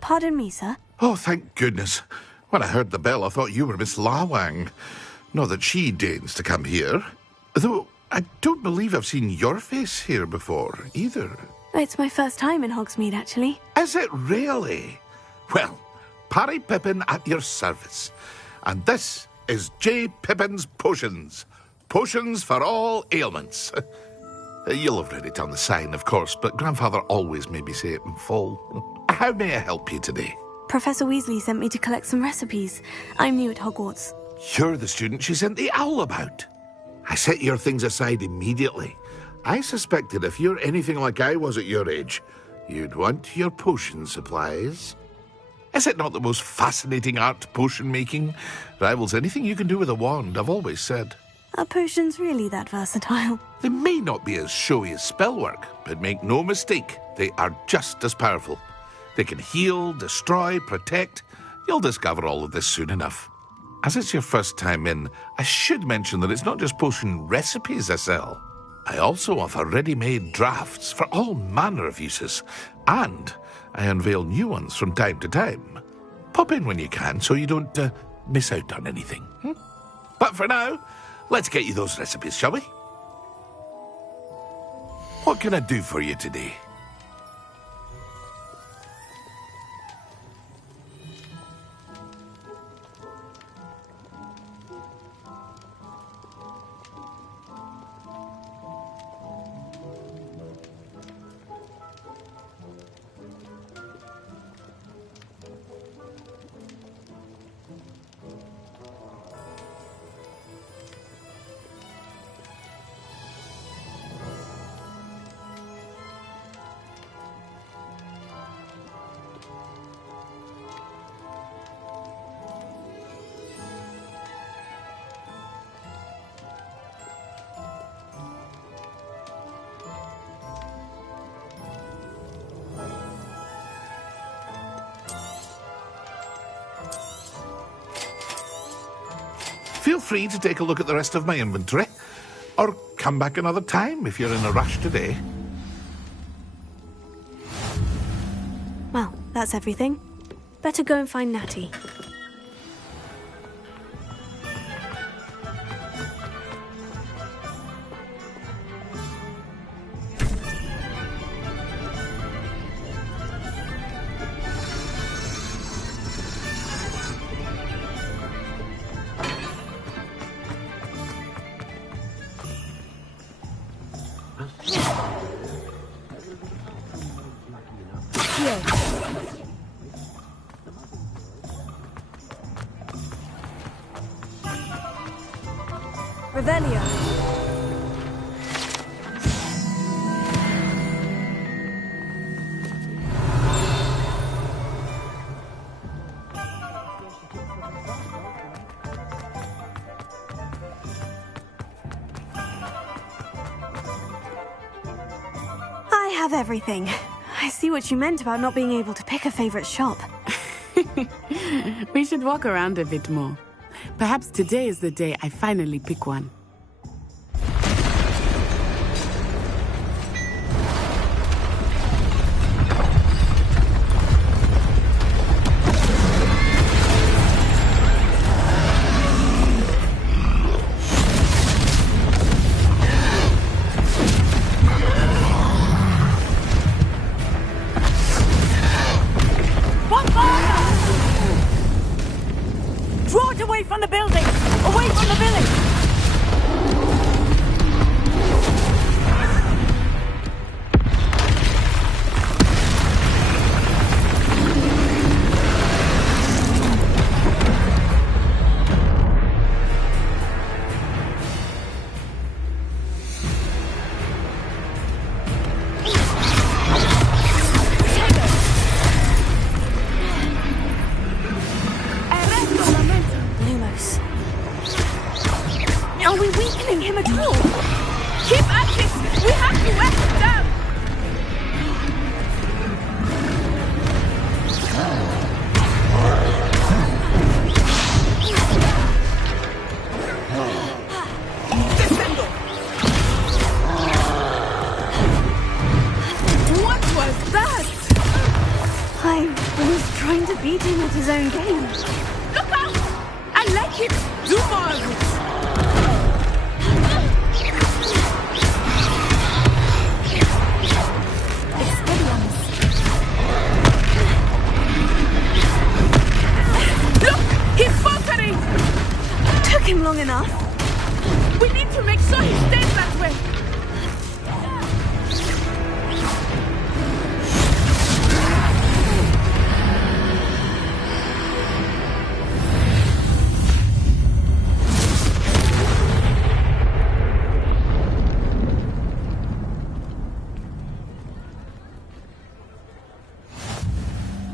Pardon me, sir. Oh, thank goodness. When I heard the bell, I thought you were Miss Lawang. Not that she deigns to come here. Though I don't believe I've seen your face here before, either. It's my first time in Hogsmeade, actually. Is it really? Well, Parry Pippin at your service. And this is J. Pippin's Potions. Potions for all ailments. You'll have read it on the sign, of course, but Grandfather always made me say it in full. How may I help you today? Professor Weasley sent me to collect some recipes. I'm new at Hogwarts. You're the student she sent the owl about. I set your things aside immediately. I suspected if you're anything like I was at your age, you'd want your potion supplies. Is it not the most fascinating art, potion making? Rivals anything you can do with a wand, I've always said. Are potions really that versatile? They may not be as showy as spellwork, but make no mistake, they are just as powerful. They can heal, destroy, protect. You'll discover all of this soon enough. As it's your first time in, I should mention that it's not just potion recipes I sell. I also offer ready-made drafts for all manner of uses, and I unveil new ones from time to time. Pop in when you can so you don't miss out on anything. But for now, let's get you those recipes, shall we? What can I do for you today? free to take a look at the rest of my inventory. Or come back another time if you're in a rush today. Well, that's everything. Better go and find Natty. Revelio. I have everything. I see what you meant about not being able to pick a favorite shop. We should walk around a bit more. Perhaps today is the day I finally pick one.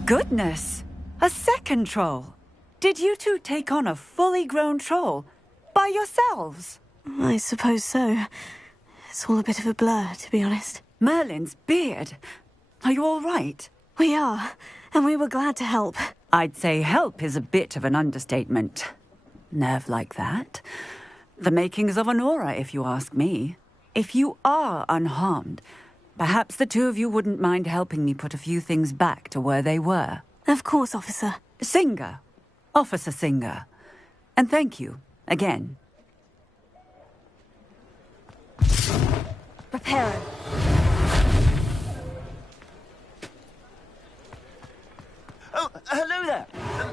Goodness! A second troll! Did you two take on a fully grown troll? By yourselves? I suppose so. It's all a bit of a blur, to be honest. Merlin's beard. Are you all right? We are, and we were glad to help. I'd say help is a bit of an understatement. Nerve like that. The makings of an aura, if you ask me. If you are unharmed, perhaps the two of you wouldn't mind helping me put a few things back to where they were. Of course, officer. Singer. Officer Singer. And thank you, again. Reparo. Oh, hello there.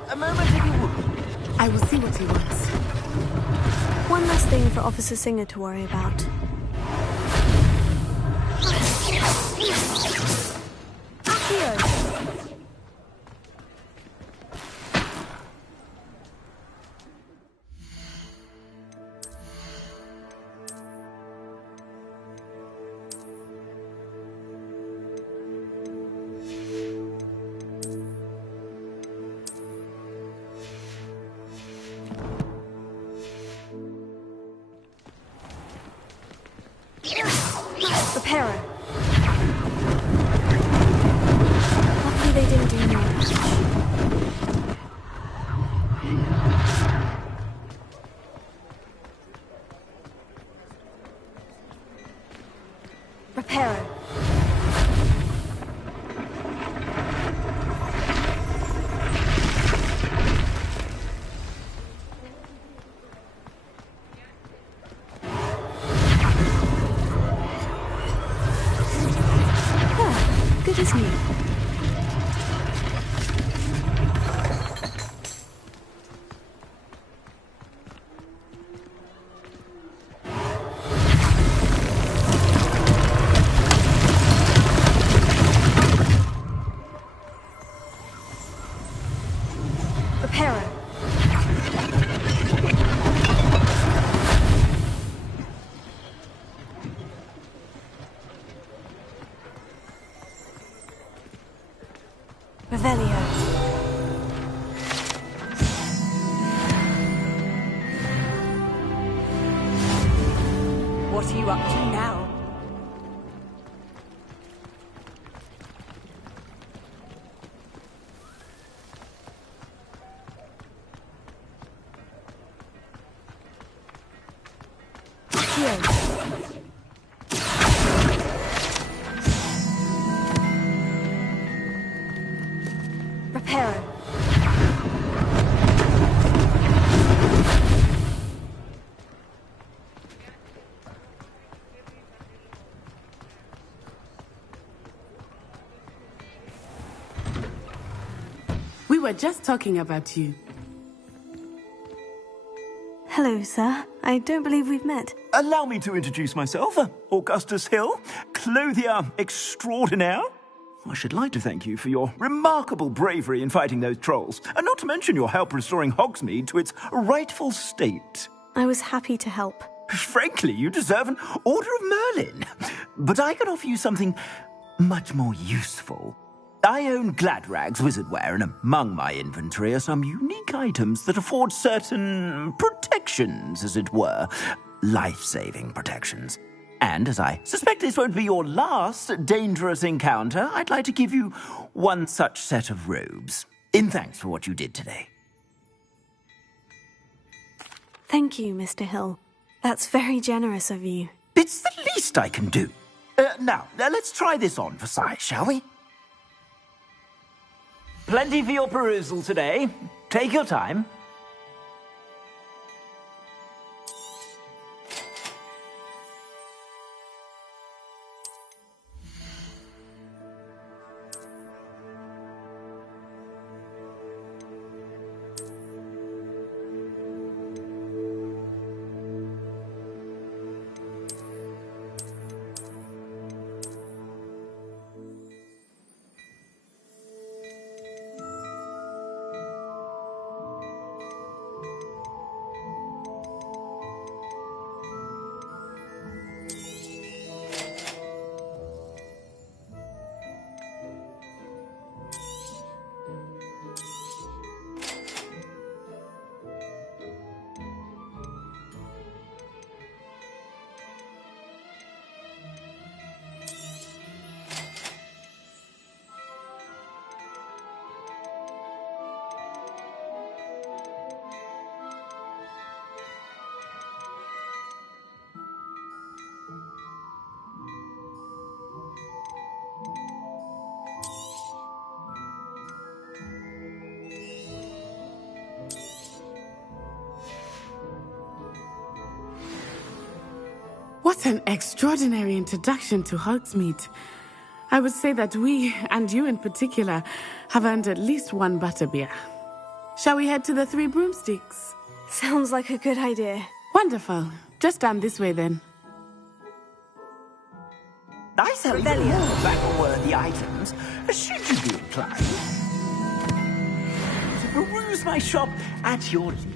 A moment if you would. I will see what he wants. One last thing for Officer Singer to worry about. Accio. Reparo. Luckily they didn't do any damage. good as new. Reparo. Revelio. What are you up to now? Reparo. We were just talking about you. Hello, sir. I don't believe we've met. Allow me to introduce myself. Augustus Hill, clothier extraordinaire. I should like to thank you for your remarkable bravery in fighting those trolls, and not to mention your help restoring Hogsmeade to its rightful state. I was happy to help. Frankly, you deserve an Order of Merlin. But I can offer you something much more useful. I own Gladrag's wizardware, and among my inventory are some unique items that afford certain protections, as it were. Life-saving protections. And as I suspect this won't be your last dangerous encounter, I'd like to give you one such set of robes, in thanks for what you did today. Thank you, Mr. Hill. That's very generous of you. It's the least I can do. Now, let's try this on for size, shall we? Plenty for your perusal today. Take your time. What an extraordinary introduction to Hogsmeade. I would say that we, and you in particular, have earned at least one butterbeer. Shall we head to the Three Broomsticks? Sounds like a good idea. Wonderful. Just down this way then. I sell even more battle-worthy items, should you be inclined to peruse my shop at your leisure.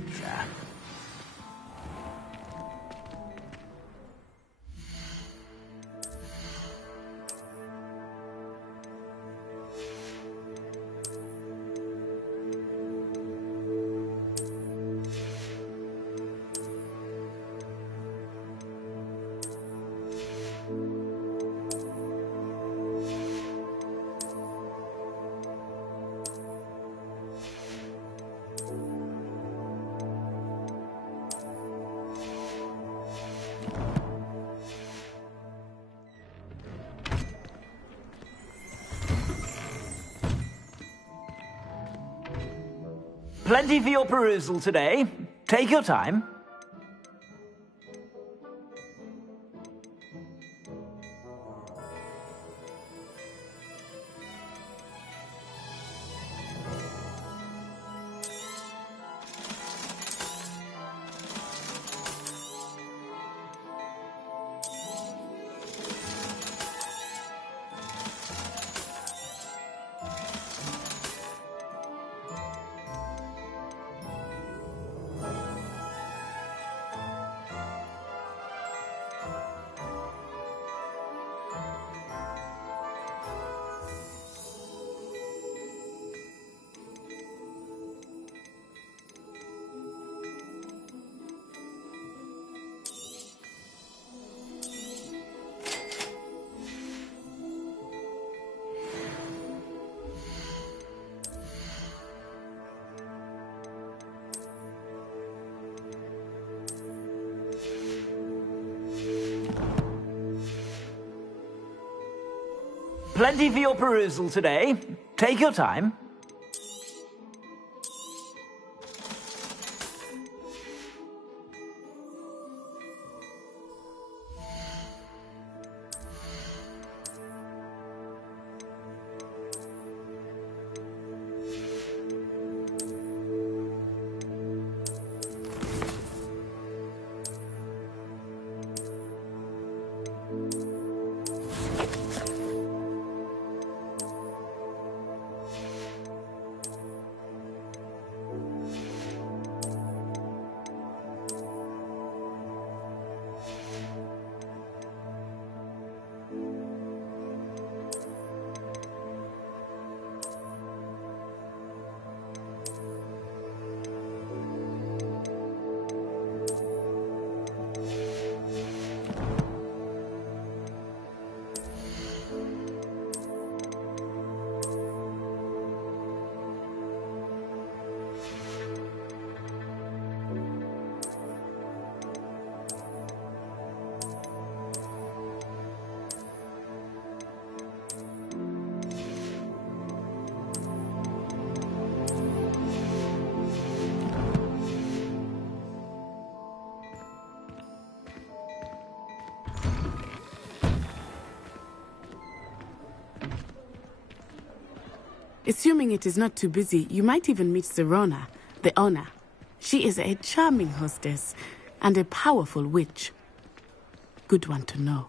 Plenty for your perusal today. Take your time. plenty for your perusal today. Take your time. Assuming it is not too busy, you might even meet Sirona, the owner. She is a charming hostess and a powerful witch. Good one to know.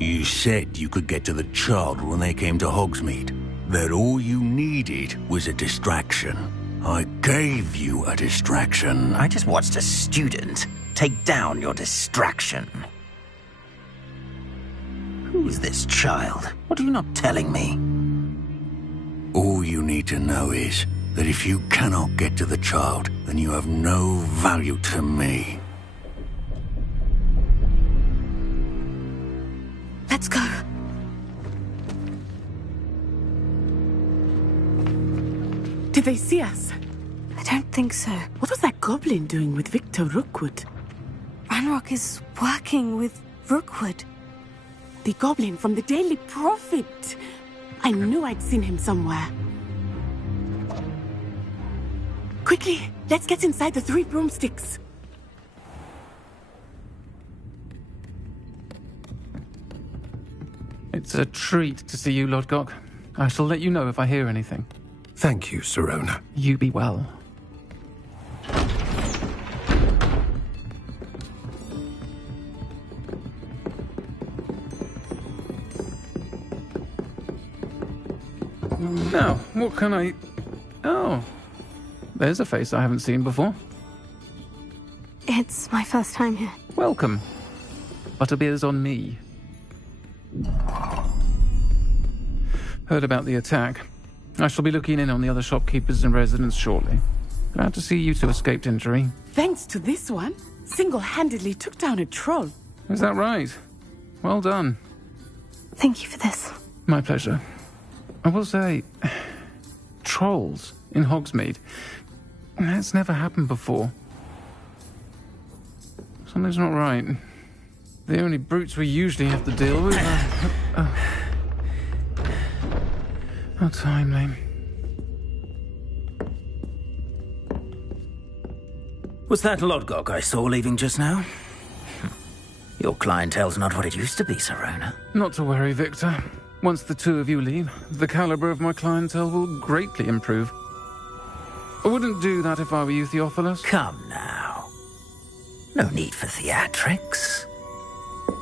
You said you could get to the child when they came to Hogsmeade. That all you needed was a distraction. I gave you a distraction. I just watched a student take down your distraction. Who's this child? What are you not telling me? All you need to know is that if you cannot get to the child, then you have no value to me. Let's go. Did they see us? I don't think so. What was that goblin doing with Victor Rookwood? Ranrock is working with Rookwood. The goblin from the Daily Prophet. I knew I'd seen him somewhere. Quickly, let's get inside the 3 broomsticks. It's a treat to see you, Lodgok. I shall let you know if I hear anything. Thank you, Sirona. You be well. Now, what can I... Oh, there's a face I haven't seen before. It's my first time here. Welcome. Butterbeer's on me. Heard about the attack. I shall be looking in on the other shopkeepers and residents shortly. Glad to see you two escaped injury. Thanks to this one, single-handedly took down a troll. Is that right? Well done. Thank you for this. My pleasure. I will say, trolls in Hogsmeade. That's never happened before. Something's not right. The only brutes we usually have to deal with are... How timely. Was that Lodgok I saw leaving just now? Your clientele's not what it used to be, Sirona. Not to worry, Victor. Once the two of you leave, the caliber of my clientele will greatly improve. I wouldn't do that if I were you, Theophilus. Come now. No need for theatrics.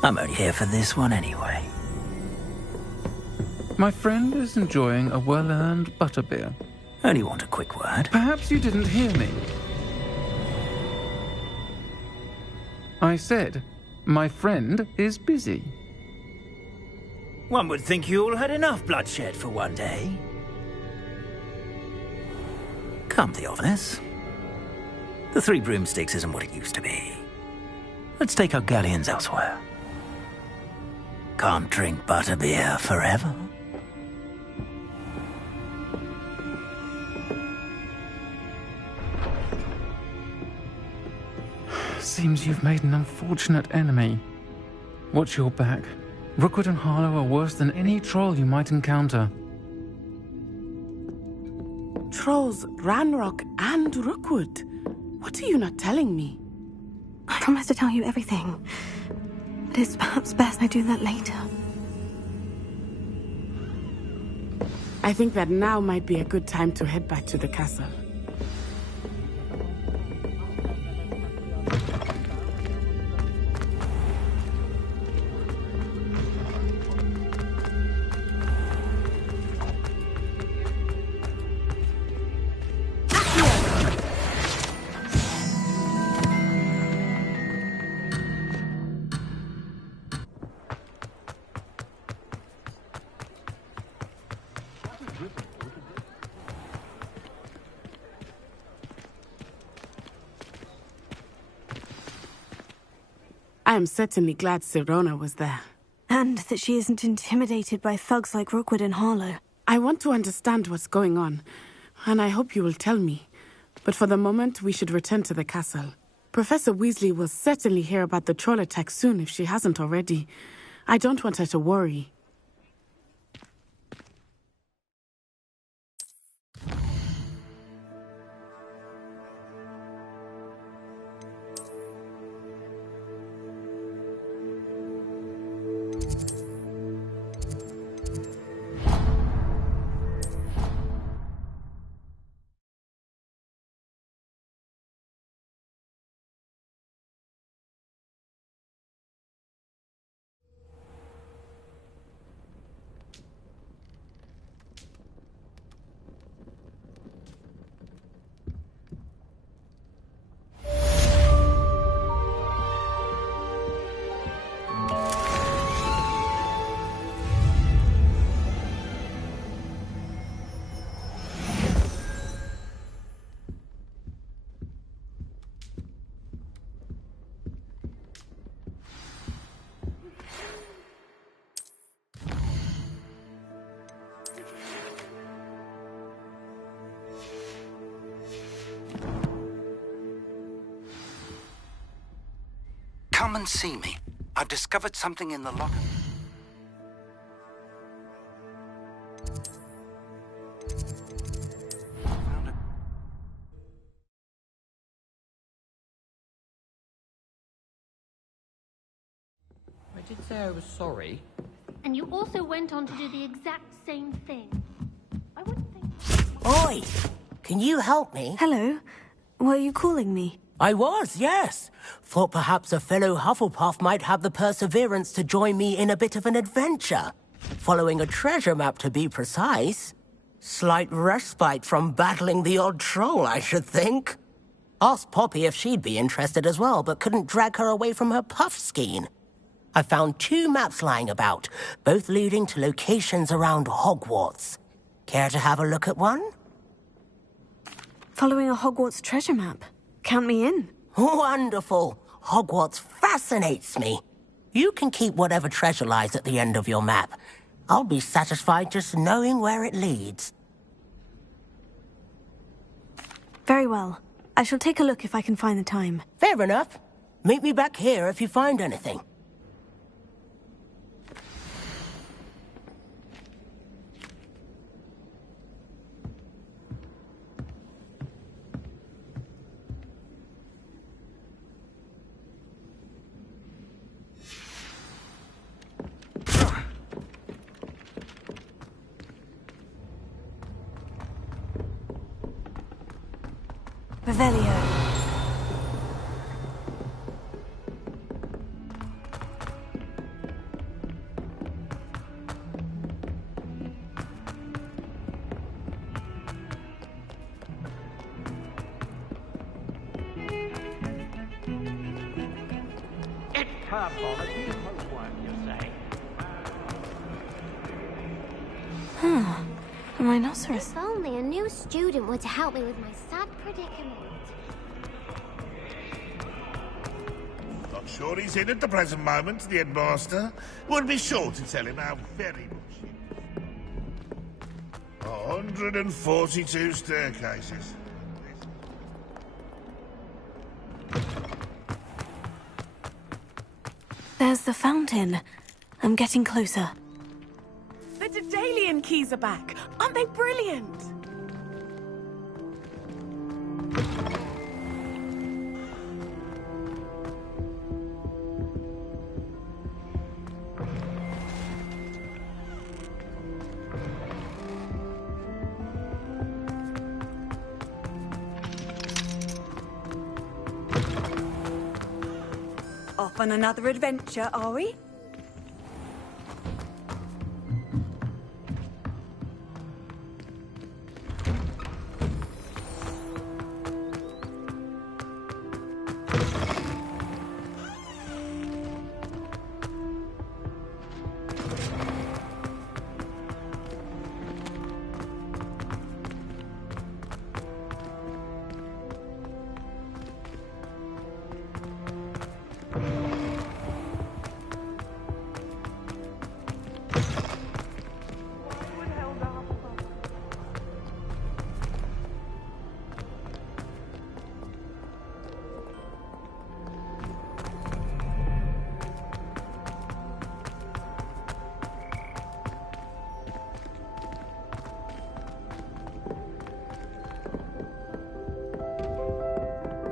I'm only here for this one anyway. My friend is enjoying a well-earned butterbeer. Only want a quick word. Perhaps you didn't hear me. I said, my friend is busy. One would think you all had enough bloodshed for one day. Come, Theophilus. The 3 broomsticks isn't what it used to be. Let's take our galleons elsewhere. can't drink butterbeer forever. Seems you've made an unfortunate enemy. Watch your back. Rookwood and Harlow are worse than any troll you might encounter. Trolls, Ranrock, and Rookwood. What are you not telling me? I promised to tell you everything. But it's perhaps best I do that later. I think that now might be a good time to head back to the castle. I am certainly glad Sirona was there. And that she isn't intimidated by thugs like Rookwood and Harlow. I want to understand what's going on, and I hope you will tell me. But for the moment, we should return to the castle. Professor Weasley will certainly hear about the troll attack soon if she hasn't already. I don't want her to worry. Come and see me. I've discovered something in the locker. I did say I was sorry. And you also went on to do the exact same thing. I wouldn't think... Oi! Can you help me? Hello? Were you calling me? I was, yes. Thought perhaps a fellow Hufflepuff might have the perseverance to join me in a bit of an adventure. Following a treasure map, to be precise. Slight respite from battling the odd troll, I should think. Asked Poppy if she'd be interested as well, but couldn't drag her away from her puff skein. I found 2 maps lying about, both leading to locations around Hogwarts. Care to have a look at one? Following a Hogwarts treasure map. Count me in. Wonderful. Hogwarts fascinates me. You can keep whatever treasure lies at the end of your map. I'll be satisfied just knowing where it leads. Very well. I shall take a look if I can find the time. Fair enough. Meet me back here if you find anything. Revelio. It's purple. It needs most work, you say? A rhinoceros. If only a new student were to help me with my sad predicament. The I'm sure he's in at the present moment, the headmaster. Would be sure to tell him how very much he... 142 staircases. There's the fountain. I'm getting closer. The Daedalian keys are back. Aren't they brilliant? Off on another adventure, are we?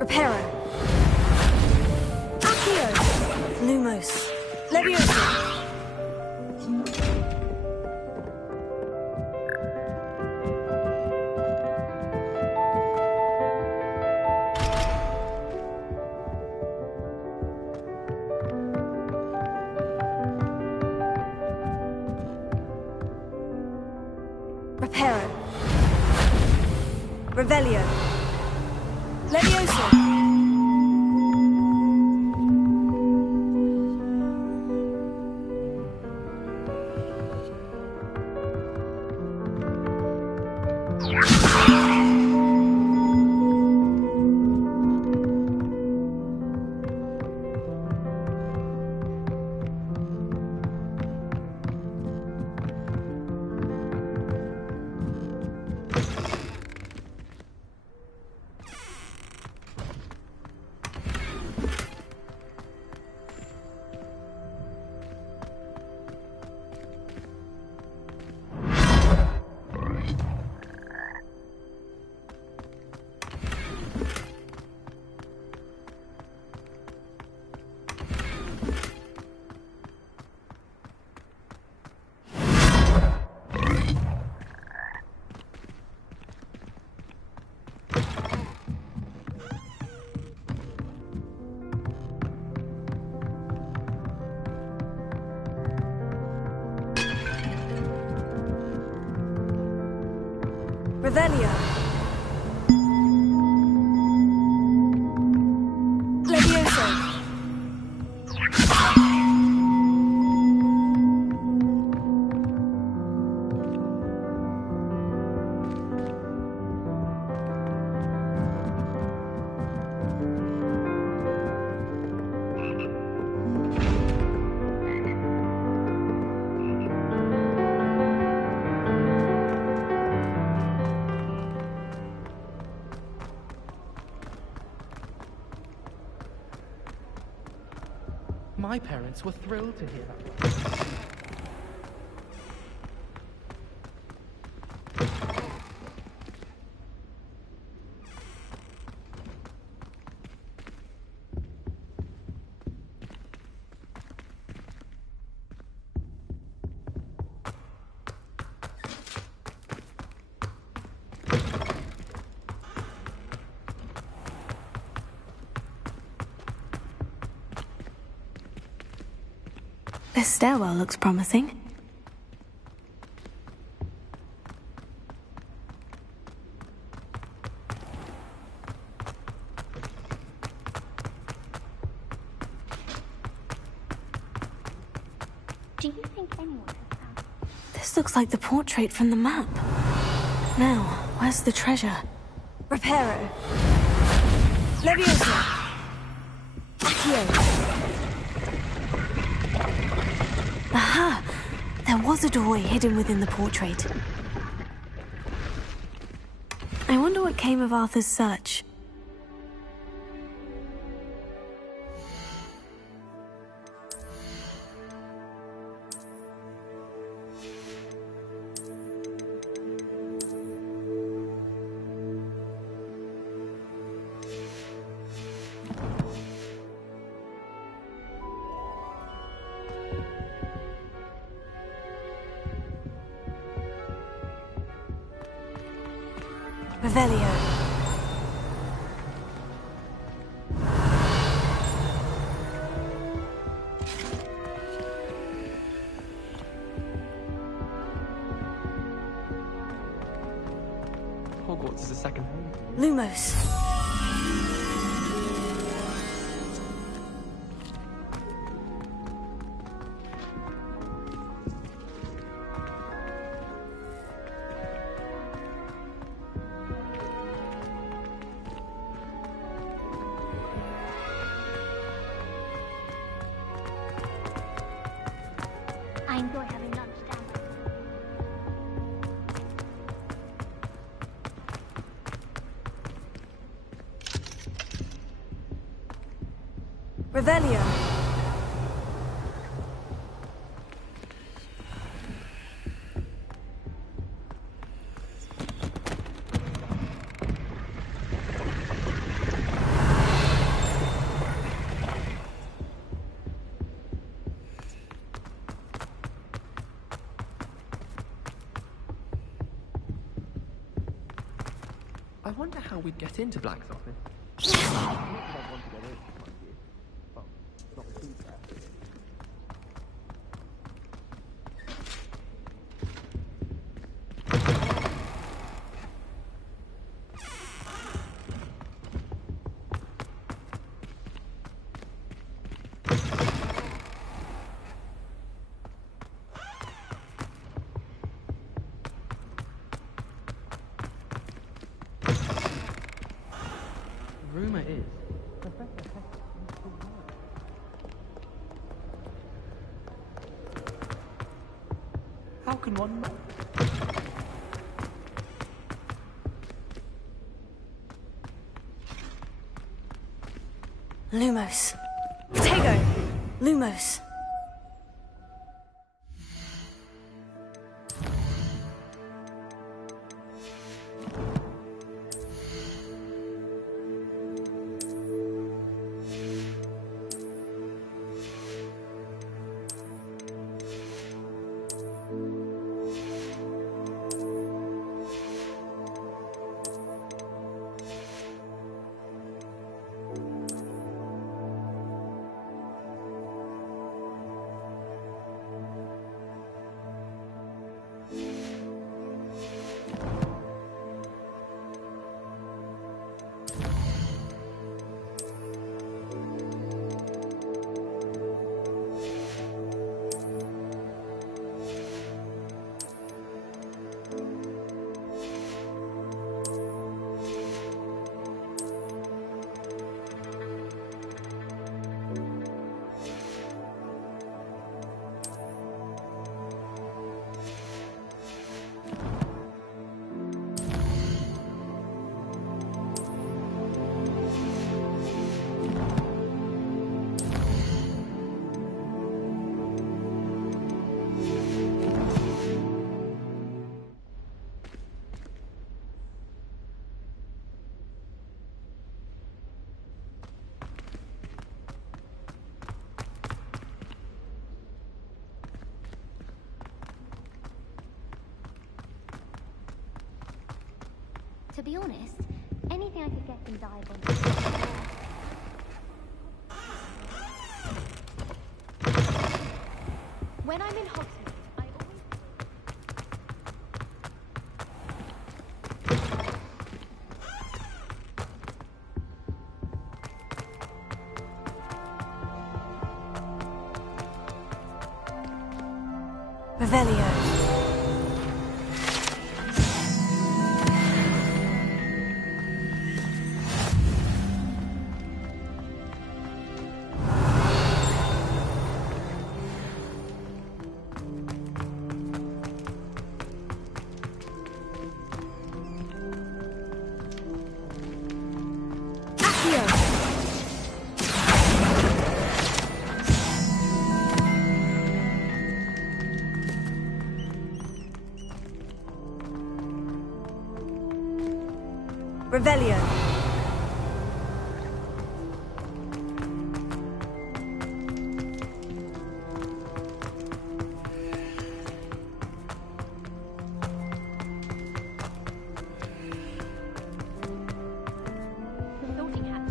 Reparo. Accio. Lumos. Leviosa. Reparo. Revelio. Leviosa. Revelio. Leviosa. My parents were thrilled to hear that. This stairwell looks promising. Do you think anyone has found? This looks like the portrait from the map. Now, where's the treasure? Reparo. Leviosa. Accio. There was a doorway hidden within the portrait. I wonder what came of Arthur's search. Revelio. Hogwarts is a second home. Lumos. I enjoy having lunch down there. Revelio. I wonder how we'd get into Blackthorn. Rumor is Professor Hex used to work. How can one know? Lumos. Tego! Lumos. To be honest, anything I could get from Diagon. When I'm in Hogsmeade, I always... Revelio. Revelio. The sorting hat.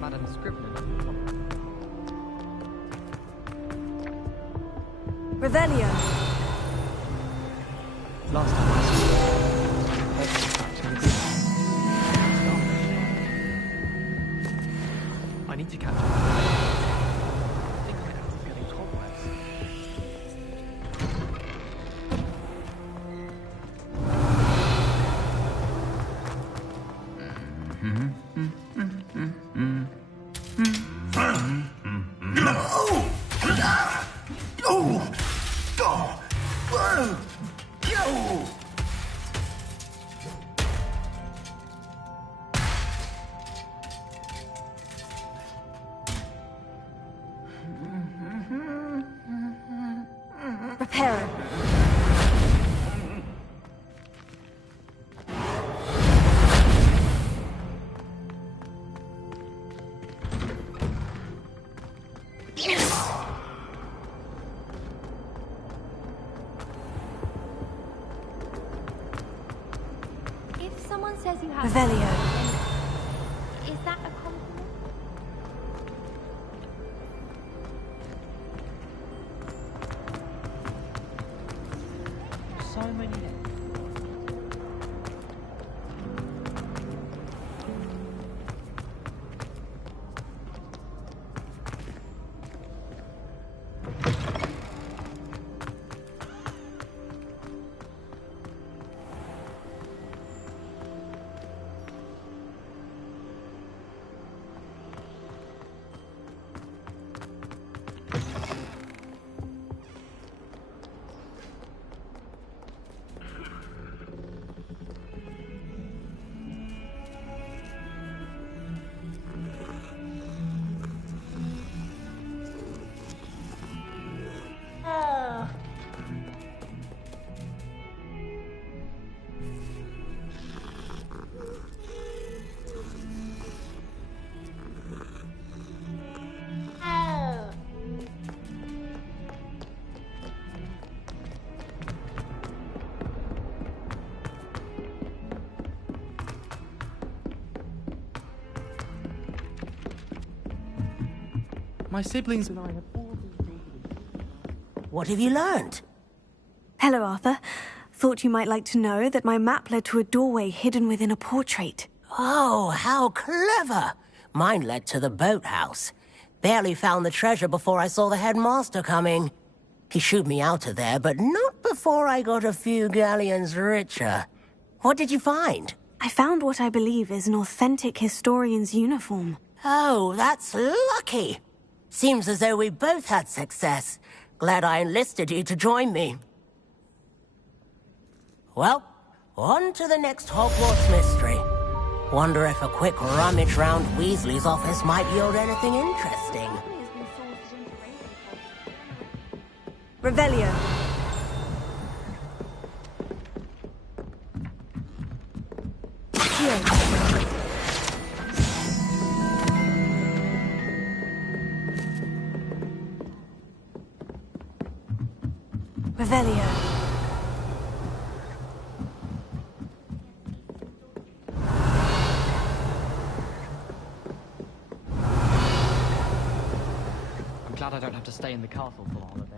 Madam Scrivener. Revelio. Last time I saw I need to catch up. I think my house is getting cobwebs. Reparo. If someone says you have Revelio. is that a compliment? So many. My siblings and I have all been. What have you learned? Hello, Arthur. Thought you might like to know that my map led to a doorway hidden within a portrait. Oh, how clever! Mine led to the boathouse. Barely found the treasure before I saw the headmaster coming. He shooed me out of there, but not before I got a few galleons richer. What did you find? I found what I believe is an authentic historian's uniform. Oh, that's lucky. Seems as though we both had success. Glad I enlisted you to join me. Well, on to the next Hogwarts mystery. Wonder if a quick rummage round Weasley's office might yield anything interesting. Revelio. Revelio. I'm glad I don't have to stay in the castle for the holidays.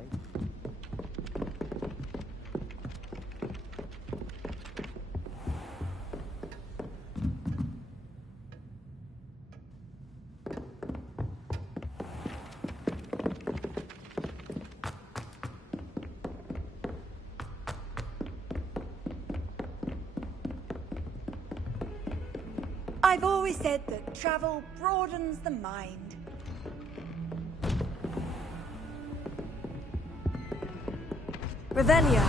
I've always said that travel broadens the mind. Revelio.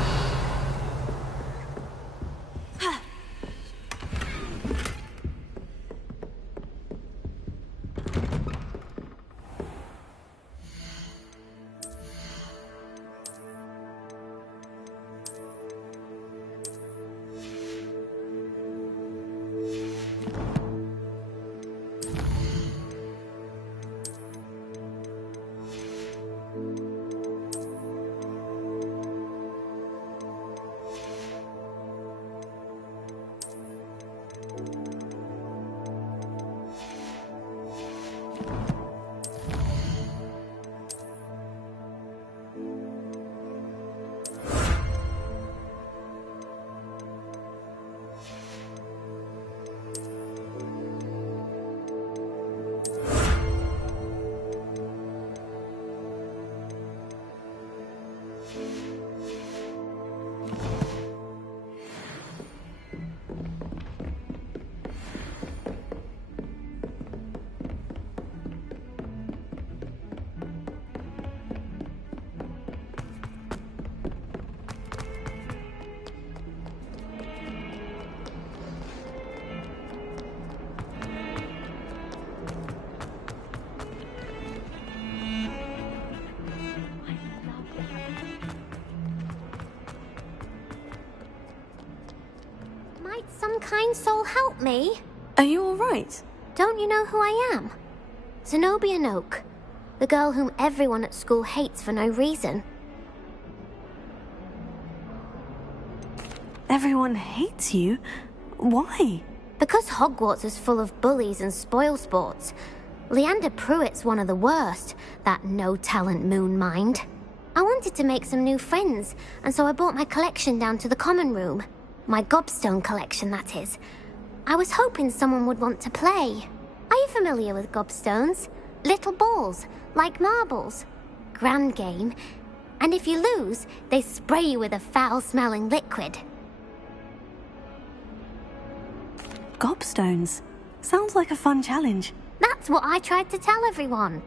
Might some kind soul help me? Are you alright? Don't you know who I am? Zenobia Noak, the girl whom everyone at school hates for no reason. Everyone hates you? Why? Because Hogwarts is full of bullies and spoilsports. Leander Pruitt's one of the worst, that no-talent moon mind. I wanted to make some new friends, and so I brought my collection down to the common room. My gobstone collection, that is. I was hoping someone would want to play. Are you familiar with gobstones? Little balls, like marbles. Grand game. And if you lose, they spray you with a foul-smelling liquid. Gobstones. Sounds like a fun challenge. That's what I tried to tell everyone.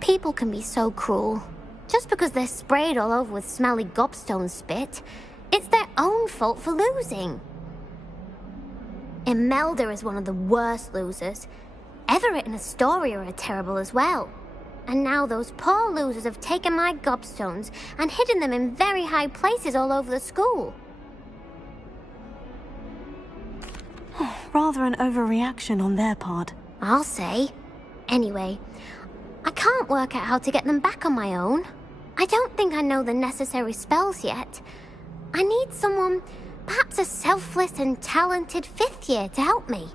People can be so cruel. Just because they're sprayed all over with smelly gobstone spit, it's their own fault for losing. Imelda is one of the worst losers. Everett and Astoria are terrible as well. And now those poor losers have taken my gobstones and hidden them in very high places all over the school. Rather an overreaction on their part. I'll say. Anyway, I can't work out how to get them back on my own. I don't think I know the necessary spells yet. I need someone, perhaps a selfless and talented 5th year to help me.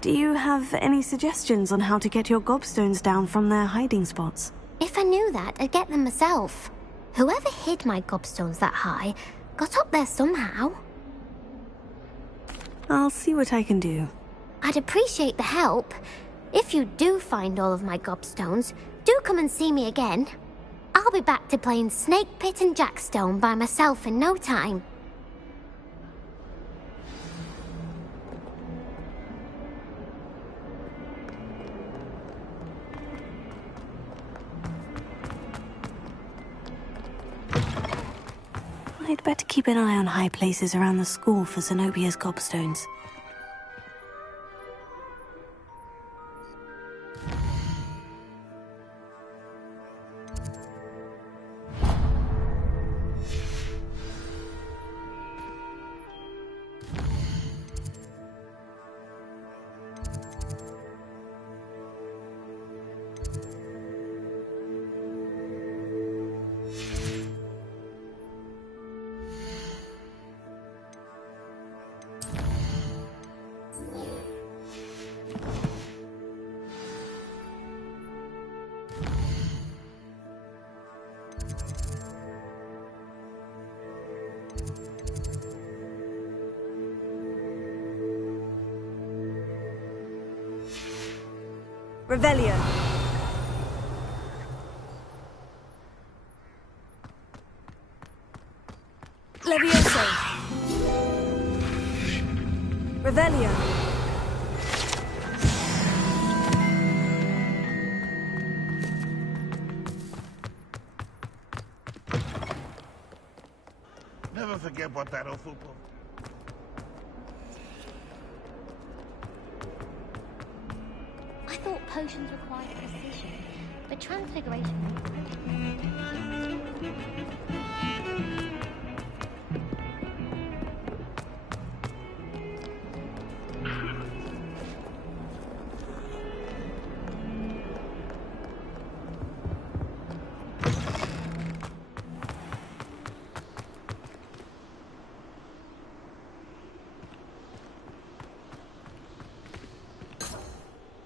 Do you have any suggestions on how to get your gobstones down from their hiding spots? If I knew that, I'd get them myself. Whoever hid my gobstones that high got up there somehow. I'll see what I can do. I'd appreciate the help. If you do find all of my gobstones, do come and see me again. I'll be back to playing Snake Pit and Jackstone by myself in no time. I'd better keep an eye on high places around the school for Zenobia's gobstones. Revelio. Levioso. Revelio. Never forget what that awful... I thought potions required precision, but transfiguration...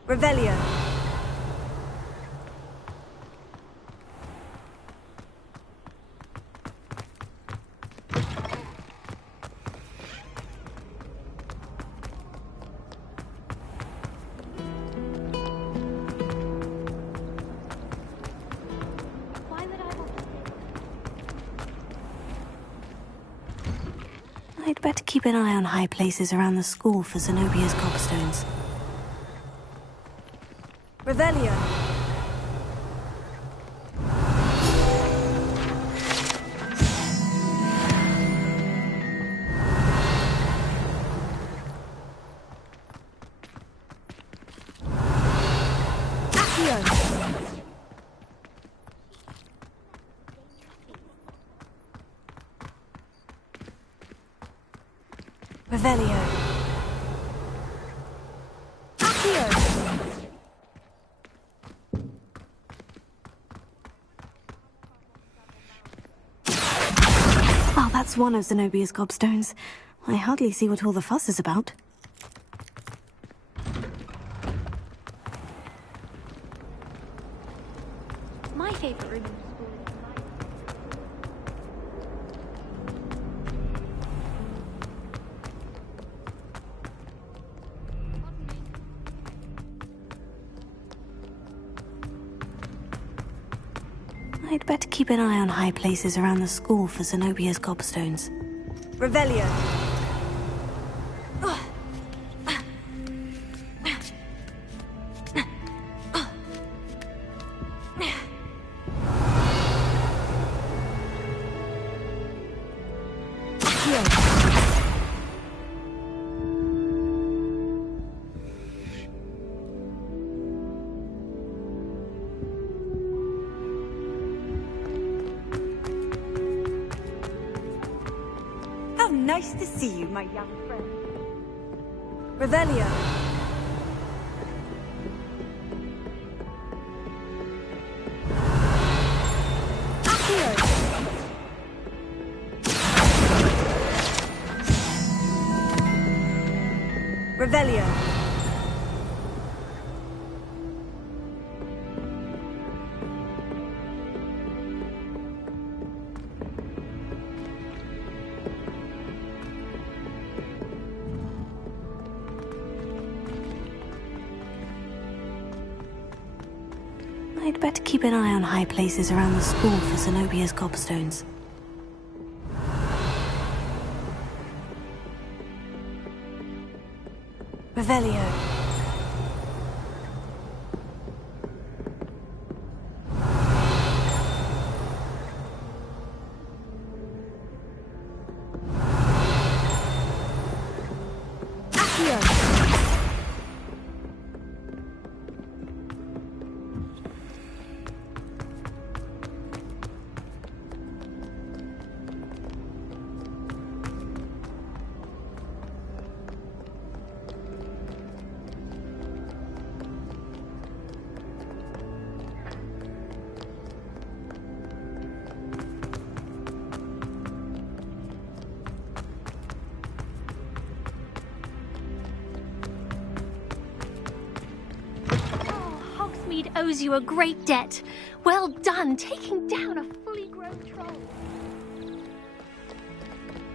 Revelio. I'd better keep an eye on high places around the school for Zenobia's gobstones. Revelio. Revelio. Oh, that's one of Zenobia's gobstones. I hardly see what all the fuss is about. My favorite room in the school I'd better keep an eye on high places around the school for Zenobia's gobstones. Revelio. How nice to see you, my young friend. Revelio. Revelio. I'd better keep an eye on high places around the school for Zenobia's gobstones. Revelio. Hogsmeade owes you a great debt. Well done, taking down a fully grown troll.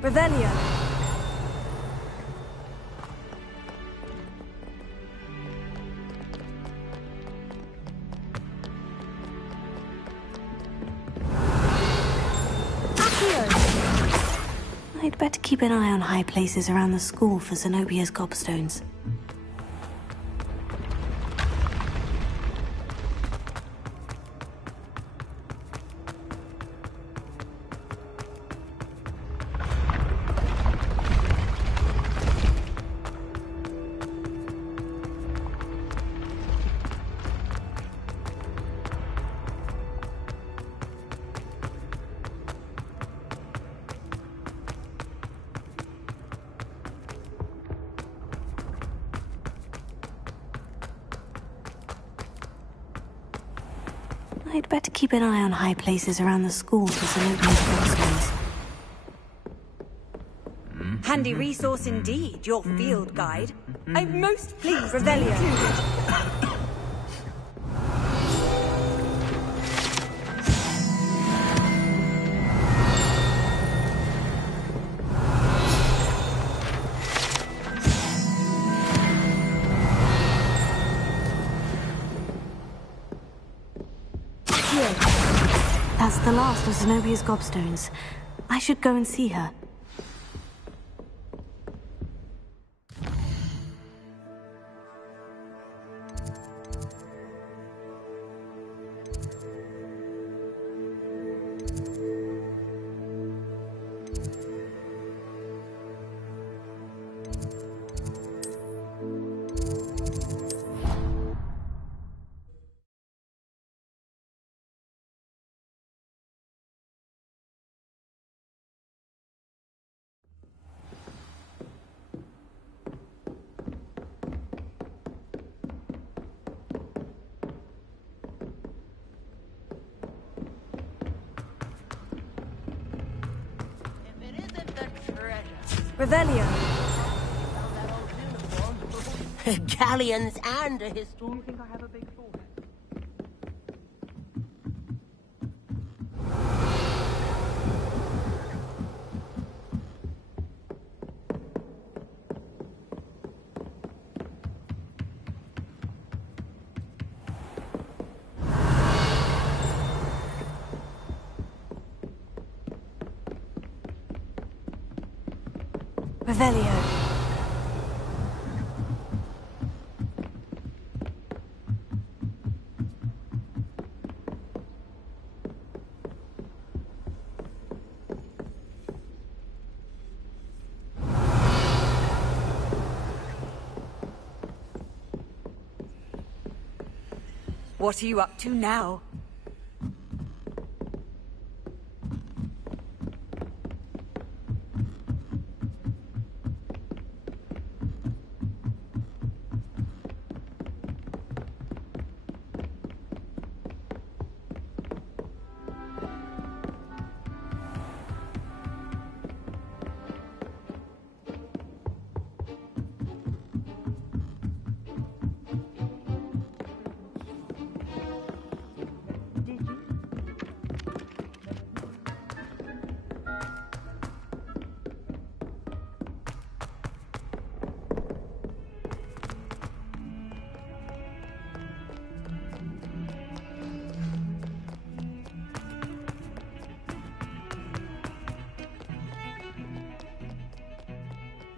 Revelio. I'd better keep an eye on high places around the school for Zenobia's gobstones. I'd better keep an eye on high places around the school for Zenobia's gobstones. Handy resource indeed, your field guide. I'm most pleased. Revelio. That's the last of Zenobia's gobstones. I should go and see her. Revelio. Galleons and a historian. You think I have a big forehead? Revelio. What are you up to now?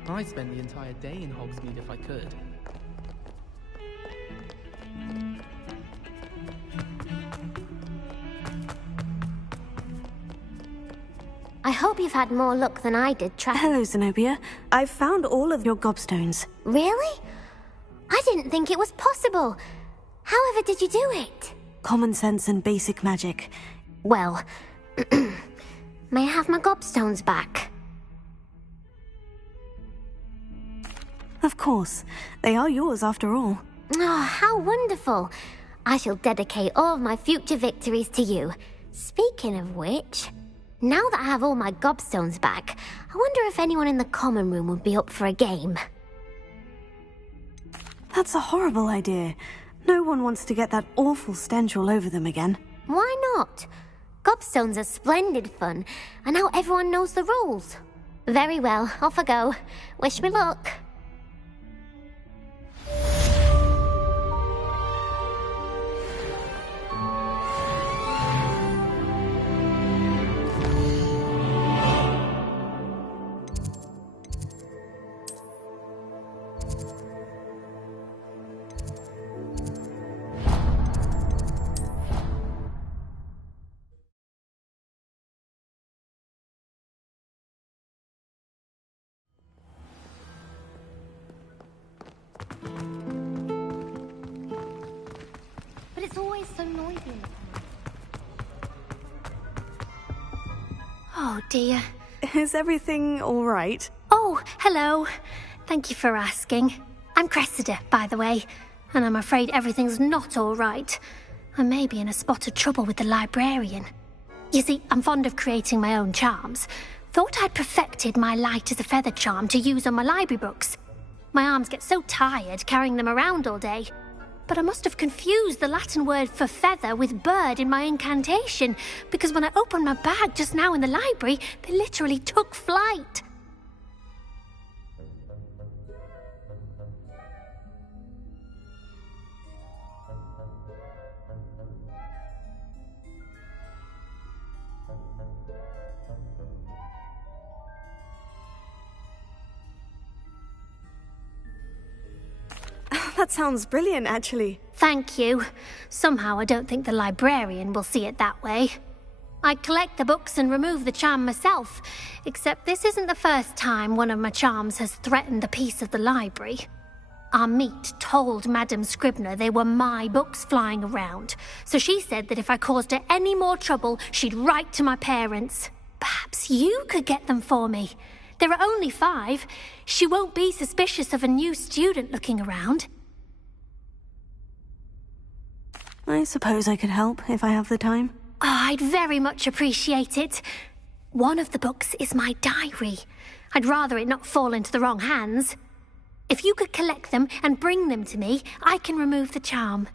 I'd spend the entire day in Hogsmeade if I could. I hope you've had more luck than I did, Hello, Zenobia. I've found all of your gobstones. Really? I didn't think it was possible. However did you do it? Common sense and basic magic. Well, may I have my gobstones back? Of course. They are yours after all. Oh, how wonderful. I shall dedicate all of my future victories to you. Speaking of which, now that I have all my gobstones back, I wonder if anyone in the common room would be up for a game. That's a horrible idea. No one wants to get that awful stench all over them again. Why not? Gobstones are splendid fun, and now everyone knows the rules. Very well, off I go. Wish me luck. always so noisy in the Oh dear. Is everything all right? Oh, hello. Thank you for asking. I'm Cressida, by the way, and I'm afraid everything's not all right. I may be in a spot of trouble with the librarian. You see, I'm fond of creating my own charms. Thought I'd perfected my light as a feather charm to use on my library books. My arms get so tired carrying them around all day. But I must have confused the Latin word for feather with bird in my incantation, because when I opened my bag just now in the library, they literally took flight. That sounds brilliant, actually. Thank you. Somehow I don't think the librarian will see it that way. I collect the books and remove the charm myself, except this isn't the first time one of my charms has threatened the peace of the library. Our meet told Madame Scribner they were my books flying around, so she said that if I caused her any more trouble, she'd write to my parents. Perhaps you could get them for me. There are only 5. She won't be suspicious of a new student looking around. I suppose I could help if I have the time. Oh, I'd very much appreciate it. One of the books is my diary. I'd rather it not fall into the wrong hands. If you could collect them and bring them to me, I can remove the charm.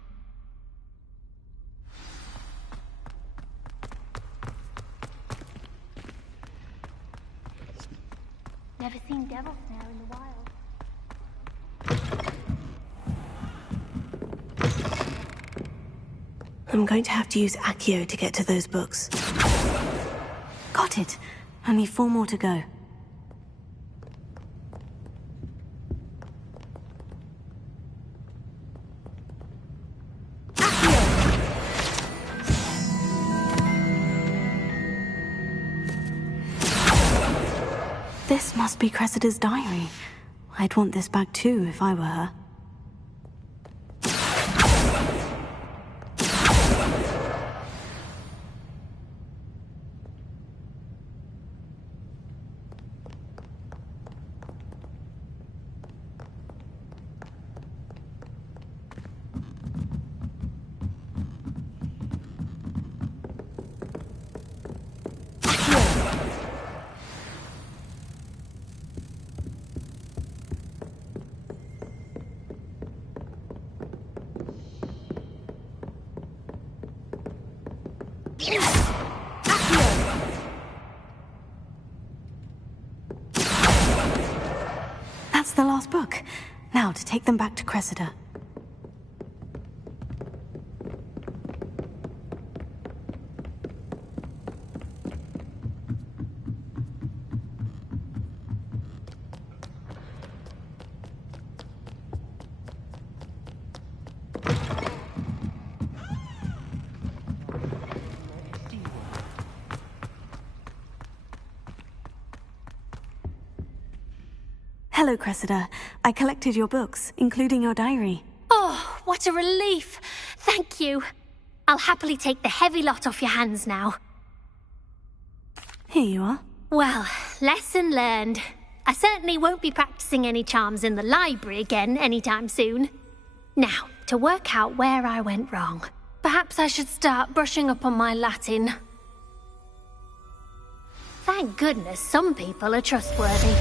Never seen devil snare in the wild. I'm going to have to use Accio to get to those books. Got it. Only 4 more to go. This must be Cressida's diary. I'd want this back too if I were her. That's the last book. Now to take them back to Cressida. Hello, Cressida. I collected your books, including your diary. Oh, what a relief. Thank you. I'll happily take the heavy lot off your hands now. Here you are. Well, lesson learned. I certainly won't be practicing any charms in the library again anytime soon. Now, to work out where I went wrong. Perhaps I should start brushing up on my Latin. Thank goodness some people are trustworthy.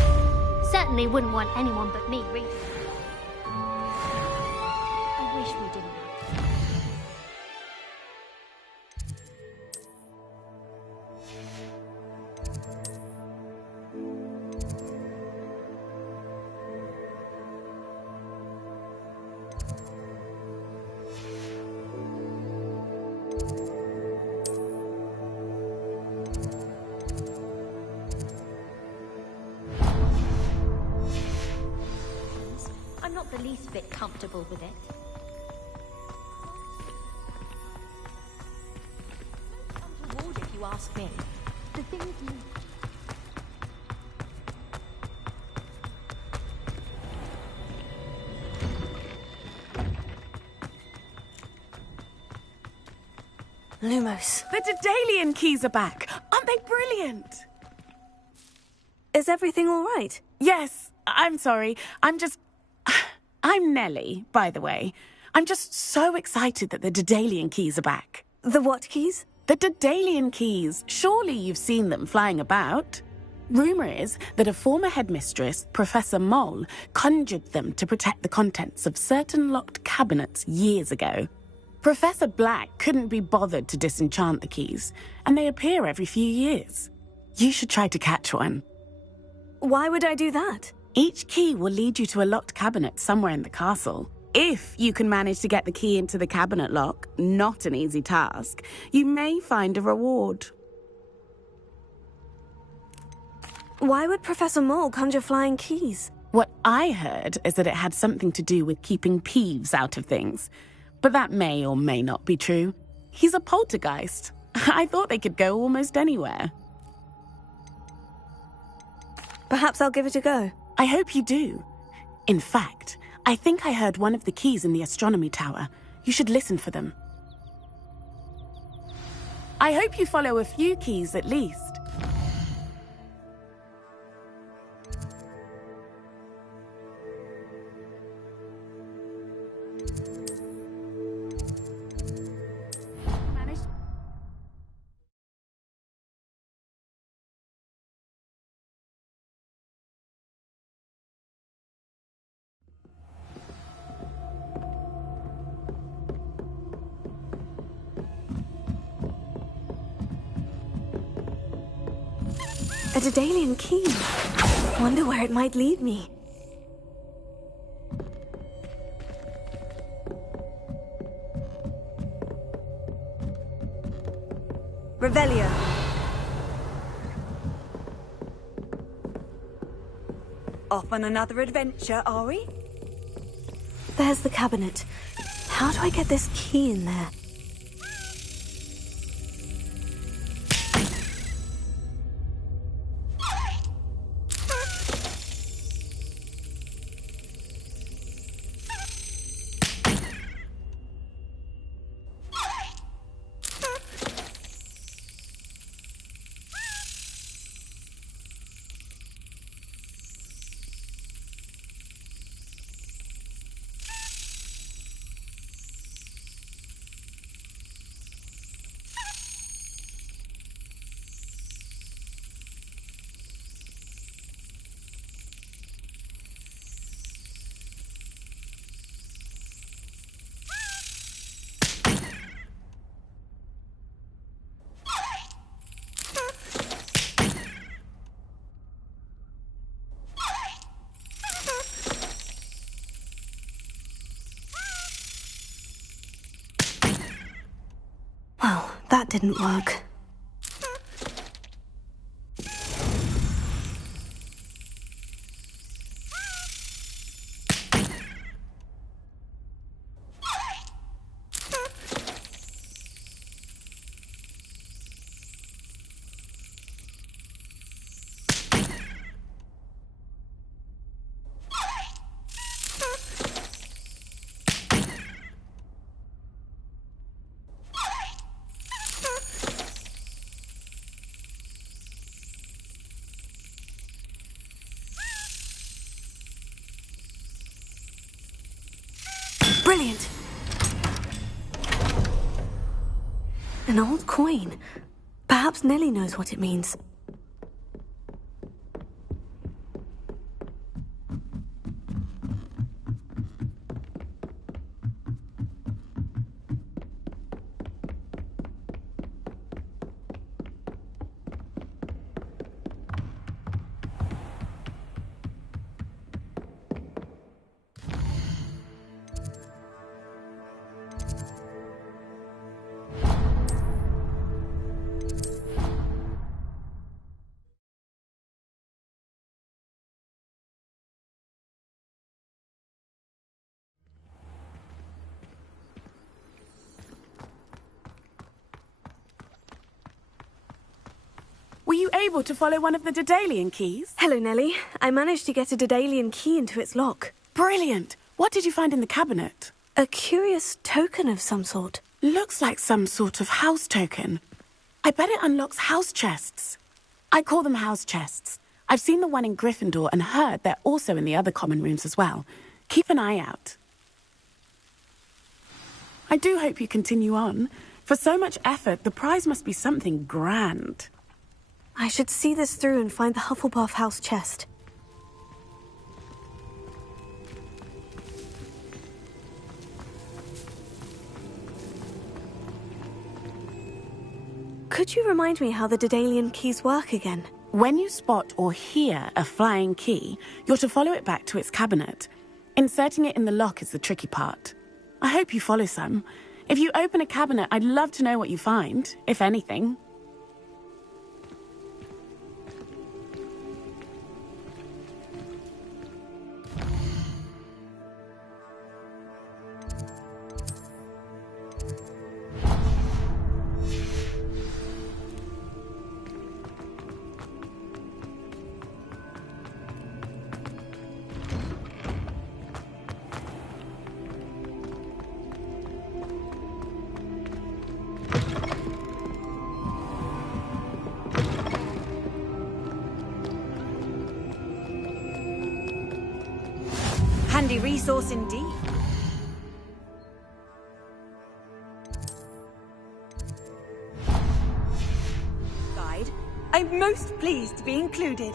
Certainly wouldn't want anyone but me reading. I wish we didn't have to. I'm not the least bit comfortable with it. Untoward, if you ask me. The things you... Lumos. The Daedalian keys are back. Aren't they brilliant? Is everything all right? Yes. I'm sorry. I'm Nellie, by the way. I'm just so excited that the Daedalian keys are back. The what keys? The Daedalian keys. Surely you've seen them flying about. Rumour is that a former headmistress, Professor Mole, conjured them to protect the contents of certain locked cabinets years ago. Professor Black couldn't be bothered to disenchant the keys, and they appear every few years. You should try to catch one. Why would I do that? Each key will lead you to a locked cabinet somewhere in the castle. If you can manage to get the key into the cabinet lock, not an easy task, you may find a reward. Why would Professor Mole conjure flying keys? What I heard is that it had something to do with keeping Peeves out of things. But that may or may not be true. He's a poltergeist. I thought they could go almost anywhere. Perhaps I'll give it a go. I hope you do. In fact, I think I heard one of the keys in the astronomy tower. You should listen for them. I hope you follow a few keys at least. A Daedalian key. Wonder where it might lead me. Revelio. Off on another adventure, are we? There's the cabinet. How do I get this key in there? Well, that didn't work. Brilliant! An old coin. Perhaps Nellie knows what it means. Were you able to follow one of the Daedalian keys? Hello, Nellie. I managed to get a Daedalian key into its lock. Brilliant! What did you find in the cabinet? A curious token of some sort. Looks like some sort of house token. I bet it unlocks house chests. I call them house chests. I've seen the one in Gryffindor and heard they're also in the other common rooms as well. Keep an eye out. I do hope you continue on. For so much effort, the prize must be something grand. I should see this through and find the Hufflepuff house chest. Could you remind me how the Daedalian keys work again? When you spot or hear a flying key, you're to follow it back to its cabinet. Inserting it in the lock is the tricky part. I hope you follow some. If you open a cabinet, I'd love to know what you find, if anything. Handy resource indeed. Guide, I'm most pleased to be included.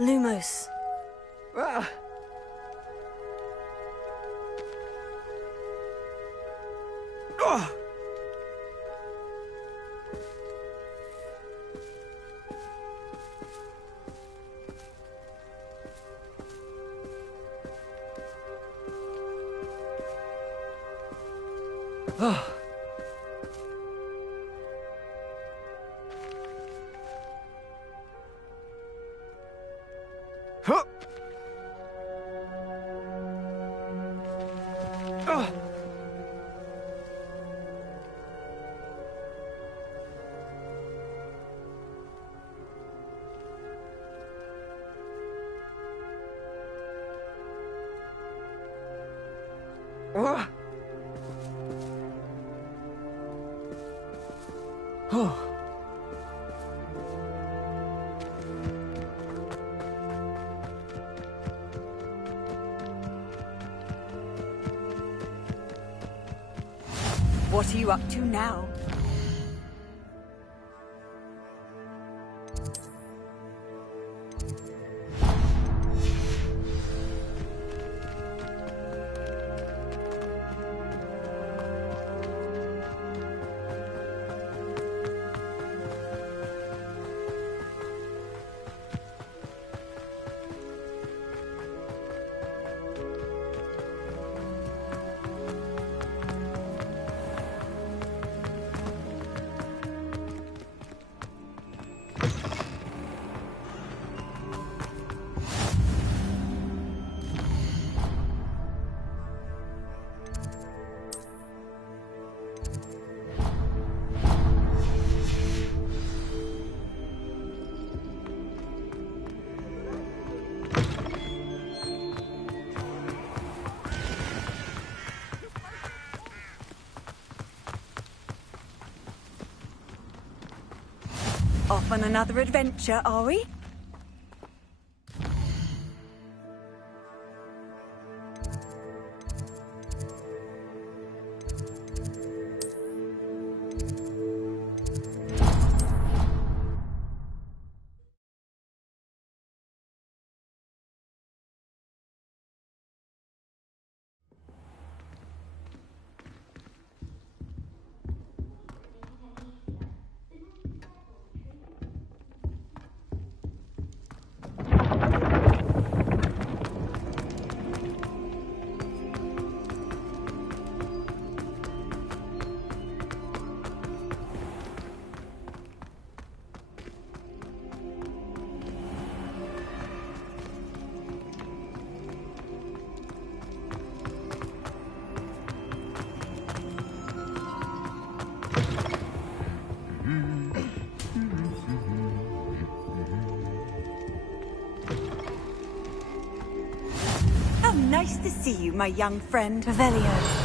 Lumos. Ah. Oh. Oh. Huh. Oh. Oh. Oh. What are you up to now? Off on another adventure, are we? you, my young friend. Revelio.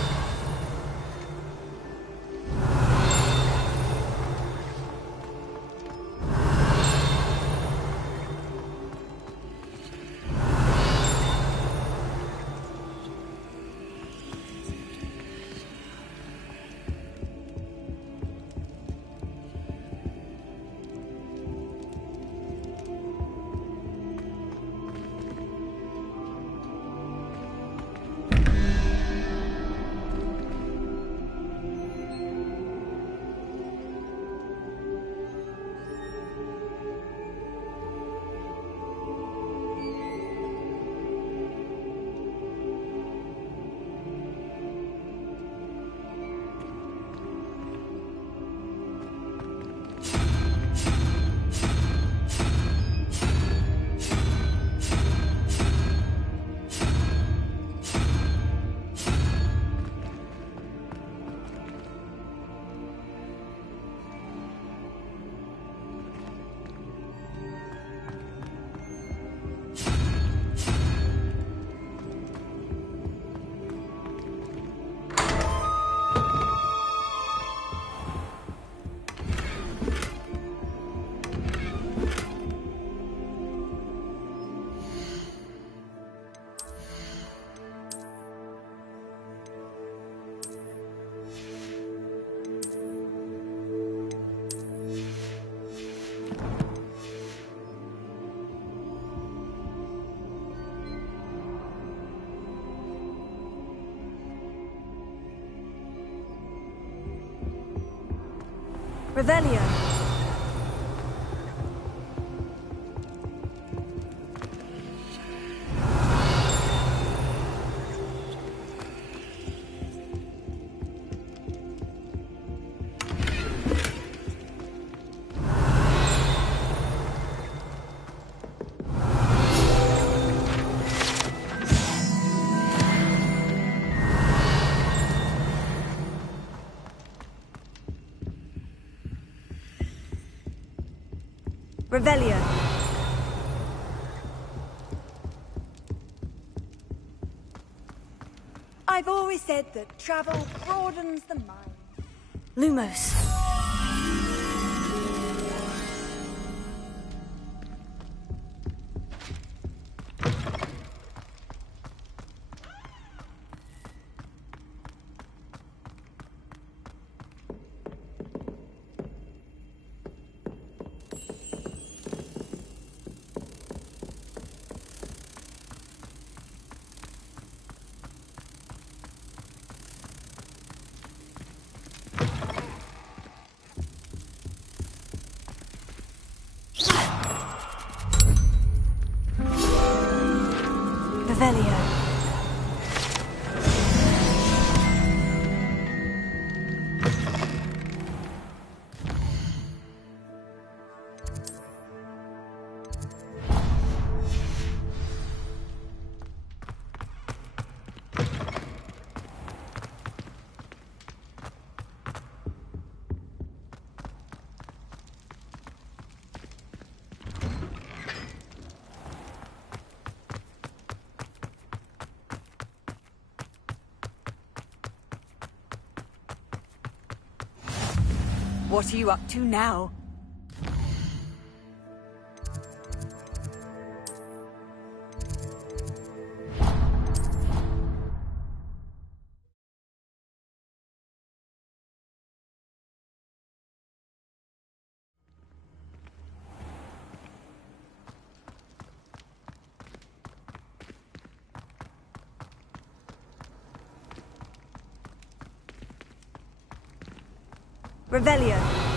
Revelio. Revelio. I've always said that travel broadens the mind. Lumos. Revelio. What are you up to now? Revelio.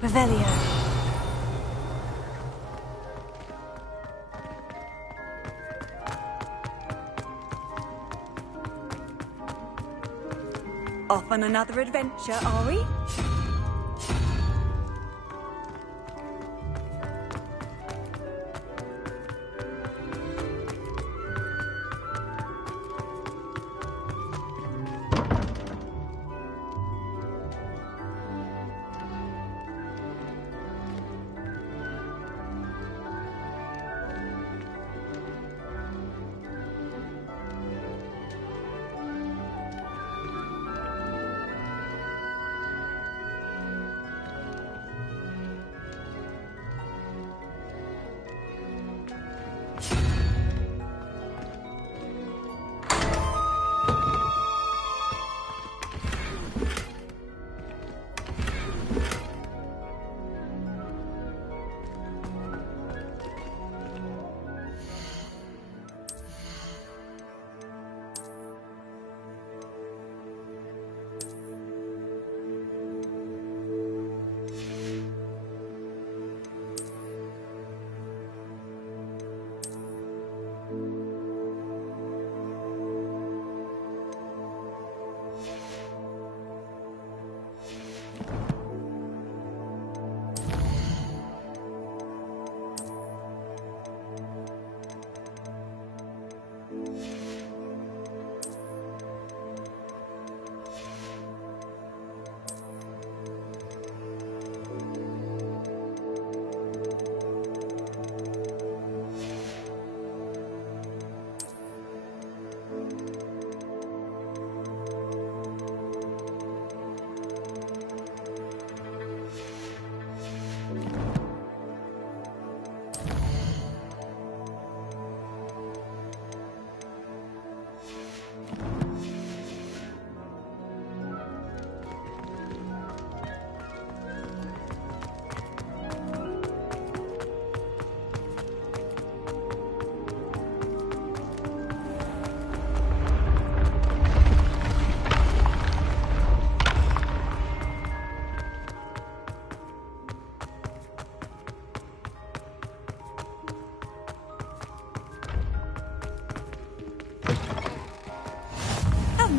Revelio. Off on another adventure, are we?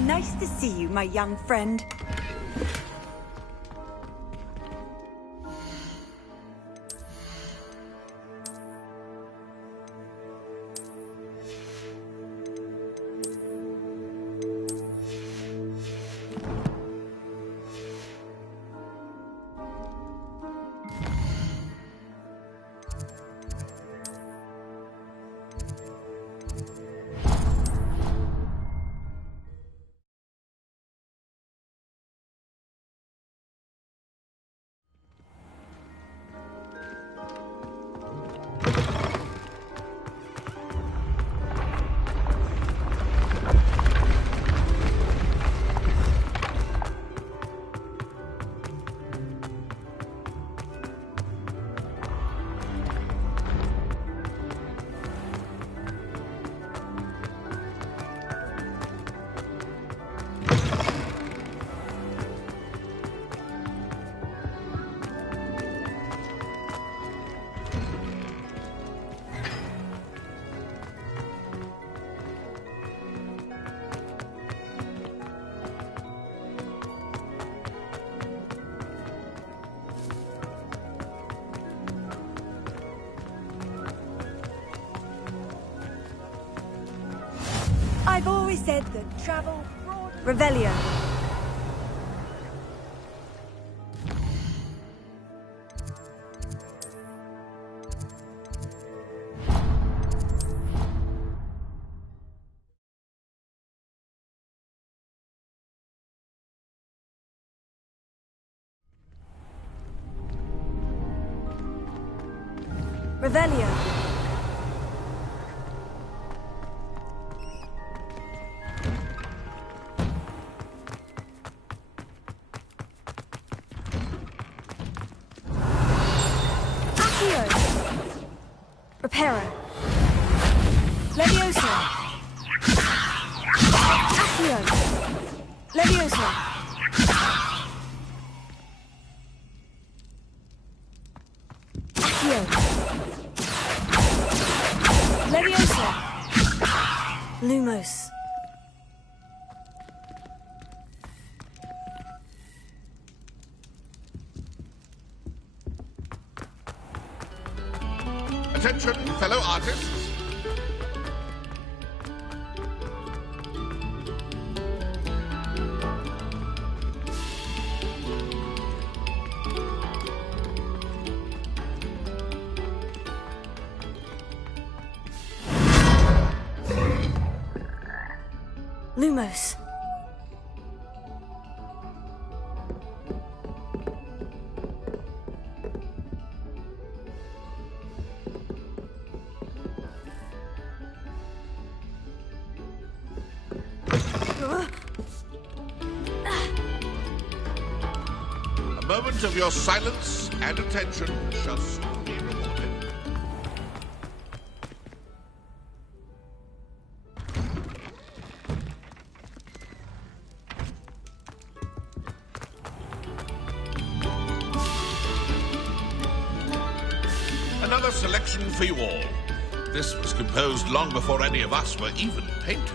Nice to see you, my young friend. I've always said that travel... Revelio. Revelio. Reparo. Leviosa. Accio. Leviosa. Accio. Leviosa. Lumos. Attention, fellow artists. Lumos. A moment of your silence and attention shall soon be rewarded. Another selection for you all. This was composed long before any of us were even painted.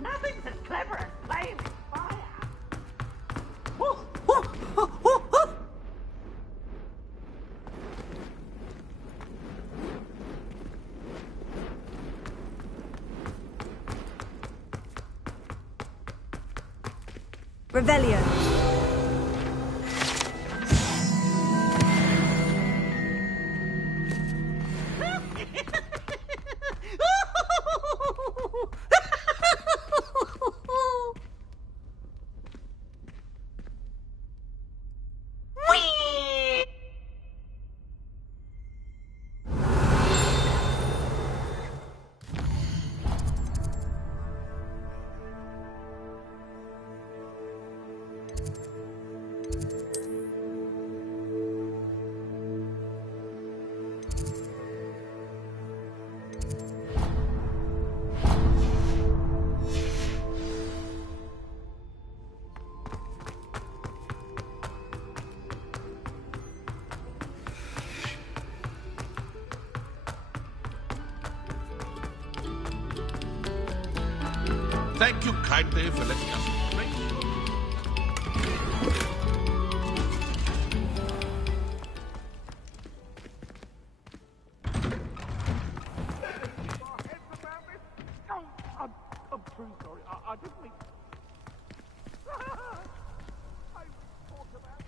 Nothing's as clever as playing with fire. Revelio. Thank you kindly for letting us grace your... I'm truly sorry. I didn't mean... I thought about it.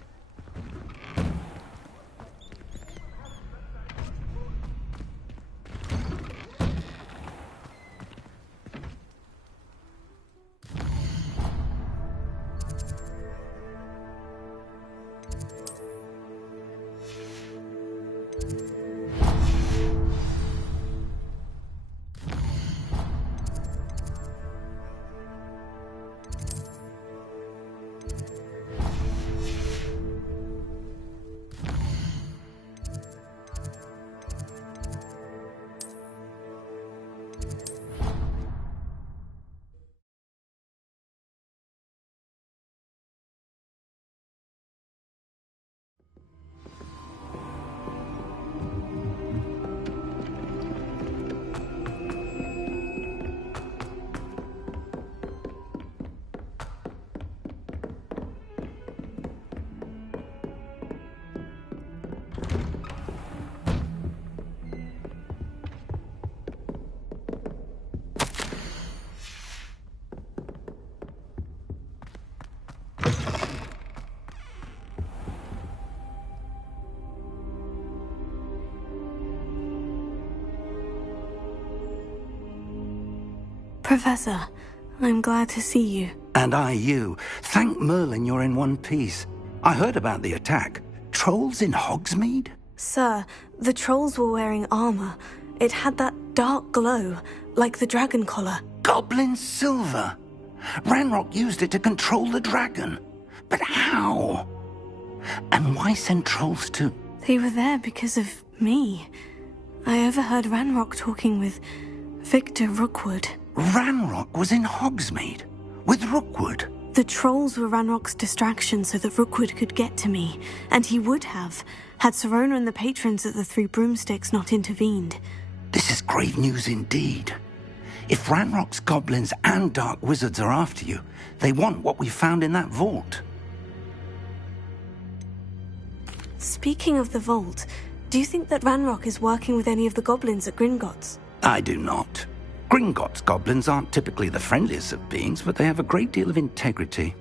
Professor, I'm glad to see you. And I you. Thank Merlin you're in one piece. I heard about the attack. Trolls in Hogsmeade? Sir, the trolls were wearing armor. It had that dark glow, like the dragon collar. Goblin silver. Ranrock used it to control the dragon. But how? And why send trolls to... They were there because of me. I overheard Ranrock talking with Victor Rookwood. Ranrock was in Hogsmeade? With Rookwood? The trolls were Ranrock's distraction so that Rookwood could get to me, and he would have, had Sirona and the patrons at the Three Broomsticks not intervened. This is grave news indeed. If Ranrock's goblins and dark wizards are after you, they want what we found in that vault. Speaking of the vault, do you think that Ranrock is working with any of the goblins at Gringotts? I do not. Gringotts goblins aren't typically the friendliest of beings, but they have a great deal of integrity.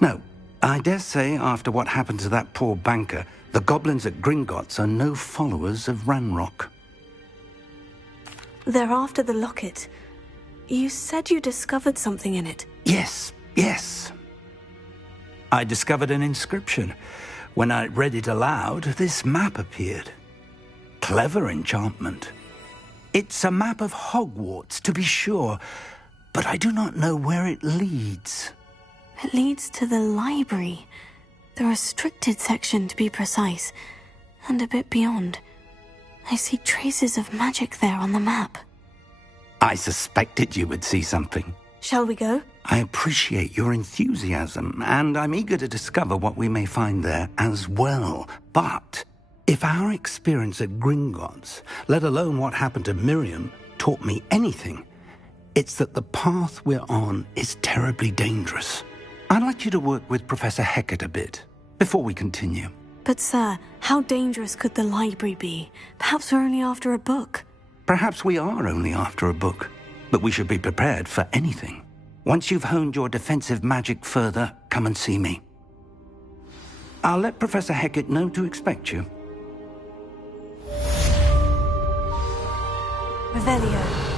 No, I dare say after what happened to that poor banker, the goblins at Gringotts are no followers of Ranrock. They're after the locket. You said you discovered something in it. Yes. I discovered an inscription. When I read it aloud, this map appeared. Clever enchantment. It's a map of Hogwarts, to be sure, but I do not know where it leads. It leads to the library. The restricted section, to be precise, and a bit beyond. I see traces of magic there on the map. I suspected you would see something. Shall we go? I appreciate your enthusiasm, and I'm eager to discover what we may find there as well. But if our experience at Gringotts, let alone what happened to Miriam, taught me anything, it's that the path we're on is terribly dangerous. I'd like you to work with Professor Hecat a bit, before we continue. But sir, how dangerous could the library be? Perhaps we're only after a book. Perhaps we are only after a book, but we should be prepared for anything. Once you've honed your defensive magic further, come and see me. I'll let Professor Hecat know to expect you. Revelio.